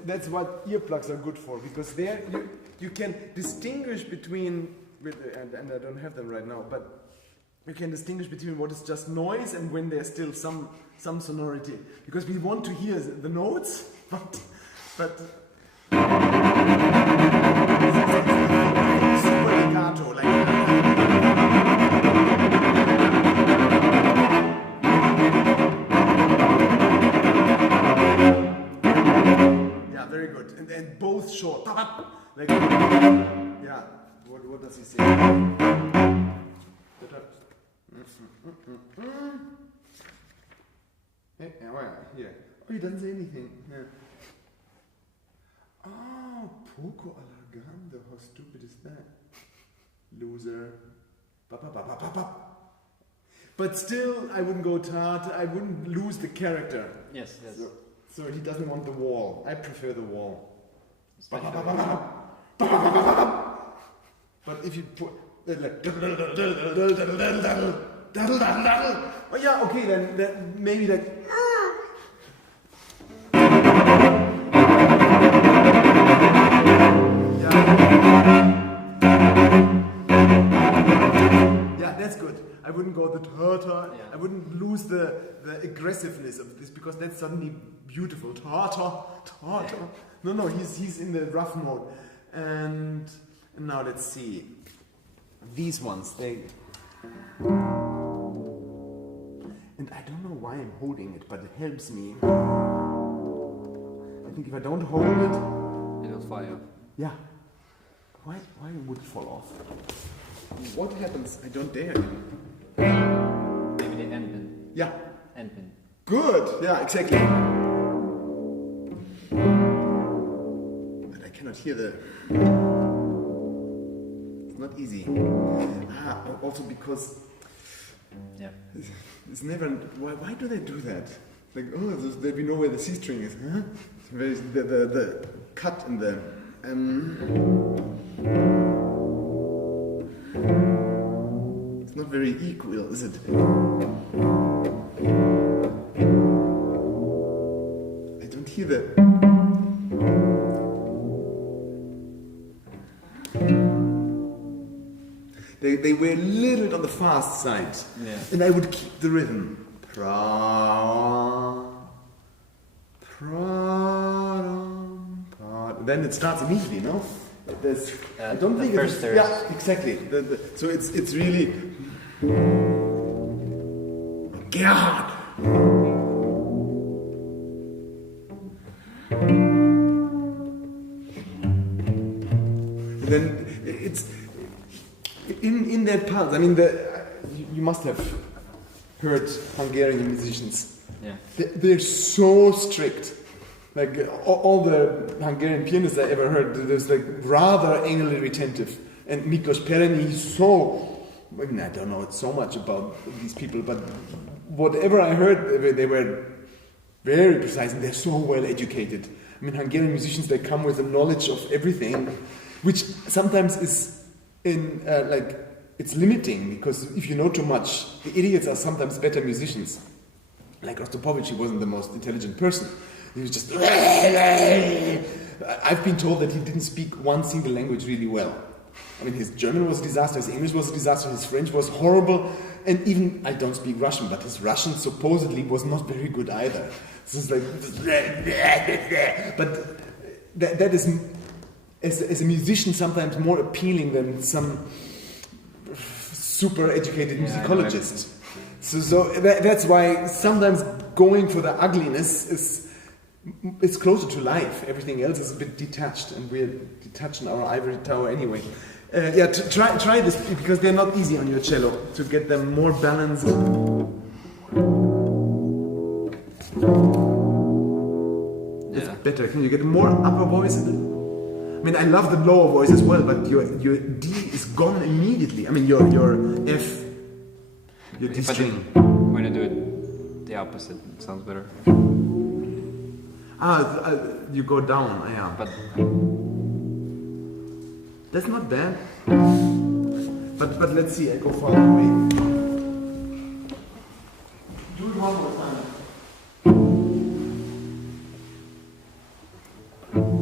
that's what earplugs are good for, because there you can distinguish between, and I don't have them right now, but you can distinguish between what is just noise and when there's still some sonority, because we want to hear the notes, but super legato, like yeah, very good, and both short, like yeah. What does he say? Here. Oh, he doesn't say anything. Yeah. Oh, poco allargando. How stupid is that? Loser. But still, I wouldn't go tart. I wouldn't lose the character. Yes. So he doesn't want the wall. I prefer the wall. But if you put oh yeah, okay, then maybe like yeah, that's good. I wouldn't go the ta-ta. I wouldn't lose the aggressiveness of this, because that's suddenly beautiful. Ta-ta. No, he's in the rough mode. And now let's see. These ones, and I don't know why I'm holding it, but it helps me. I think if I don't hold it, It will fire. yeah. Why would it fall off? What happens? I don't dare. Maybe the end pin. Yeah. End pin. Good. Yeah, exactly. But I cannot hear the. It's not easy. Also because. Yeah. It's never. Why do they do that? Like, oh, we know where the C string is, huh? Where is the cut in the. It's not very equal, is it? I don't hear the. They were a little on the fast side, and I would keep the rhythm. Then it starts immediately, no? I don't think it's. Yeah, exactly. So it's really. Gerhardt! Then it's. In that pulse, I mean, you must have heard Hungarian musicians. Yeah. They're so strict. Like all the Hungarian pianists I ever heard, there's like rather anally retentive. And Miklos Perényi, he's so. I mean, I don't know so much about these people, but whatever I heard, they were very precise and they're so well educated. I mean, Hungarian musicians, they come with a knowledge of everything, which sometimes is. It's limiting, because if you know too much, the idiots are sometimes better musicians. Like Rostropovich, he wasn't the most intelligent person. He was just. I've been told that he didn't speak one single language really well. I mean, his German was a disaster, his English was a disaster, his French was horrible, and even, I don't speak Russian, but his Russian supposedly was not very good either. So it's like. But that is. As a musician, sometimes more appealing than some super educated musicologist. So that's why sometimes going for the ugliness is closer to life. Everything else is a bit detached, and we're detached in our ivory tower anyway. Try this, because they're not easy on your cello, to get them more balanced. That's better. Can you get more upper voice in it? I mean, I love the lower voice as well, but your D is gone immediately. I mean, your F, your D string. When you do it the opposite, it sounds better. You go down, yeah. But that's not bad. But let's see, I go farther away. Do it one more time.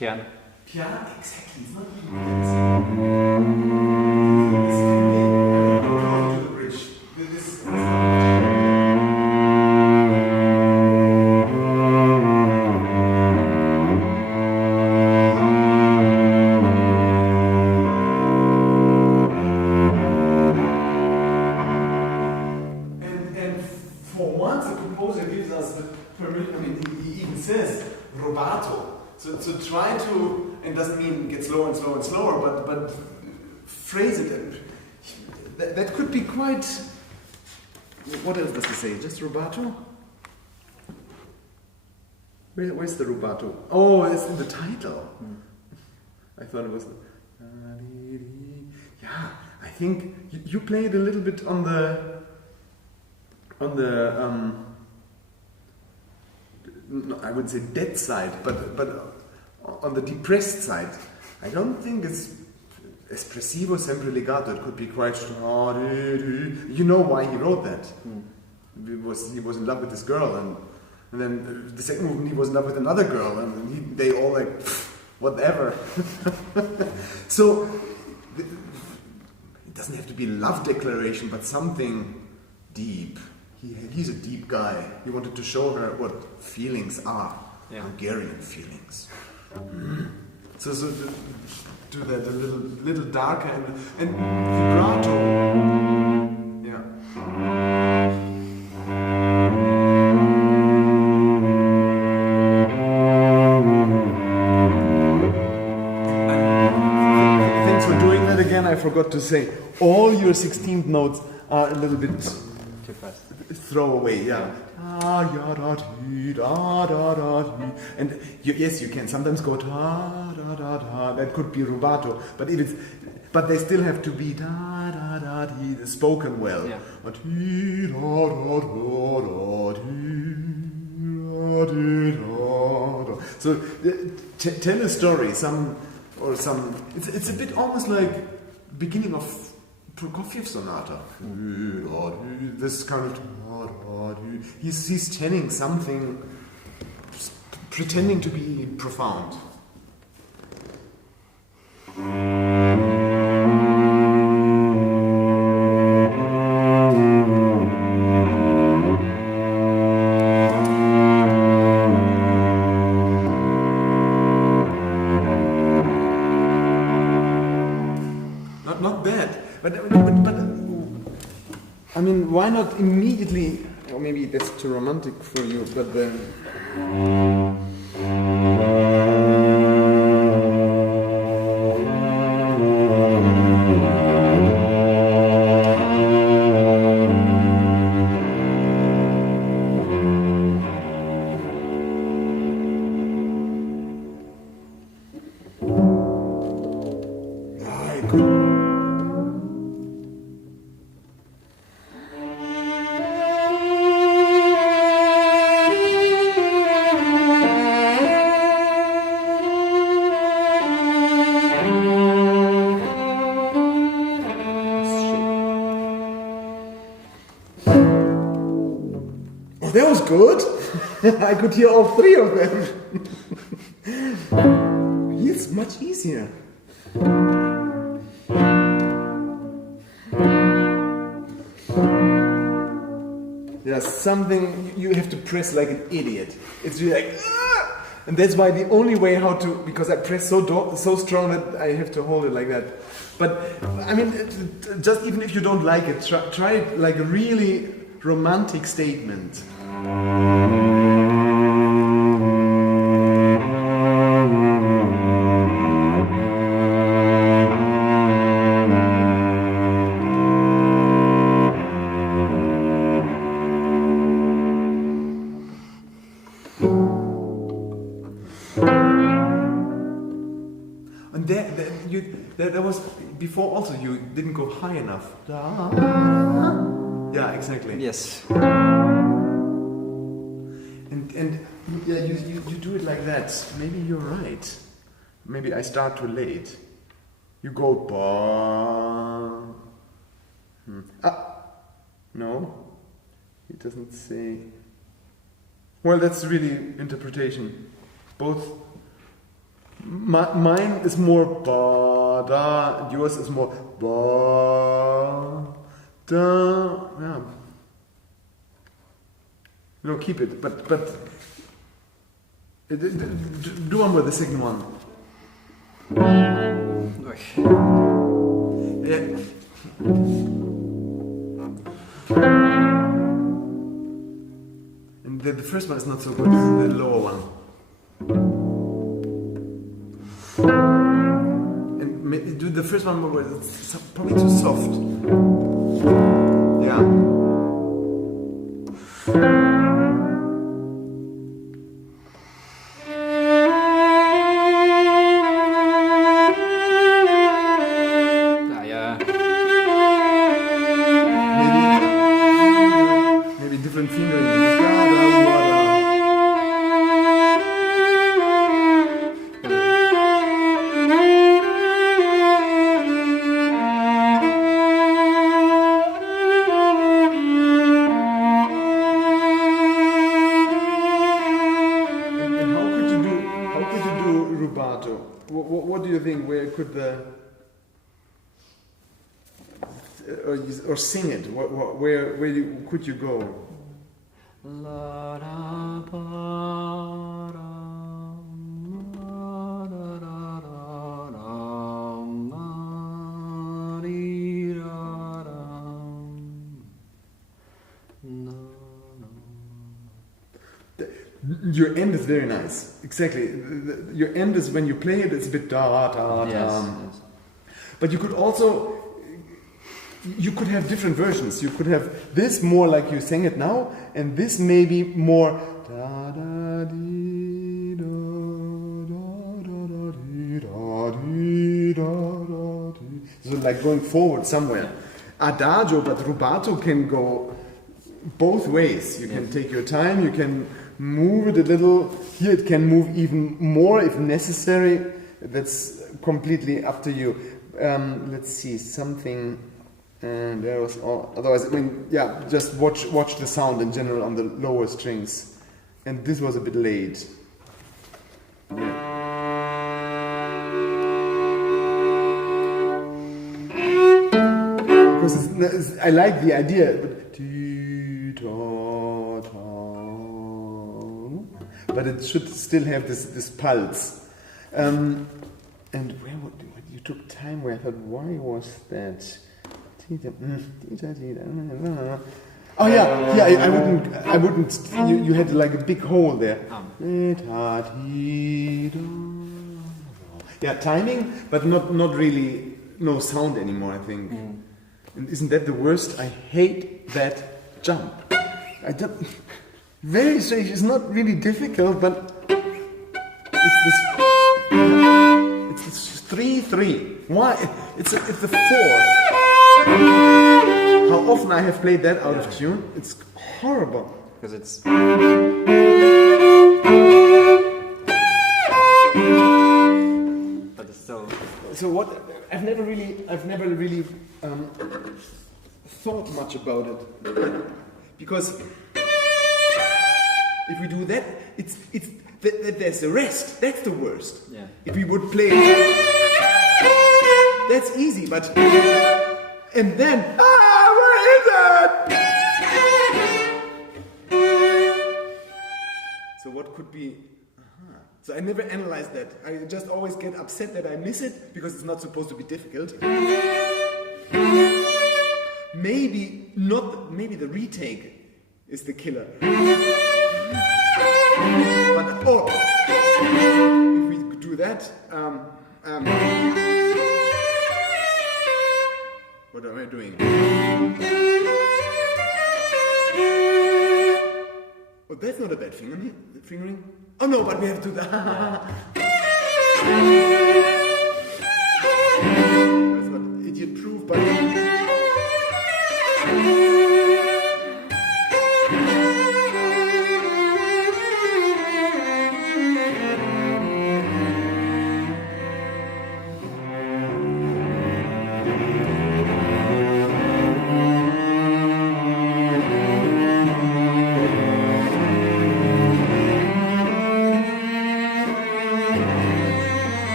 Piano. Piano, exactly. It's not this can be going to the bridge. This is and for once the composer gives us the permission. I mean, he even says rubato. So try to, and doesn't mean get slower and slower and slower, but phrase it. That could be quite. What else does he say? Just rubato? Where's the rubato? Oh, it's in the title. I thought it was. Yeah, I think you play it a little bit on the. No, I wouldn't say dead side, but on the depressed side. I don't think it's espressivo sempre legato. It could be quite. You know why he wrote that? He was in love with this girl, and then the second movement he was in love with another girl, and they all like whatever. So it doesn't have to be love declaration, but something deep. He's a deep guy. He wanted to show her what feelings are. Yeah. Hungarian feelings. So do that a little darker and vibrato. Yeah. Thanks for doing that again. I forgot to say all your 16th notes are a little bit Too fast. throw away, yeah. And yes, you can sometimes go da da da da. That could be rubato, but they still have to be da da da da spoken well. Yeah. So tell a story, It's a bit almost like beginning of Prokofiev Sonata. This kind of he's telling something, pretending to be profound. Not bad, but I mean, why not immediately? Or maybe that's too romantic for you, but then. That was good. I could hear all three of them. It's much easier. There's something you have to press like an idiot. It's really like, ah! And that's why the only way how to, because I press so strong that I have to hold it like that. But I mean, just even if you don't like it, try it like a really romantic statement. And there was before also you didn't go high enough. Yeah, exactly. Yes. And yeah, you do it like that. Maybe you're right. Maybe I start too late. You go ba. No, it doesn't say. Well, that's really interpretation. Both. Mine is more ba da, and yours is more ba da. Yeah. No, keep it, but do one with the second one. Yeah. And the first one is not so good. The lower one. And do the first one more. It's probably too soft. Yeah. Or sing it. Where could you go? Your end is very nice. Exactly. Your end is when you play it. It's a bit da da da. Yes. But you could also. You could have different versions. You could have this more like you sang it now, and this maybe more da da dee da da da da dee da dee da da dee. So like going forward somewhere. Adagio, but rubato can go both ways. You can take your time. You can move it a little. Here it can move even more if necessary. That's completely up to you. Let's see something. And there was all, otherwise, I mean, yeah, just watch the sound in general on the lower strings. And this was a bit late. Yeah. Because I like the idea, but it should still have this pulse. And where you took time where I thought, why was that? Oh yeah, I wouldn't. You had like a big hole there. Yeah, timing, but not really. No sound anymore. I think. And isn't that the worst? I hate that jump. Very strange. It's not really difficult, but it's this 3-3. Why? It's the fourth. How often I have played that out of tune? It's horrible. Because it's. But it's so. So what? I've never really thought much about it, because if we do that, there's the rest. That's the worst. Yeah. If we would play, that's easy, but. And then, where is it? So what could be? So I never analyzed that. I just always get upset that I miss it because it's not supposed to be difficult. Maybe the retake is the killer. But if we do that, what am I doing? Oh, that's not a bad fingering. Oh no, but we have to do that. That's not idiot proof, but.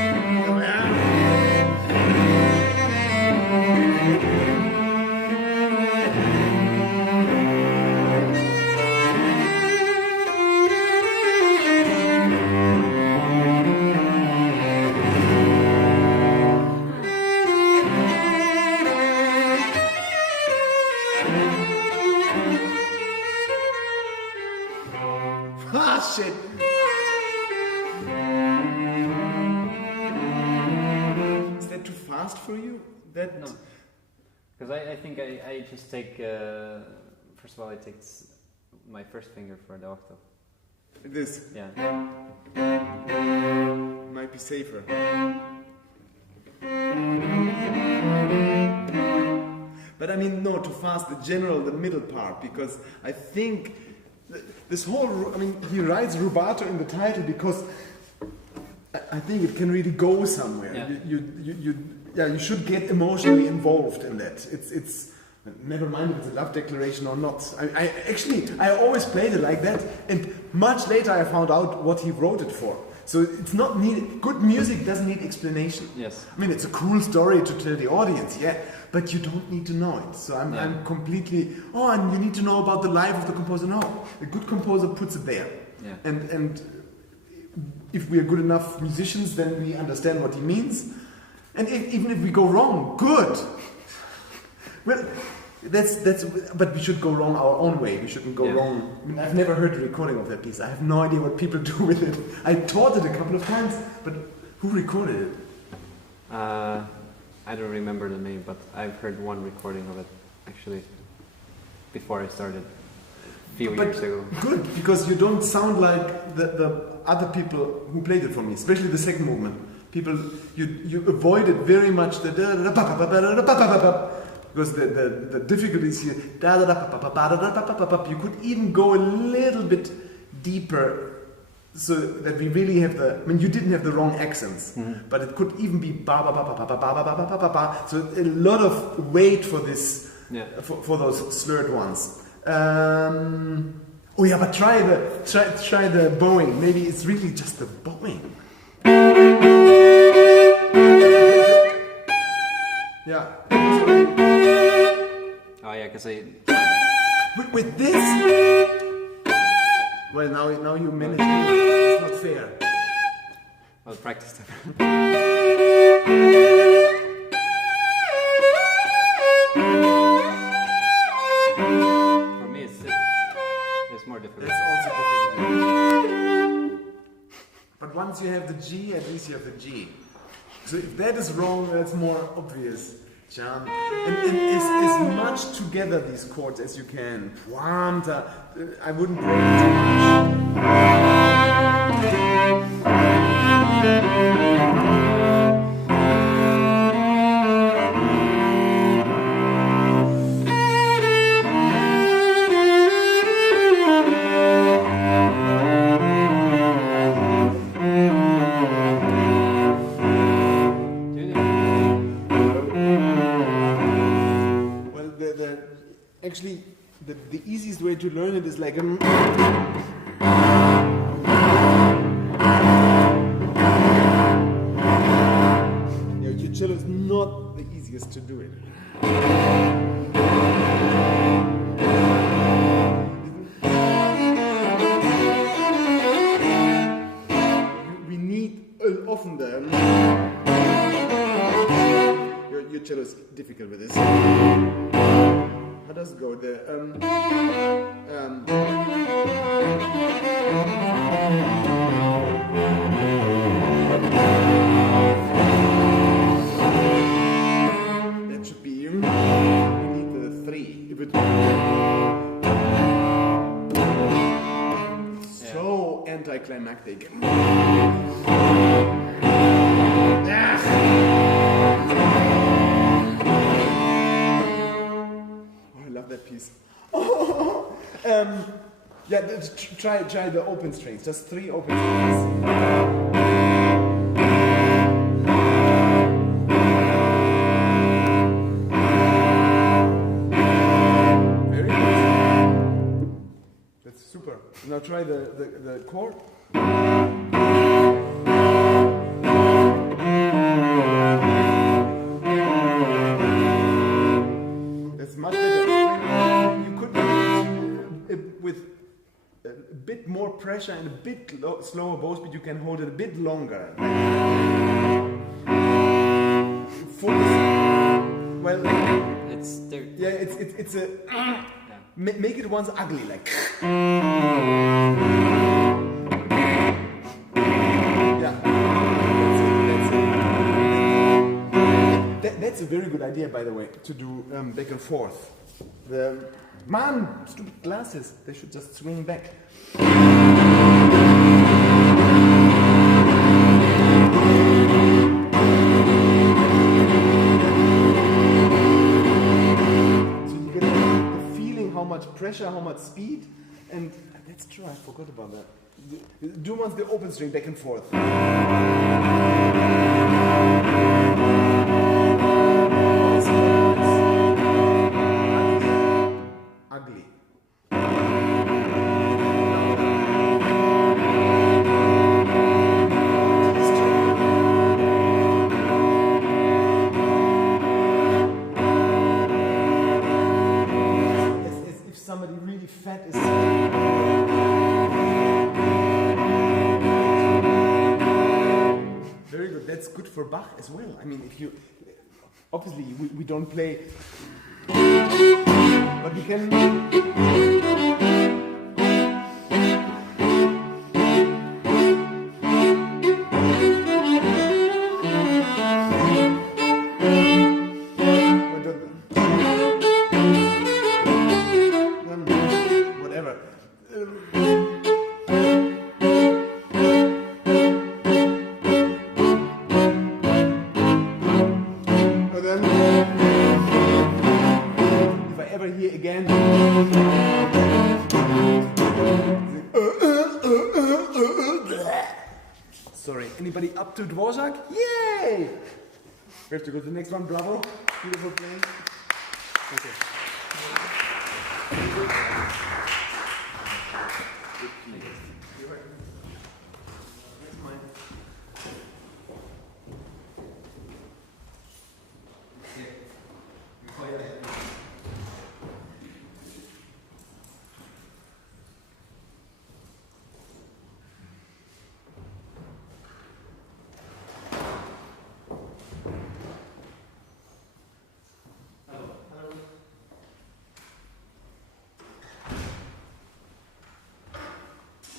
fast for you? That No. Because I think I just take, first of all, I take my first finger for the octave. this Yeah. might be safer. But I mean, no, too fast, the middle part, because I think this whole, I mean, he writes rubato in the title because I think it can really go somewhere. Yeah. You should get emotionally involved in that. It's never mind if it's a love declaration or not. I always played it like that, and much later I found out what he wrote it for. So it's not needed. Good music doesn't need explanation. Yes. I mean, it's a cool story to tell the audience, yeah, but you don't need to know it. So I'm completely, and you need to know about the life of the composer. No, a good composer puts it there. Yeah. And if we are good enough musicians, then we understand what he means. And even if we go wrong, good. Well, but we should go wrong our own way. We shouldn't go wrong. I mean, I've never heard a recording of that piece. I have no idea what people do with it. I taught it a couple of times, but who recorded it? I don't remember the name, but I've heard one recording of it actually before I started a few years ago. Good, because you don't sound like the other people who played it for me, especially the second movement. People, you avoided very much the because the difficulties here. You could even go a little bit deeper, so that we really have you didn't have the wrong accents, but it could even be ba ba ba ba ba ba ba ba ba ba ba. So a lot of weight for this, for those slurred ones. But try the bowing. Maybe it's really just the bowing. Yeah. Oh yeah, because with this. Well, now you manage it. It's not fair. I'll practice that. For me, it's more difficult. That's also difficult. But once you have the G, at least you have the G. So if that is wrong, that's more obvious. And as much together these chords as you can. I wouldn't break too much. Actually, the easiest way to learn it is like your cello is not the easiest to do it. We need often the your cello is difficult with this. How does it go? That should be. We need the 3. If it's so anticlimactic. That piece. Try the open strings. Just 3 open strings. Very good. That's super. Now try the chord. That's much better. With a bit more pressure and a bit slower bow speed, you can hold it a bit longer. Well, it's there. Yeah, it's a. Make it once ugly, like. Yeah. that's a very good idea, by the way, to do back and forth. Man, stupid glasses, they should just swing back. Pressure, how much speed, and that's true, I forgot about that. Do once the open string back and forth. Ugly. Somebody really fat is very good. That's good for Bach as well. I mean, if you obviously we don't play, but we can. Sorry, anybody up to Dvorak? Yay! We have to go to the next one, bravo. Beautiful playing. Okay. That's mine.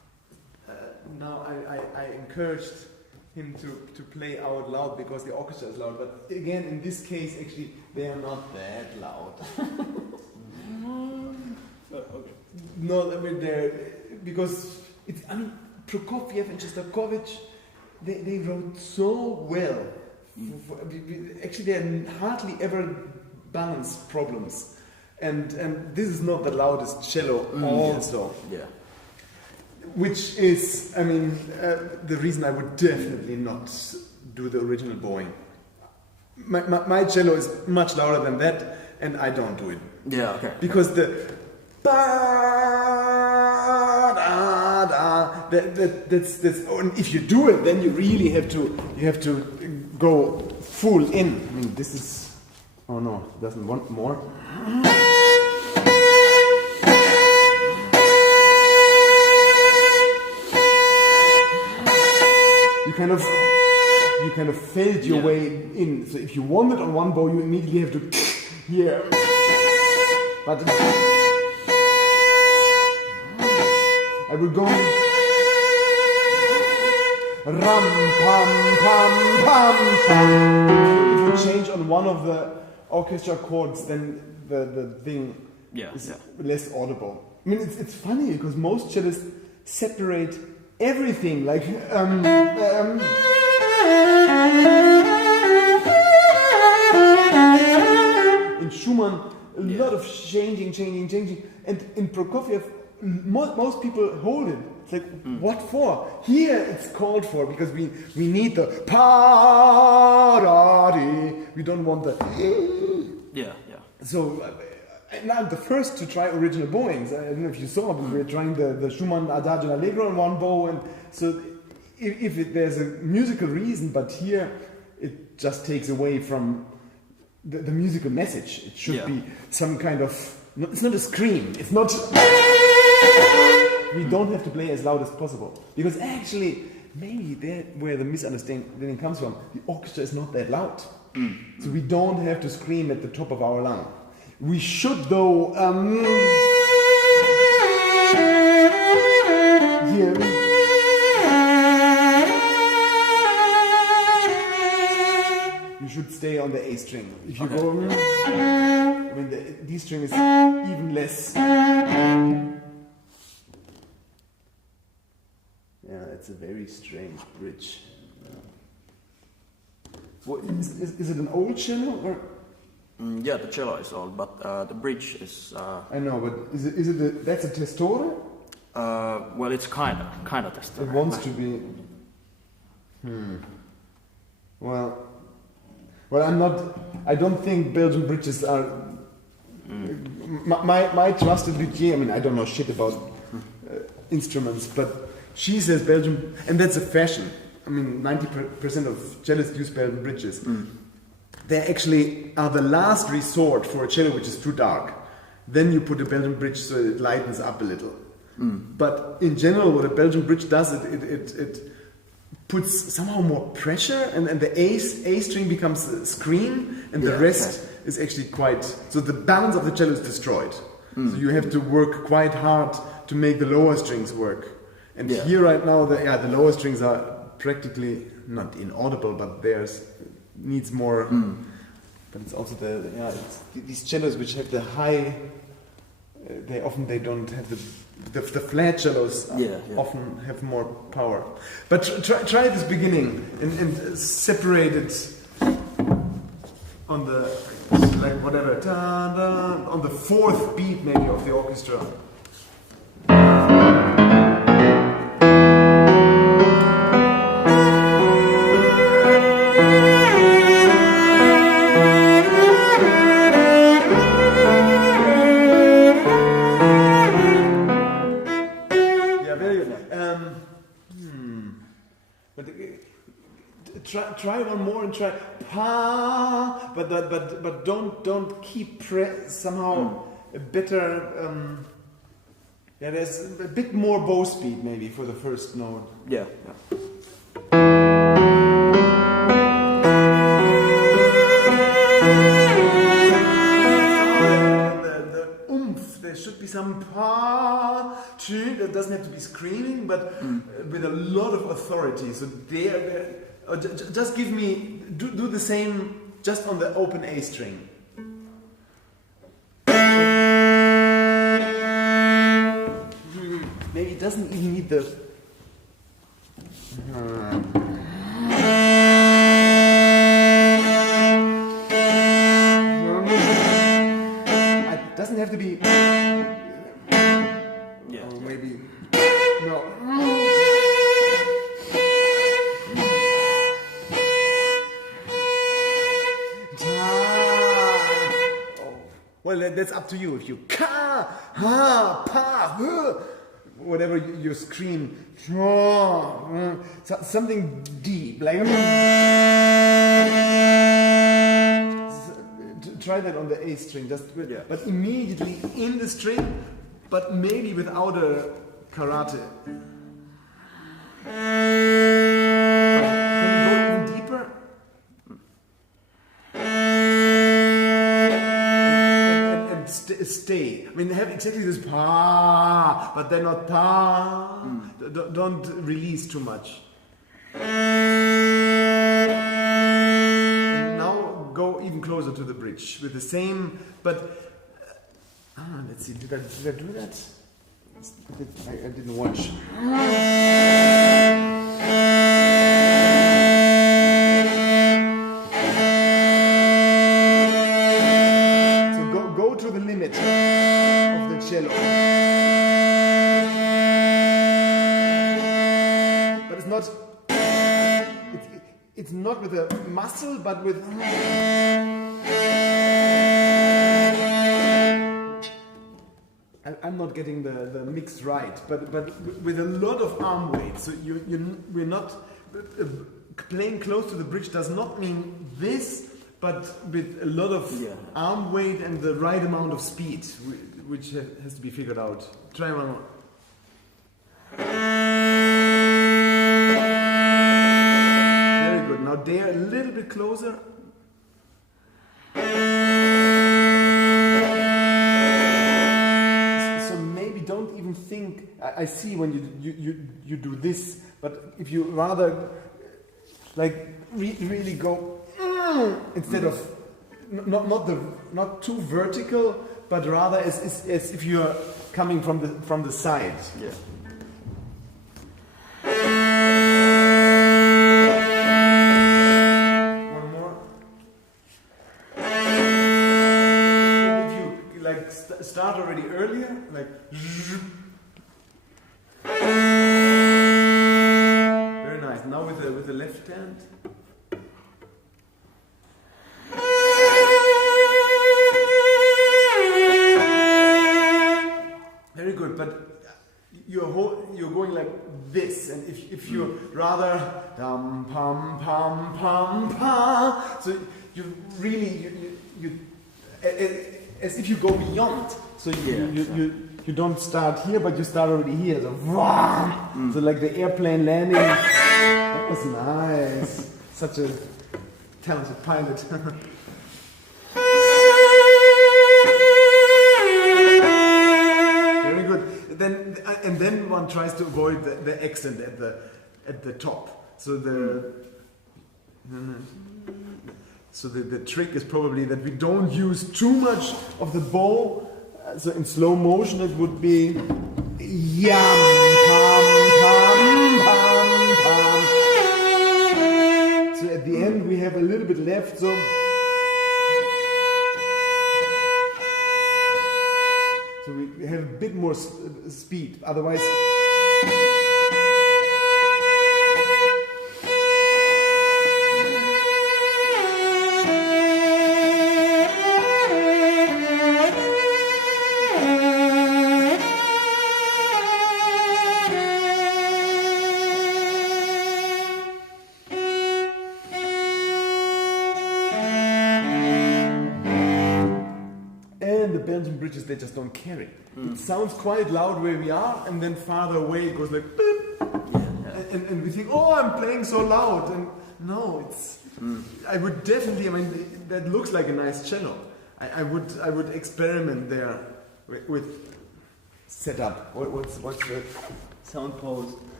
I encouraged him to play out loud because the orchestra is loud. But again, in this case, actually, they are not that loud. Okay. No, I mean they're because it's. I mean, Prokofiev and Shostakovich, they wrote so well. Actually, they hardly ever balance problems, and this is not the loudest cello also. Yeah. Which is, I mean, the reason I would definitely not do the original bowing. My cello is much louder than that, and I don't do it. Yeah, okay. Because the that's and if you do it, then you really have to go full in. I mean, this is. Oh no, it doesn't want more. You kind of felt your way in. So if you want it on one bow, you immediately have to here. But I will go ram pam pam pam pam. If you change on one of the orchestra chords, then the thing is less audible. I mean, it's funny because most cellists separate everything, like in Schumann, a lot of changing, and in Prokofiev, most people hold it. It's like, what for? Here it's called for because we need the pa-da-dee. We don't want the So and I'm the first to try original bowings. I don't know if you saw, but we were trying the Schumann Adagio and Allegro on one bow, and so if there's a musical reason, but here it just takes away from the musical message. It should be some kind of. It's not a scream. It's not. We don't have to play as loud as possible because actually, maybe that's where the misunderstanding comes from. The orchestra is not that loud, so we don't have to scream at the top of our lung. We should, though. Here. You should stay on the A string. If you go, I mean, the D string is even less. Yeah, it's a very strange bridge. What, is it an old cello or? Yeah, the cello is old, but the bridge is. I know, but is it that's a testore? Well, it's kind of testore. It wants to be. Well, I don't think Belgian bridges are. My trusted luthier. I mean, I don't know shit about instruments, but she says Belgian, and that's a fashion. I mean, 90% of cellists use Belgian bridges. They actually are the last resort for a cello which is too dark. Then you put a Belgian bridge so it lightens up a little. But in general, what a Belgian bridge does, it puts somehow more pressure, and the A string becomes a screen, and the rest is actually quite. So the balance of the cello is destroyed. So you have to work quite hard to make the lower strings work. And here right now, the lower strings are practically not inaudible, but there's needs more. But it's also these cellos which have the high. They don't have the flat cellos. Often have more power. But try this beginning and separate it on the on the fourth beat maybe of the orchestra. Try one more and try pa, but don't keep somehow a better. There's a bit more bow speed maybe for the first note. Yeah. The oomph. There should be some pa. That doesn't have to be screaming, but with a lot of authority. So just give me, do the same just on the open A string. Maybe it doesn't even need the... It doesn't have to be... Yeah. Or maybe... No. Well, that's up to you. If you ka, ha, pa, huh, whatever you scream, something deep, like try that on the A string, but immediately in the string, but maybe without a karate. Can you go even deeper? Stay. I mean, they have exactly this pa, but they're not pa. Don't release too much. And now go even closer to the bridge with the same. But let's see. Did I do that? I didn't watch. Of the cello, but it's not with a muscle, but with I'm not getting the mix right, but with a lot of arm weight. So we're not playing close to the bridge. Does not mean this. But with a lot of arm weight and the right amount of speed, which has to be figured out. Try one more. Very good. Now dare a little bit closer. So maybe don't even think. I see when you do this, but if you rather like really go. Instead of not too vertical, but rather as if you're coming from the side. Yeah. One more. If you like start already earlier, like. Very nice. Now with the left hand. Very good, but you're going like this, and if you're rather dum pam pam pam pam, so you really you as if you go beyond. So you don't start here, but you start already here. So so like the airplane landing. That was nice. Such a talented pilot. Then one tries to avoid the accent at the top. So the trick is probably that we don't use too much of the bow. So in slow motion it would be yam pam pam pam pam. So at the end we have a little bit left. So we have a bit more speed, otherwise... Bridges, they just don't carry. It sounds quite loud where we are, and then farther away it goes like beep. And we think, oh, I'm playing so loud, and no, it's I would definitely, I mean, that looks like a nice cello. I would experiment there with setup. What's the sound pose?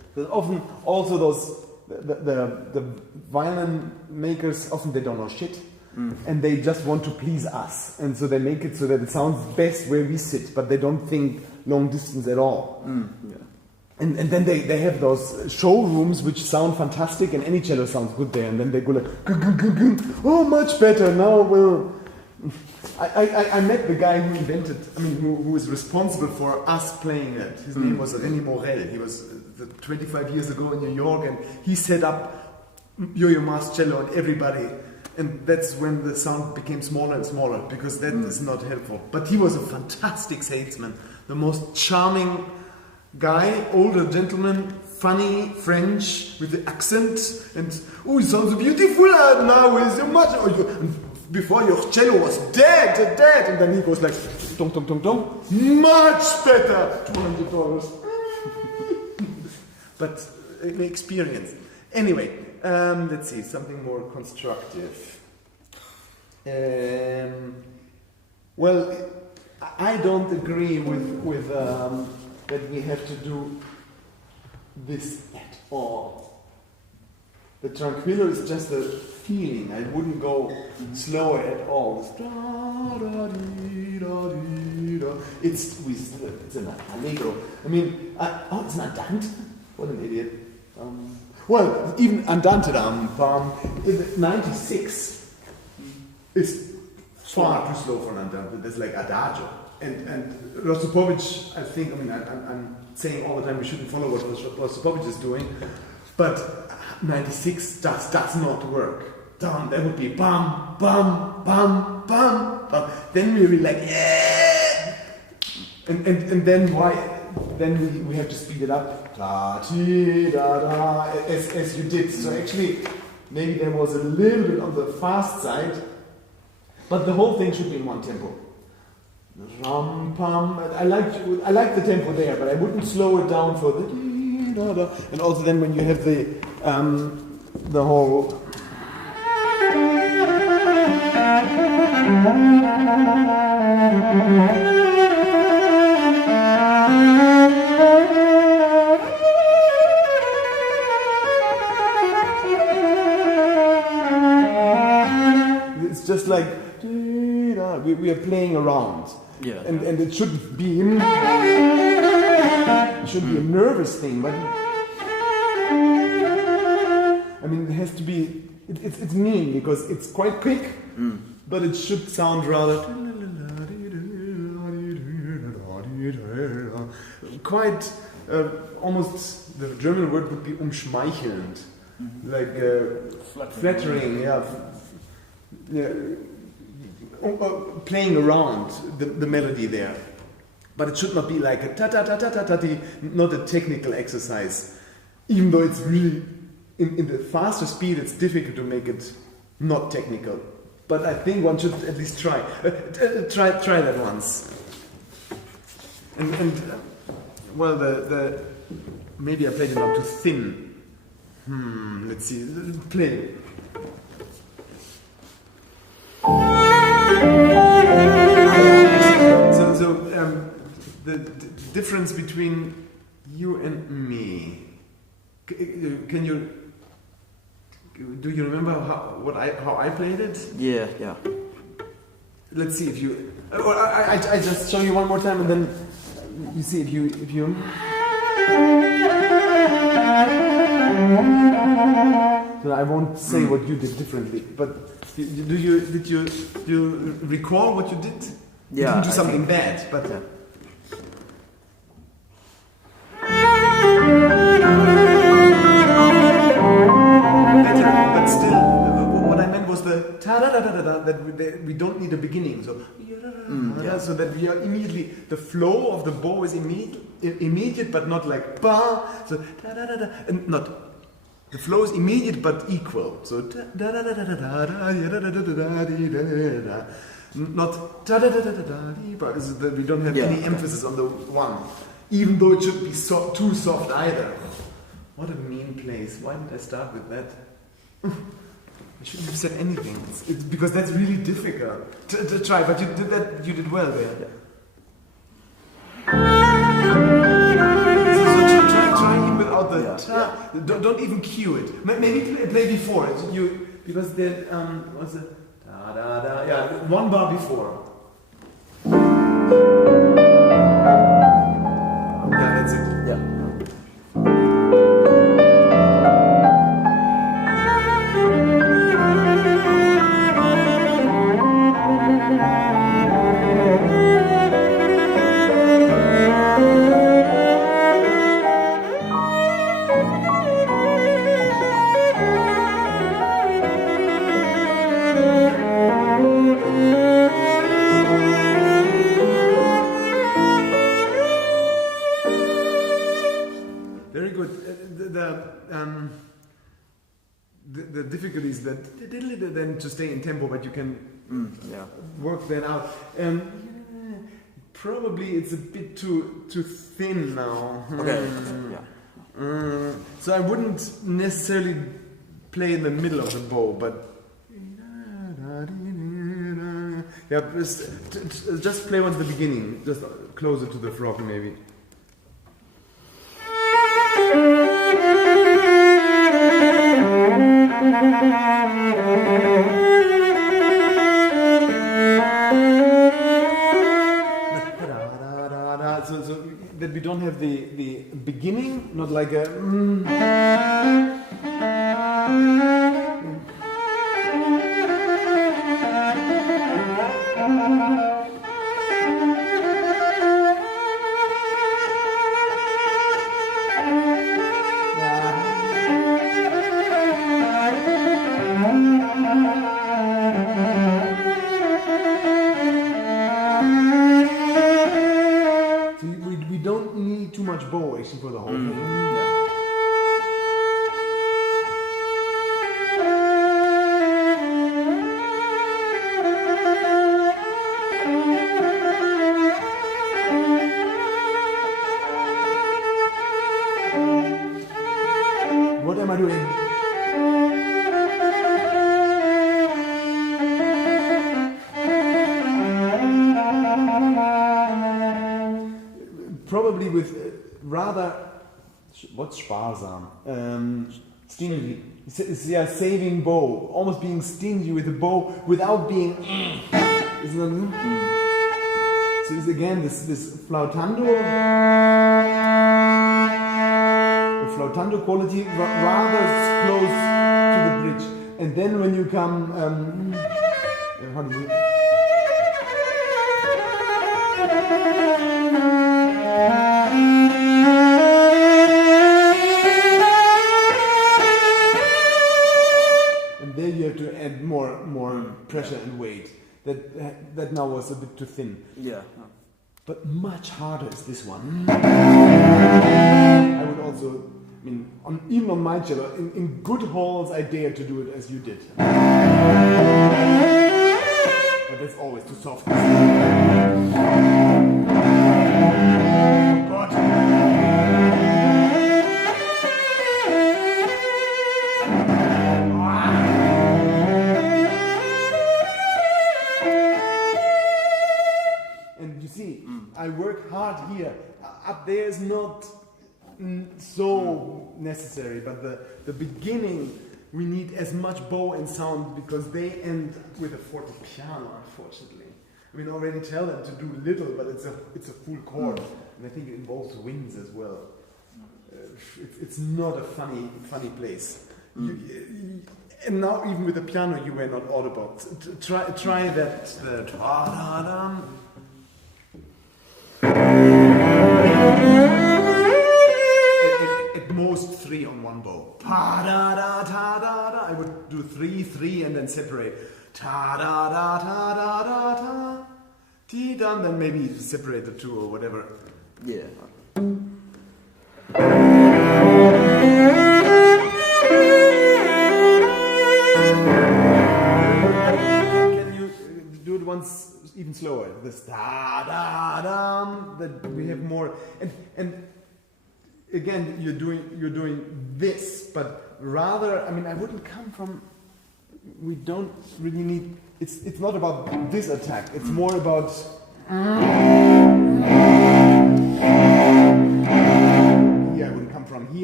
Because often also the violin makers, often they don't know shit. And they just want to please us. And so they make it so that it sounds best where we sit, but they don't think long distance at all. And then they have those showrooms which sound fantastic, and any cello sounds good there. And then they go like, oh, much better, now we'll... I met the guy who invented, who was responsible for us playing it. His name was René Morel. He was 25 years ago in New York, and he set up Yo-Yo Mass Cello and everybody. And that's when the sound became smaller and smaller, because that is not helpful. But he was a fantastic salesman, the most charming guy, older gentleman, funny, French, with the accent, and oh, it sounds beautiful now, is so much. And before your cello was dead, and then he goes like, dong, dong, dong, dong, much better, $200. But an experience. Anyway, let's see, something more constructive. Well, I don't agree with that we have to do this at all. The tranquillo is just a feeling. I wouldn't go slower at all. It's an allegro. It's an andante. What an idiot. Well, even andante in 96 is far too slow for an andante. That's like Adagio. And Rostropovich, I think, I'm saying all the time we shouldn't follow what Rostropovich is doing, but 96 does not work. That would be bum, bum, bum, bum, bum. Then we're really like, yeah! And then why? Then we have to speed it up. Da, ti, da, da, as you did. So actually, maybe there was a little bit on the fast side, but the whole thing should be in one tempo. Ram, pam. I like the tempo there, but I wouldn't slow it down for the di, da, da. And also then when you have the whole. It's just like we are playing around. Yeah. And it shouldn't be a nervous thing, but it has to be. It's mean because it's quite quick, but it should sound rather quite almost. The German word would be umschmeichelnd, like flattering. Playing around the melody there, but it should not be like a ta ta ta ta ta ta, not a technical exercise. Even though it's really in the faster speed, it's difficult to make it not technical. But I think one should at least try. Try that once. And well, the maybe I played it not too thin. Let's see. Play. So the difference between you and me. Can you? Do you remember how I played it? Yeah. Let's see if you. I just show you one more time, and then you see if you. So I won't say what you did differently, but did you recall what you did? Yeah, you didn't do something bad, but. Yeah. But still, what I meant was the ta-da-da-da-da-da, that we don't need a beginning. So, so that we are immediately, the flow of the bow is immediate, but not like ba. So ta-da-da-da, and not. The flow is immediate but equal. So not we don't have any emphasis on the one, even though it should be too soft either. What a mean place! Why did I start with that? I shouldn't have said anything. It's because that's really difficult to try. But you did that. You did well there. So try even without about the ta. Don't even cue it. Maybe play before it. Because then what's it? Da da da. Yeah, one bar before. Yeah, that's it. Yeah. The difficulty is that then to stay in tempo, but you can work that out. Probably it's a bit too thin now. Okay. So I wouldn't necessarily play in the middle of the bow, but just play once the beginning, just closer to the frog maybe. So that we don't have the beginning, not like a. Bow actually for the whole thing. What am I doing? Probably with rather, what's sparsam? Stingy. Saving bow, almost being stingy with the bow without being. Isn't that? So it's again this flautando quality rather close to the bridge, and then when you come, how do you? There you have to add more pressure and weight. That now was a bit too thin. Yeah. But much harder is this one. I would also, even on my cello, in good halls, I dare to do it as you did. But that's always too soft. Oh God. I work hard here. Up there is not so necessary, but the beginning we need as much bow and sound because they end with a forte piano, unfortunately. Already tell them to do little, but it's a full chord, and I think it involves winds as well. It's not a funny place. And now even with the piano, you were not audible. Try that. At most 3 on one bow. Pa da da ta da da. I would do 3 and then separate. Ta da da ta da da ta. Ti da. Then maybe separate the two or whatever. Yeah. Can you do it once even slower? This da da da. That we have more and again you're doing this, but rather I wouldn't come from. We don't really need. It's not about this attack. It's more about. Here I wouldn't come from here.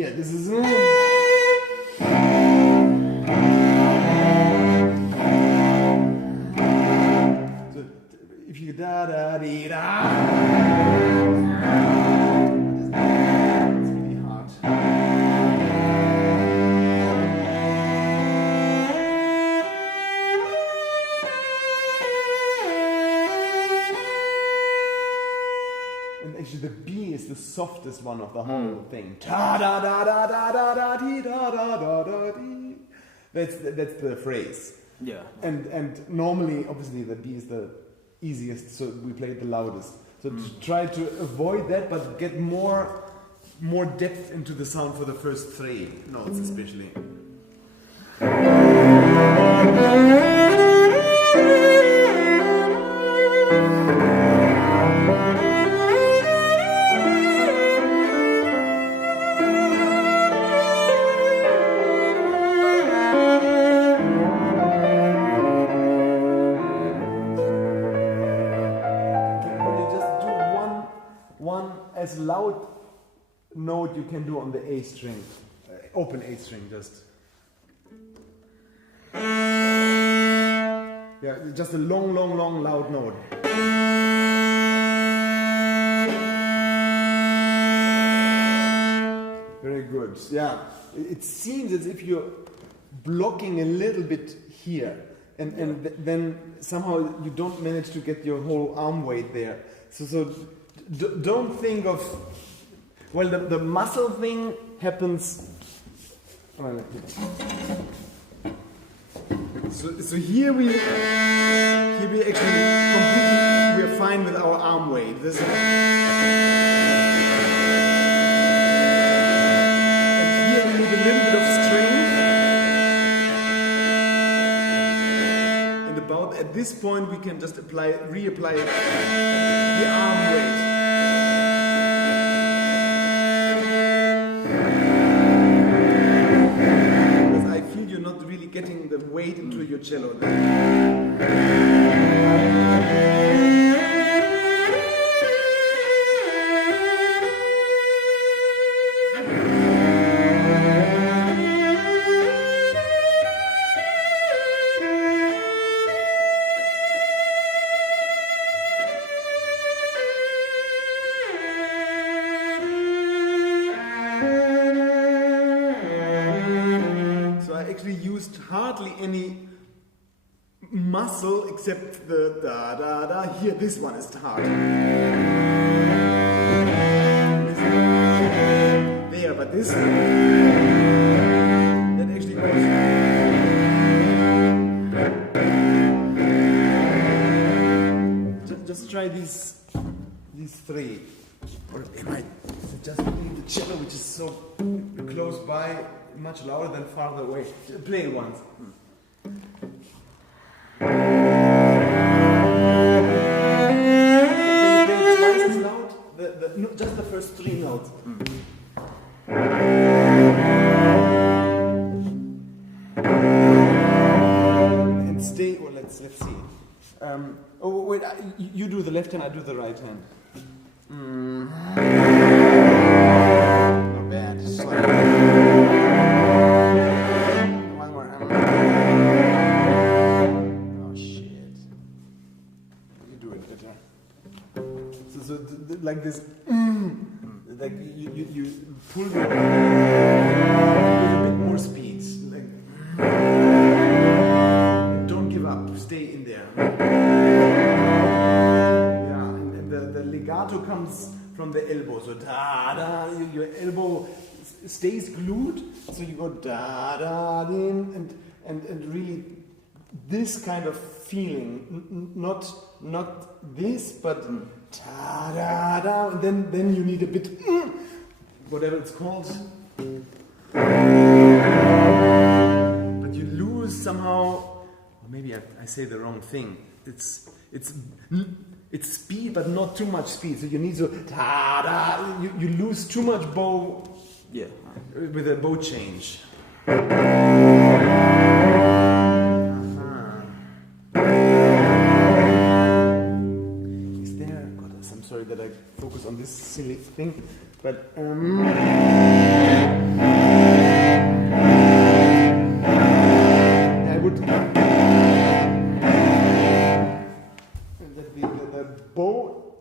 here. This is. So if you da da dee da, it's really hard. And actually, the B is the softest one of the whole thing. Ta da da da da da da dee da da da da dee. That's the phrase. Yeah. And normally, obviously, the D is the easiest, so we play it the loudest. So to try to avoid that, but get more depth into the sound for the first three notes, especially. As loud note you can do on the A string, open A string, just. Yeah, just a long, loud note. Very good. Yeah, it seems as if you're blocking a little bit here, and then somehow you don't manage to get your whole arm weight there. So don't think of, well, the muscle thing happens. So here we actually completely, we're fine with our arm weight. And here we need a little bit of strength. And about at this point we can just reapply the arm weight. Getting the weight into your cello. Hardly any muscle except the da da da. Here, this one is hard. There, but this that actually goes. Just try these three. Or am I just playing the cello, which is so close by? Much louder than farther away. Play it once. Can you play it twice as loud? No, just the first three notes. And stay. Well, let's see. Oh wait, you do the left hand. I do the right hand. Not bad. Like this, like you pull with a bit more speed. Like, don't give up. Stay in there. Yeah, and the legato comes from the elbow. So da da, your elbow stays glued. So you go da da din, and really this kind of feeling, not this, but. Ta da da, and then you need a bit, whatever it's called. But you lose somehow. Or maybe I say the wrong thing. It's speed, but not too much speed. So you need to ta da. You lose too much bow. Yeah. With a bow change. That I focus on this silly thing, but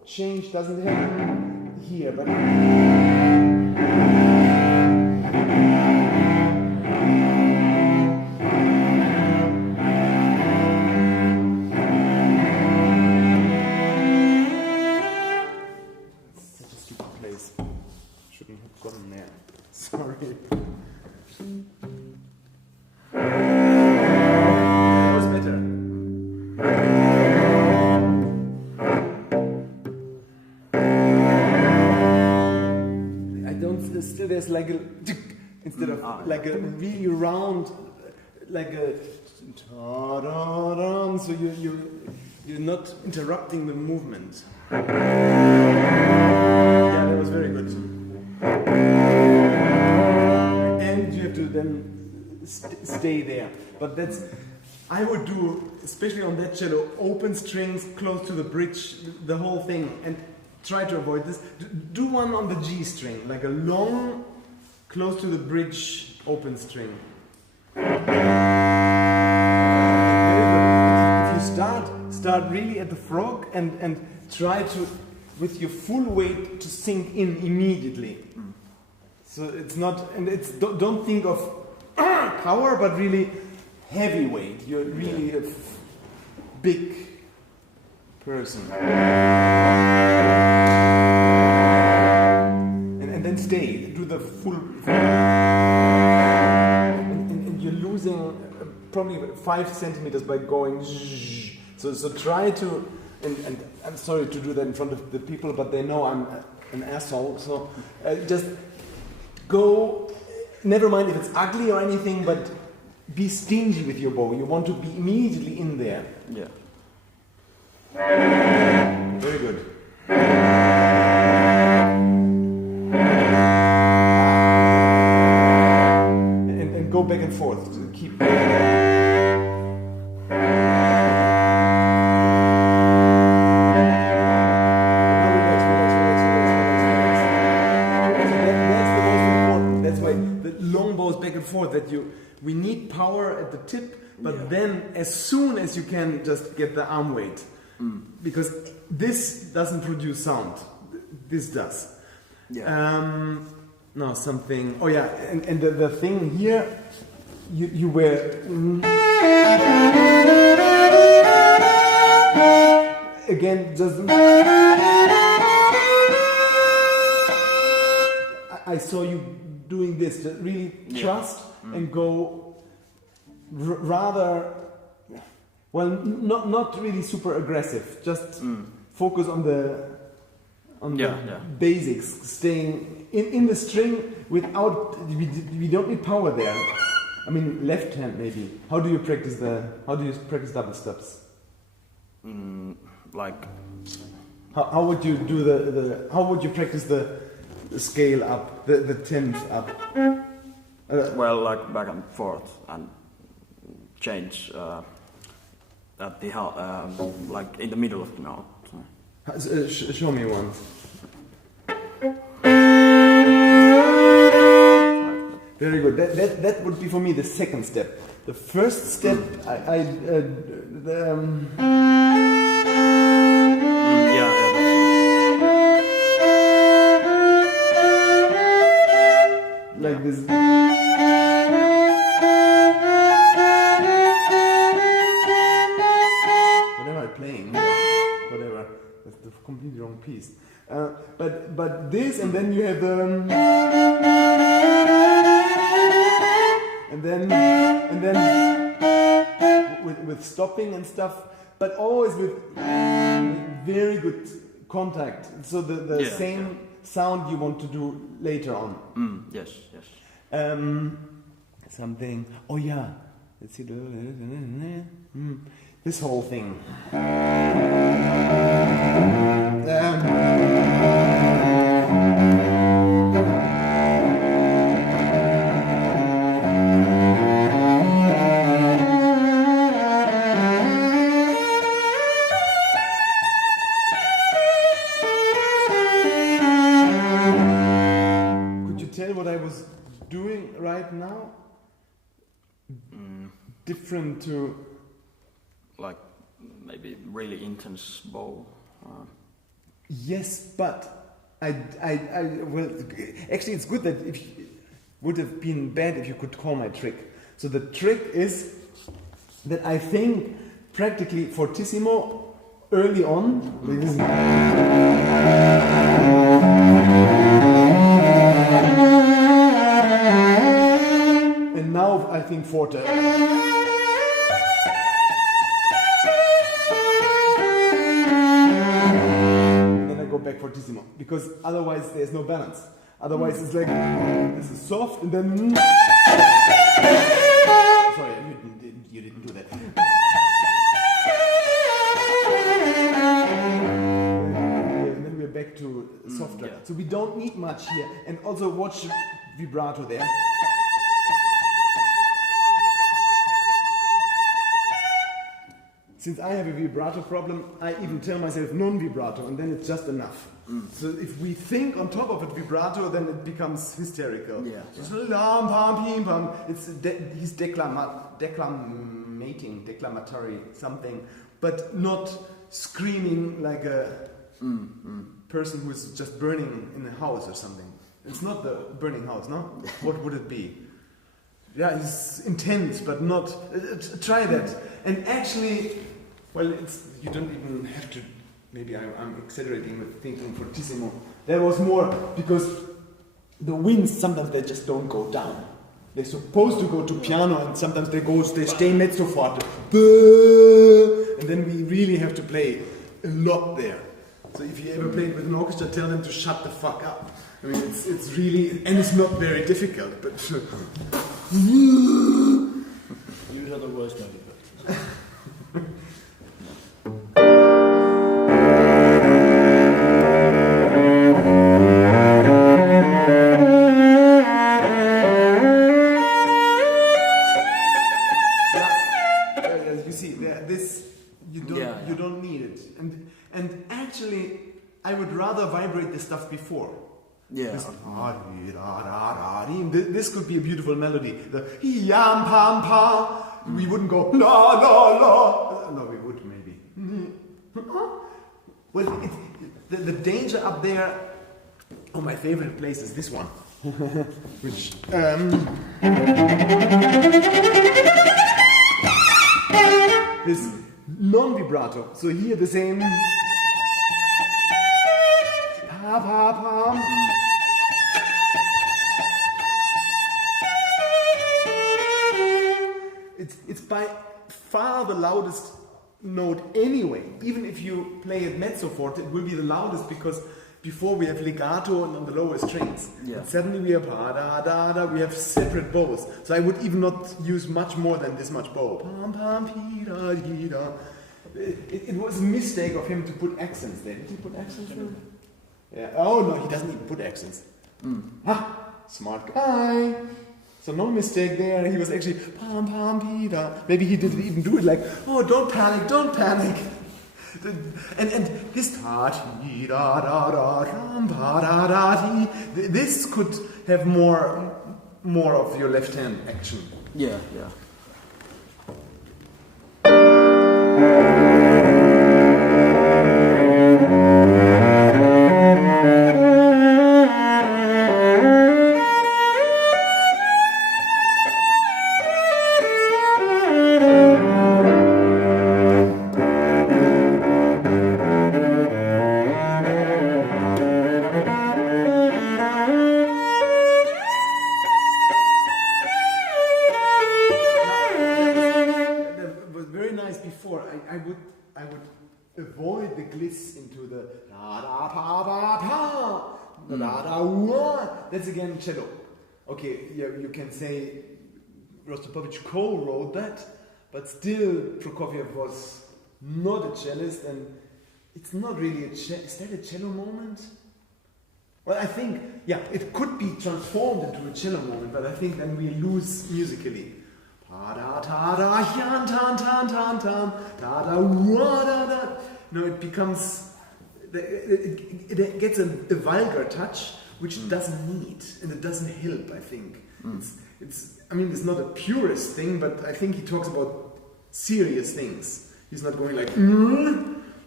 change doesn't happen here, but such a stupid place. Shouldn't have gone there. Sorry. That was better. Still there's like a instead of like a really round like a ta-da-da, so you're not interrupting the movement. Yeah, that was very good. And you have to then stay there. But that's I would do, especially on that cello, open strings close to the bridge, the whole thing, and try to avoid this. Do one on the G string, like a long, close to the bridge, open string. If you start really at the frog and try to, with your full weight, to sink in immediately. So it's not, and it's don't think of power, but really heavy weight. You're really a big person. And then stay, do the full. And you're losing probably 5 centimeters by going. So try to, and I'm sorry to do that in front of the people, but they know I'm an asshole. So just go, never mind if it's ugly or anything, but be stingy with your bow. You want to be immediately in there. Yeah. Very good. And go back and forth to keep. Back and forth, that we need power at the tip, but then as soon as you can just get the arm weight, because this doesn't produce sound, this does. No, something. Oh yeah, and the thing here, you were again just. I saw you doing this, just really trust and go rather, well, not really super aggressive, just focus on the basics, staying in the string without, we don't need power there. I mean, left hand maybe. How do you practice double steps? Like, how would you do how would you practice the scale up, the tenth up? well, like back and forth and change at the like in the middle of the note. Show me one. Very good. That would be for me the second step. The first step, like this. Whatever I'm playing, whatever. That's the completely wrong piece. But this, and then you have the, and then with stopping and stuff, but always with very good contact. So the same sound you want to do later on. Yes. Something. Oh yeah. Let's see. This whole thing. What I was doing right now different to like maybe really intense bow. Yes, but well, actually, it's good that it would have been bad if you could call my trick. So the trick is that I think practically fortissimo early on. And now I think forte. Back fortissimo, because otherwise there's no balance. Otherwise it's like this is soft and then sorry, you didn't do that. And then we're back to softer. Yeah. So we don't need much here. And also watch vibrato there. Since I have a vibrato problem, I even tell myself non-vibrato, and then it's just enough. So if we think on top of it vibrato, then it becomes hysterical. Yeah. It's he's declamatory something, but not screaming like a person who is just burning in a house or something. It's not the burning house, no? What would it be? Yeah, it's intense, but not. Try that. And actually, well, you don't even have to. Maybe I'm exaggerating with thinking fortissimo. There was more because the winds sometimes they just don't go down. They're supposed to go to piano, and sometimes they stay mezzo forte, and then we really have to play a lot there. So if you ever played with an orchestra, tell them to shut the fuck up. I mean, it's really, and it's not very difficult, but. You are the worst, maybe. You see, this you don't need it, and actually, I would rather vibrate the stuff before. Yeah. This could be a beautiful melody. The yam pam pa. We wouldn't go la la la. No, we would maybe. Well, the danger up there. Oh, my favorite place is this one, which. This non-vibrato. So here the same. Pa pa pa. It's by far the loudest note anyway. Even if you play it mezzo forte, it will be the loudest because before we have legato and on the lower strings. Yeah. And suddenly we have pa da da da. We have separate bows. So I would even not use much more than this much bow. Pam pam pi da di da. It was a mistake of him to put accents there. Did he put accents there? Yeah. Oh no, he doesn't even put accents. Smart guy. So no mistake there. He was actually pam pam pi da. Maybe he didn't even do it like, oh, don't panic, don't panic. And this da da da da da da. This could have more of your left hand action. Yeah, yeah. I would avoid the gliss into the da da pa pa pa da da wa. That's again cello. Okay, yeah, you can say Rostropovich co-wrote that, but still Prokofiev was not a cellist, and it's not really is that a cello moment? Well, I think, yeah, it could be transformed into a cello moment, but I think then we lose musically. No, it becomes, it gets a vulgar touch, which doesn't need, and it doesn't help, I think. I mean, it's not a purist thing, but I think he talks about serious things. He's not going like,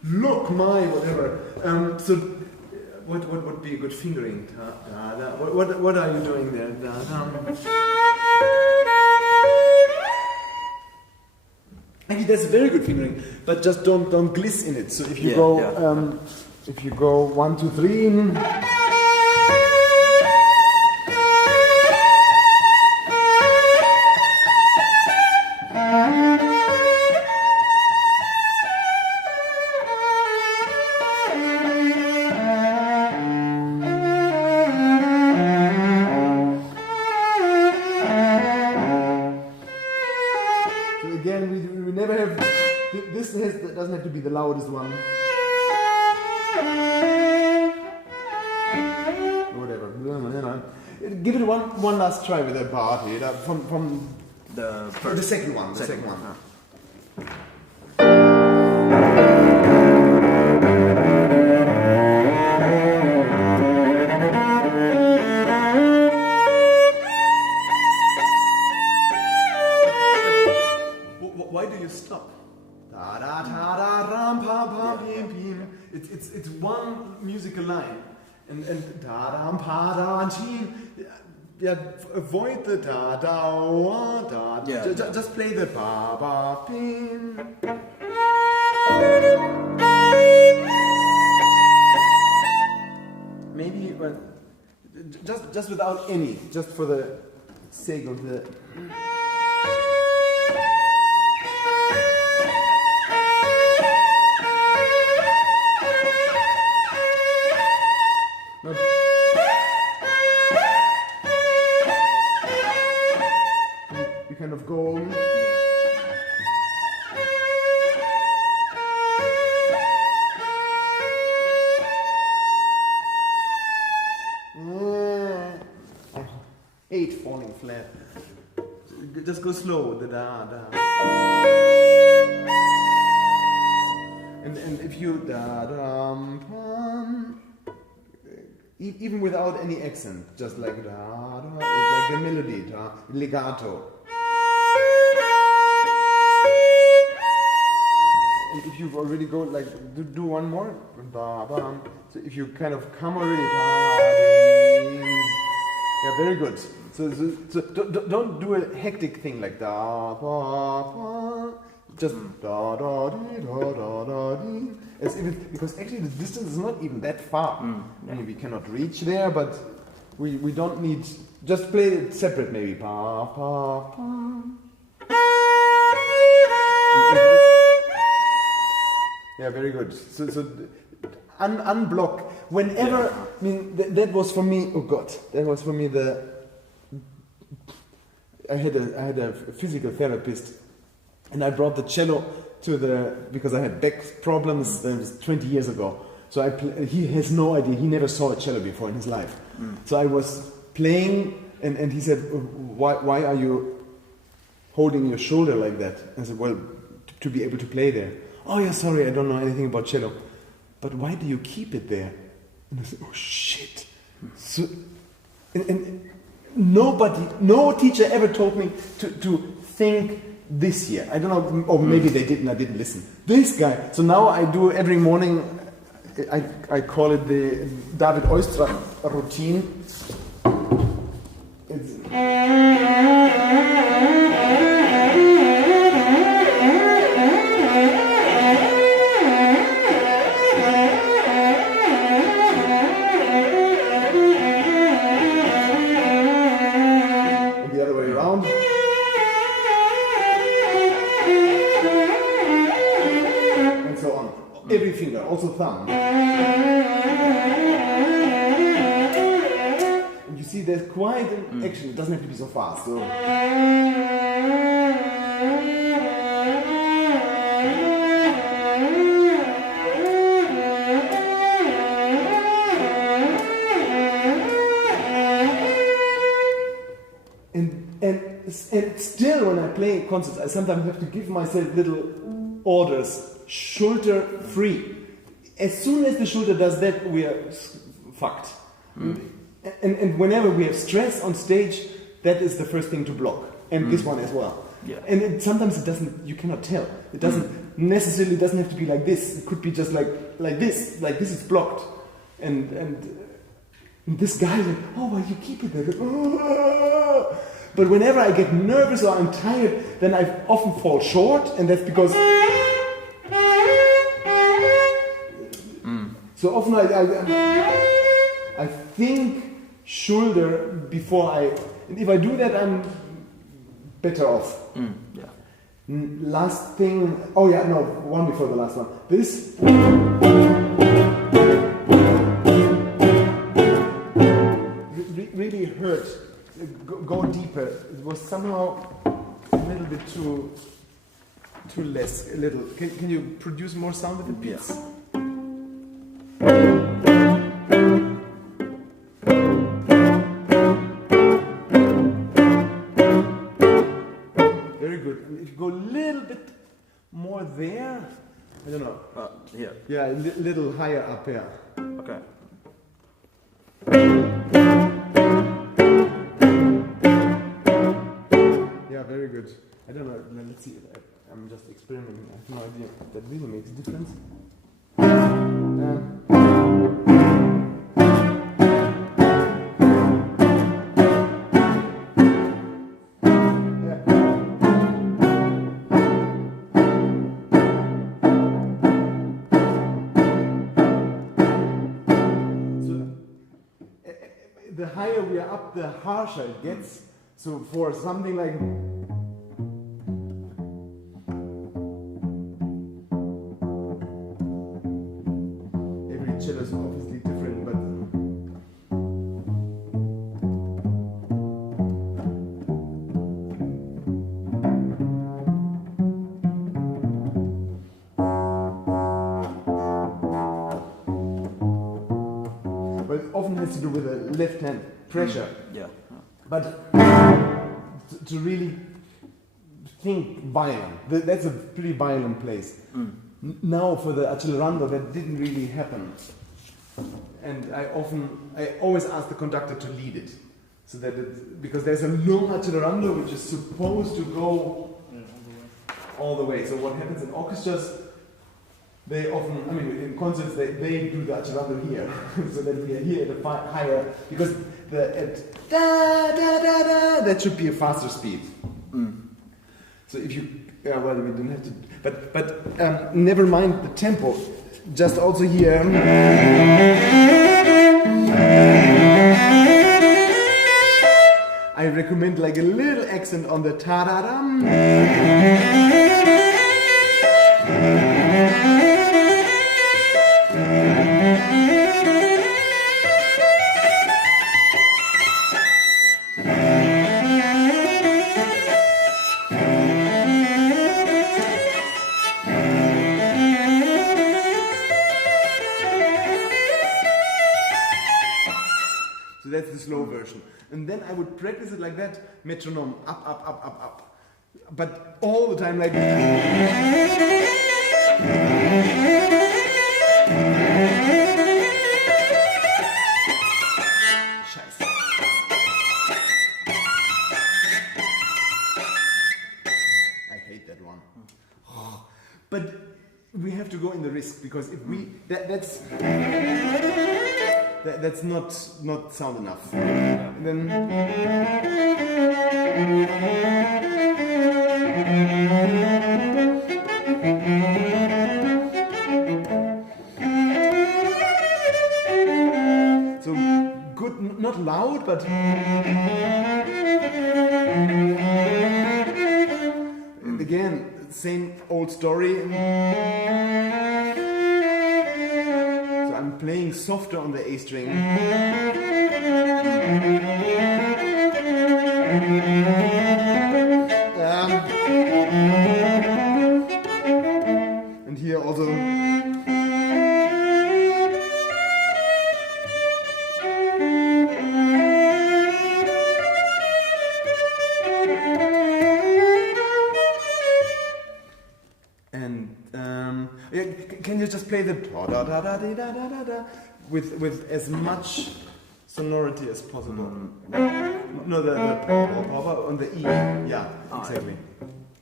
Look, my whatever. So, what would be a good fingering? What are you doing there? Actually, that's a very good fingering, but just don't gliss in it. So if you if you go 1, 2, 3. Doesn't have to be the loudest one. Whatever. Give it one last try with that party from the second one. The second one. Why do you stop? It's one musical line, and avoid the just play the ba pim. Maybe just without any, just for the sake of the. Kind of go. I hate falling flat. Just go slow. And if you even without any accent, just like like the melody, legato. And if you already go like do one more, so if you kind of come already, yeah, very good. So don't do a hectic thing like just as if it, because actually the distance is not even that far. I mean, we cannot reach there, but we don't need. Just play it separate, maybe. Yeah, very good. So unblock whenever. I mean, that was for me. Oh God, that was for me I had a physical therapist, and I brought the cello because I had back problems. That was 20 years ago. So he has no idea. He never saw a cello before in his life. So I was playing, and he said, "Why are you holding your shoulder like that?" I said, "Well, to be able to play there." "Oh, yeah, sorry, I don't know anything about cello." "But why do you keep it there?" And I said, "Oh shit!" So, and no teacher ever told me to think this year. I don't know, or maybe they didn't. I didn't listen. This guy. So now I do every morning. I call it the David Oistrakh routine. And the other way around. And so on. Every finger, also thumb. And you see there's quite an action. It doesn't have to be so fast. So. And still when I play concerts, I sometimes have to give myself little orders. Shoulder free. As soon as the shoulder does that, we are fucked. And whenever we have stress on stage, that is the first thing to block. And this one as well. Yeah. And sometimes it doesn't. You cannot tell. It doesn't necessarily doesn't have to be like this. It could be just like this. Like this is blocked, and this guy is like, oh, why you keep it there? Oh. But whenever I get nervous or I'm tired, then I often fall short, and that's because. So often I think shoulder before and if I do that, I'm better off. Yeah. Last thing, one before the last one. This. Really hurt. Go deeper. It was somehow a little bit too less. A little. Can you produce more sound with the beats? Yeah. Very good. And if you go a little bit more there, I don't know. Here. Yeah, a little higher up here. Okay. Yeah, very good. I don't know. Let's see. I'm just experimenting. I have no idea if that really makes a difference. The higher we are up, the harsher it gets. So for something like every cello is obviously different, but it often has to do with the left hand pressure. Yeah. But to really think violent, that's a pretty violent place. Now for the accelerando, that didn't really happen. And I always ask the conductor to lead it. So that because there's a long accelerando which is supposed to go all the way. So what happens in orchestras, they often, in concerts, they do the accelerando here. So that we are here at a higher, because at da da da da, that should be a faster speed. So if you, we don't have to, but never mind the tempo. Just also here. I recommend like a little accent on the ta da dum. So that's the slow version. And then I would practice it like that, metronome, up, up, up, up, up. But all the time like... Scheiße. I hate that one. But we have to go in the risk, because if we... That's not sound enough. Then so good, not loud, but again, same old story. I'm playing softer on the A string. And here also. Can you just play the da da da da da da da da with as much sonority as possible? No, the on the E. Yeah, exactly.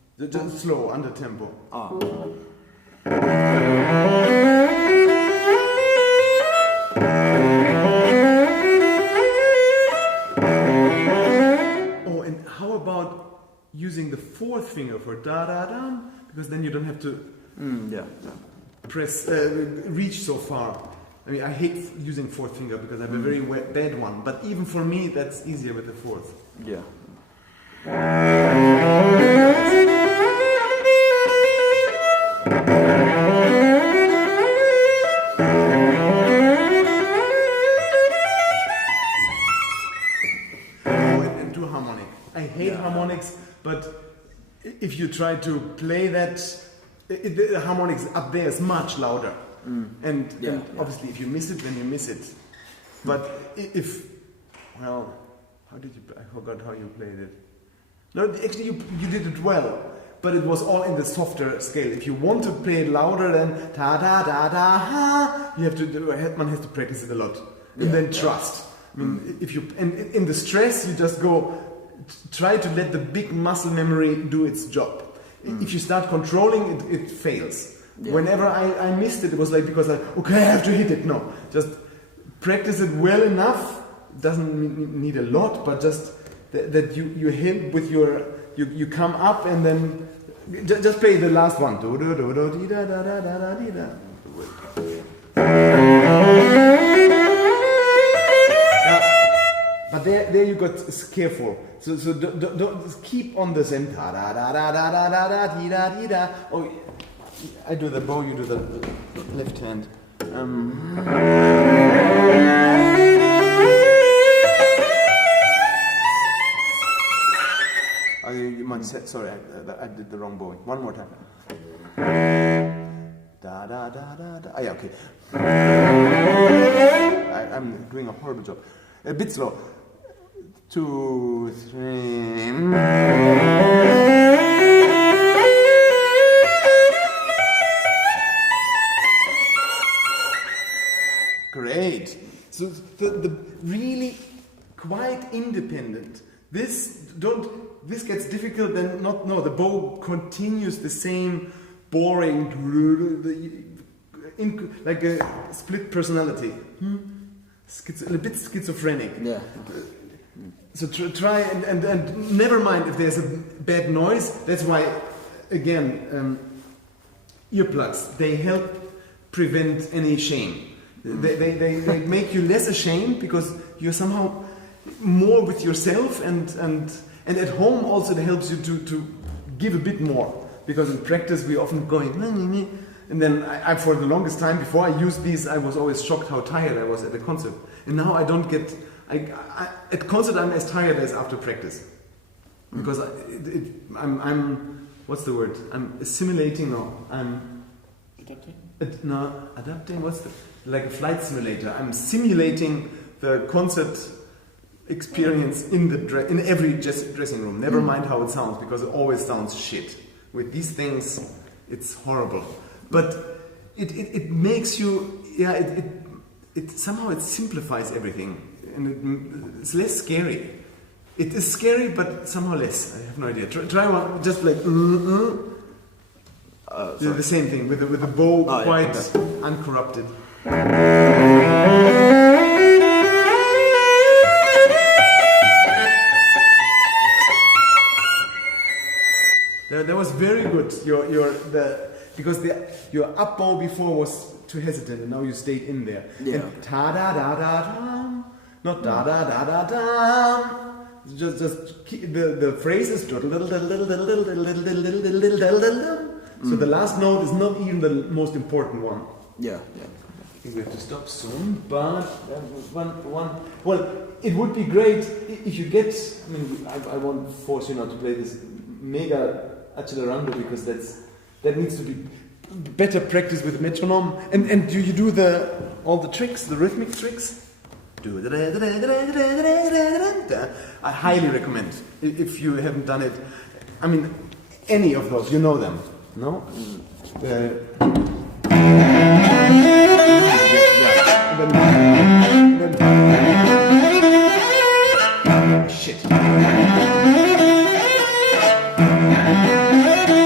Just slow, under tempo. Oh, and how about using the fourth finger for da da da? Because then you don't have to press, reach so far. I mean, I hate using fourth finger because I have a very bad one. But even for me, that's easier with the fourth. Yeah. And do harmonic. I hate harmonics, but if you try to play that, the harmonics up there is much louder. And obviously if you miss it, then you miss it. But how did you, I forgot how you played it. No, actually you did it well, but it was all in the softer scale. If you want to play it louder than ta da da da ha, you have to, one has to practice it a lot. And then trust. I mean, if you, and in the stress, you just go, try to let the big muscle memory do its job. If you start controlling it, it fails. Whenever I missed it, it was like because I have to hit it. No, just practice it well enough. Doesn't need a lot, but just that you hit with your you come up and then just play the last one. Do do do do di da da da da da di da. But there you got careful. So don't keep on the same da da da da da da da da di da di da. Oh, I do the bow, you do the left hand. You might say, sorry, I did the wrong bowing. One more time. Da da da da da. Yeah, okay. I'm doing a horrible job. A bit slow. 2, 3. Great. So the really quite independent. This gets difficult. Then the bow continues the same boring, like a split personality. A bit schizophrenic. Yeah. So try and never mind if there's a bad noise. That's why, again, earplugs, they help prevent any shame. They make you less ashamed because you're somehow more with yourself and at home also it helps you to give a bit more, because in practice we often going and then I for the longest time before I used these I was always shocked how tired I was at the concert, and now I don't get at concert I'm as tired as after practice because I'm what's the word, I'm assimilating, I'm Adapting? Adapting, like a flight simulator. I'm simulating the concert experience in every dressing room. Never mind how it sounds, because it always sounds shit. With these things, it's horrible. But it makes you, it somehow it simplifies everything, and it's less scary. It is scary, but somehow less. I have no idea. Try one, just like the same thing with the bow, quite uncorrupted. That was very good. Because your up bow before was too hesitant, and now you stayed in there. Yeah. And ta da da da dum, not da da da da dum. Just keep the phrase is so the last note is not even the most important one. Yeah. I think we have to stop soon, but well, it would be great if you get, I mean, I won't force you not to play this mega accelerando, because that needs to be better practice with metronome. And do you do all the tricks, the rhythmic tricks? I highly recommend, if you haven't done it. I mean, any of those, you know them, no? Shit.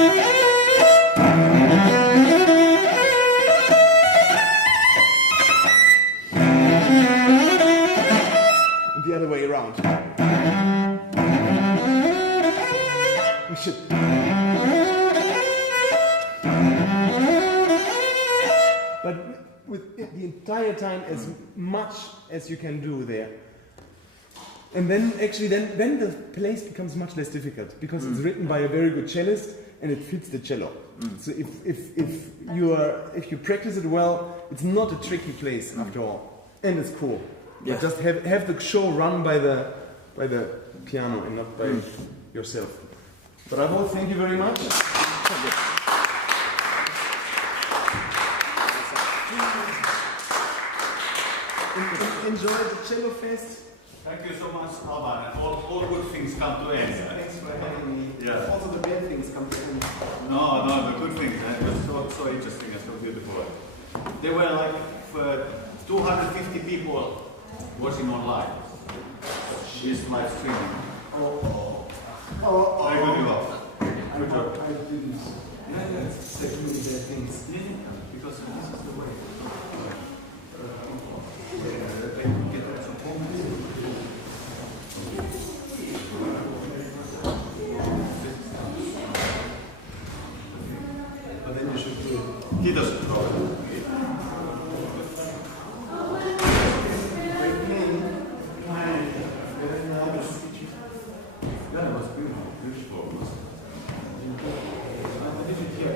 entire time as much as you can do there. And then actually then the place becomes much less difficult because it's written by a very good cellist and it fits the cello. So if you practice it well, it's not a tricky place after all, and it's cool. Yeah. But just have the show run by the piano and not by yourself. Bravo! Thank you very much. Enjoy the CelloFest. Thank you so much, Alban, and all good things come to end. Thanks for having me. Yeah. Also the bad things come to end. No, the good things. It was so interesting and so beautiful. There were like 250 people watching online. This live streaming. Very good job. Good job. I didn't. Say really bad things. Because this is the way. But then you should do it. Kiitos.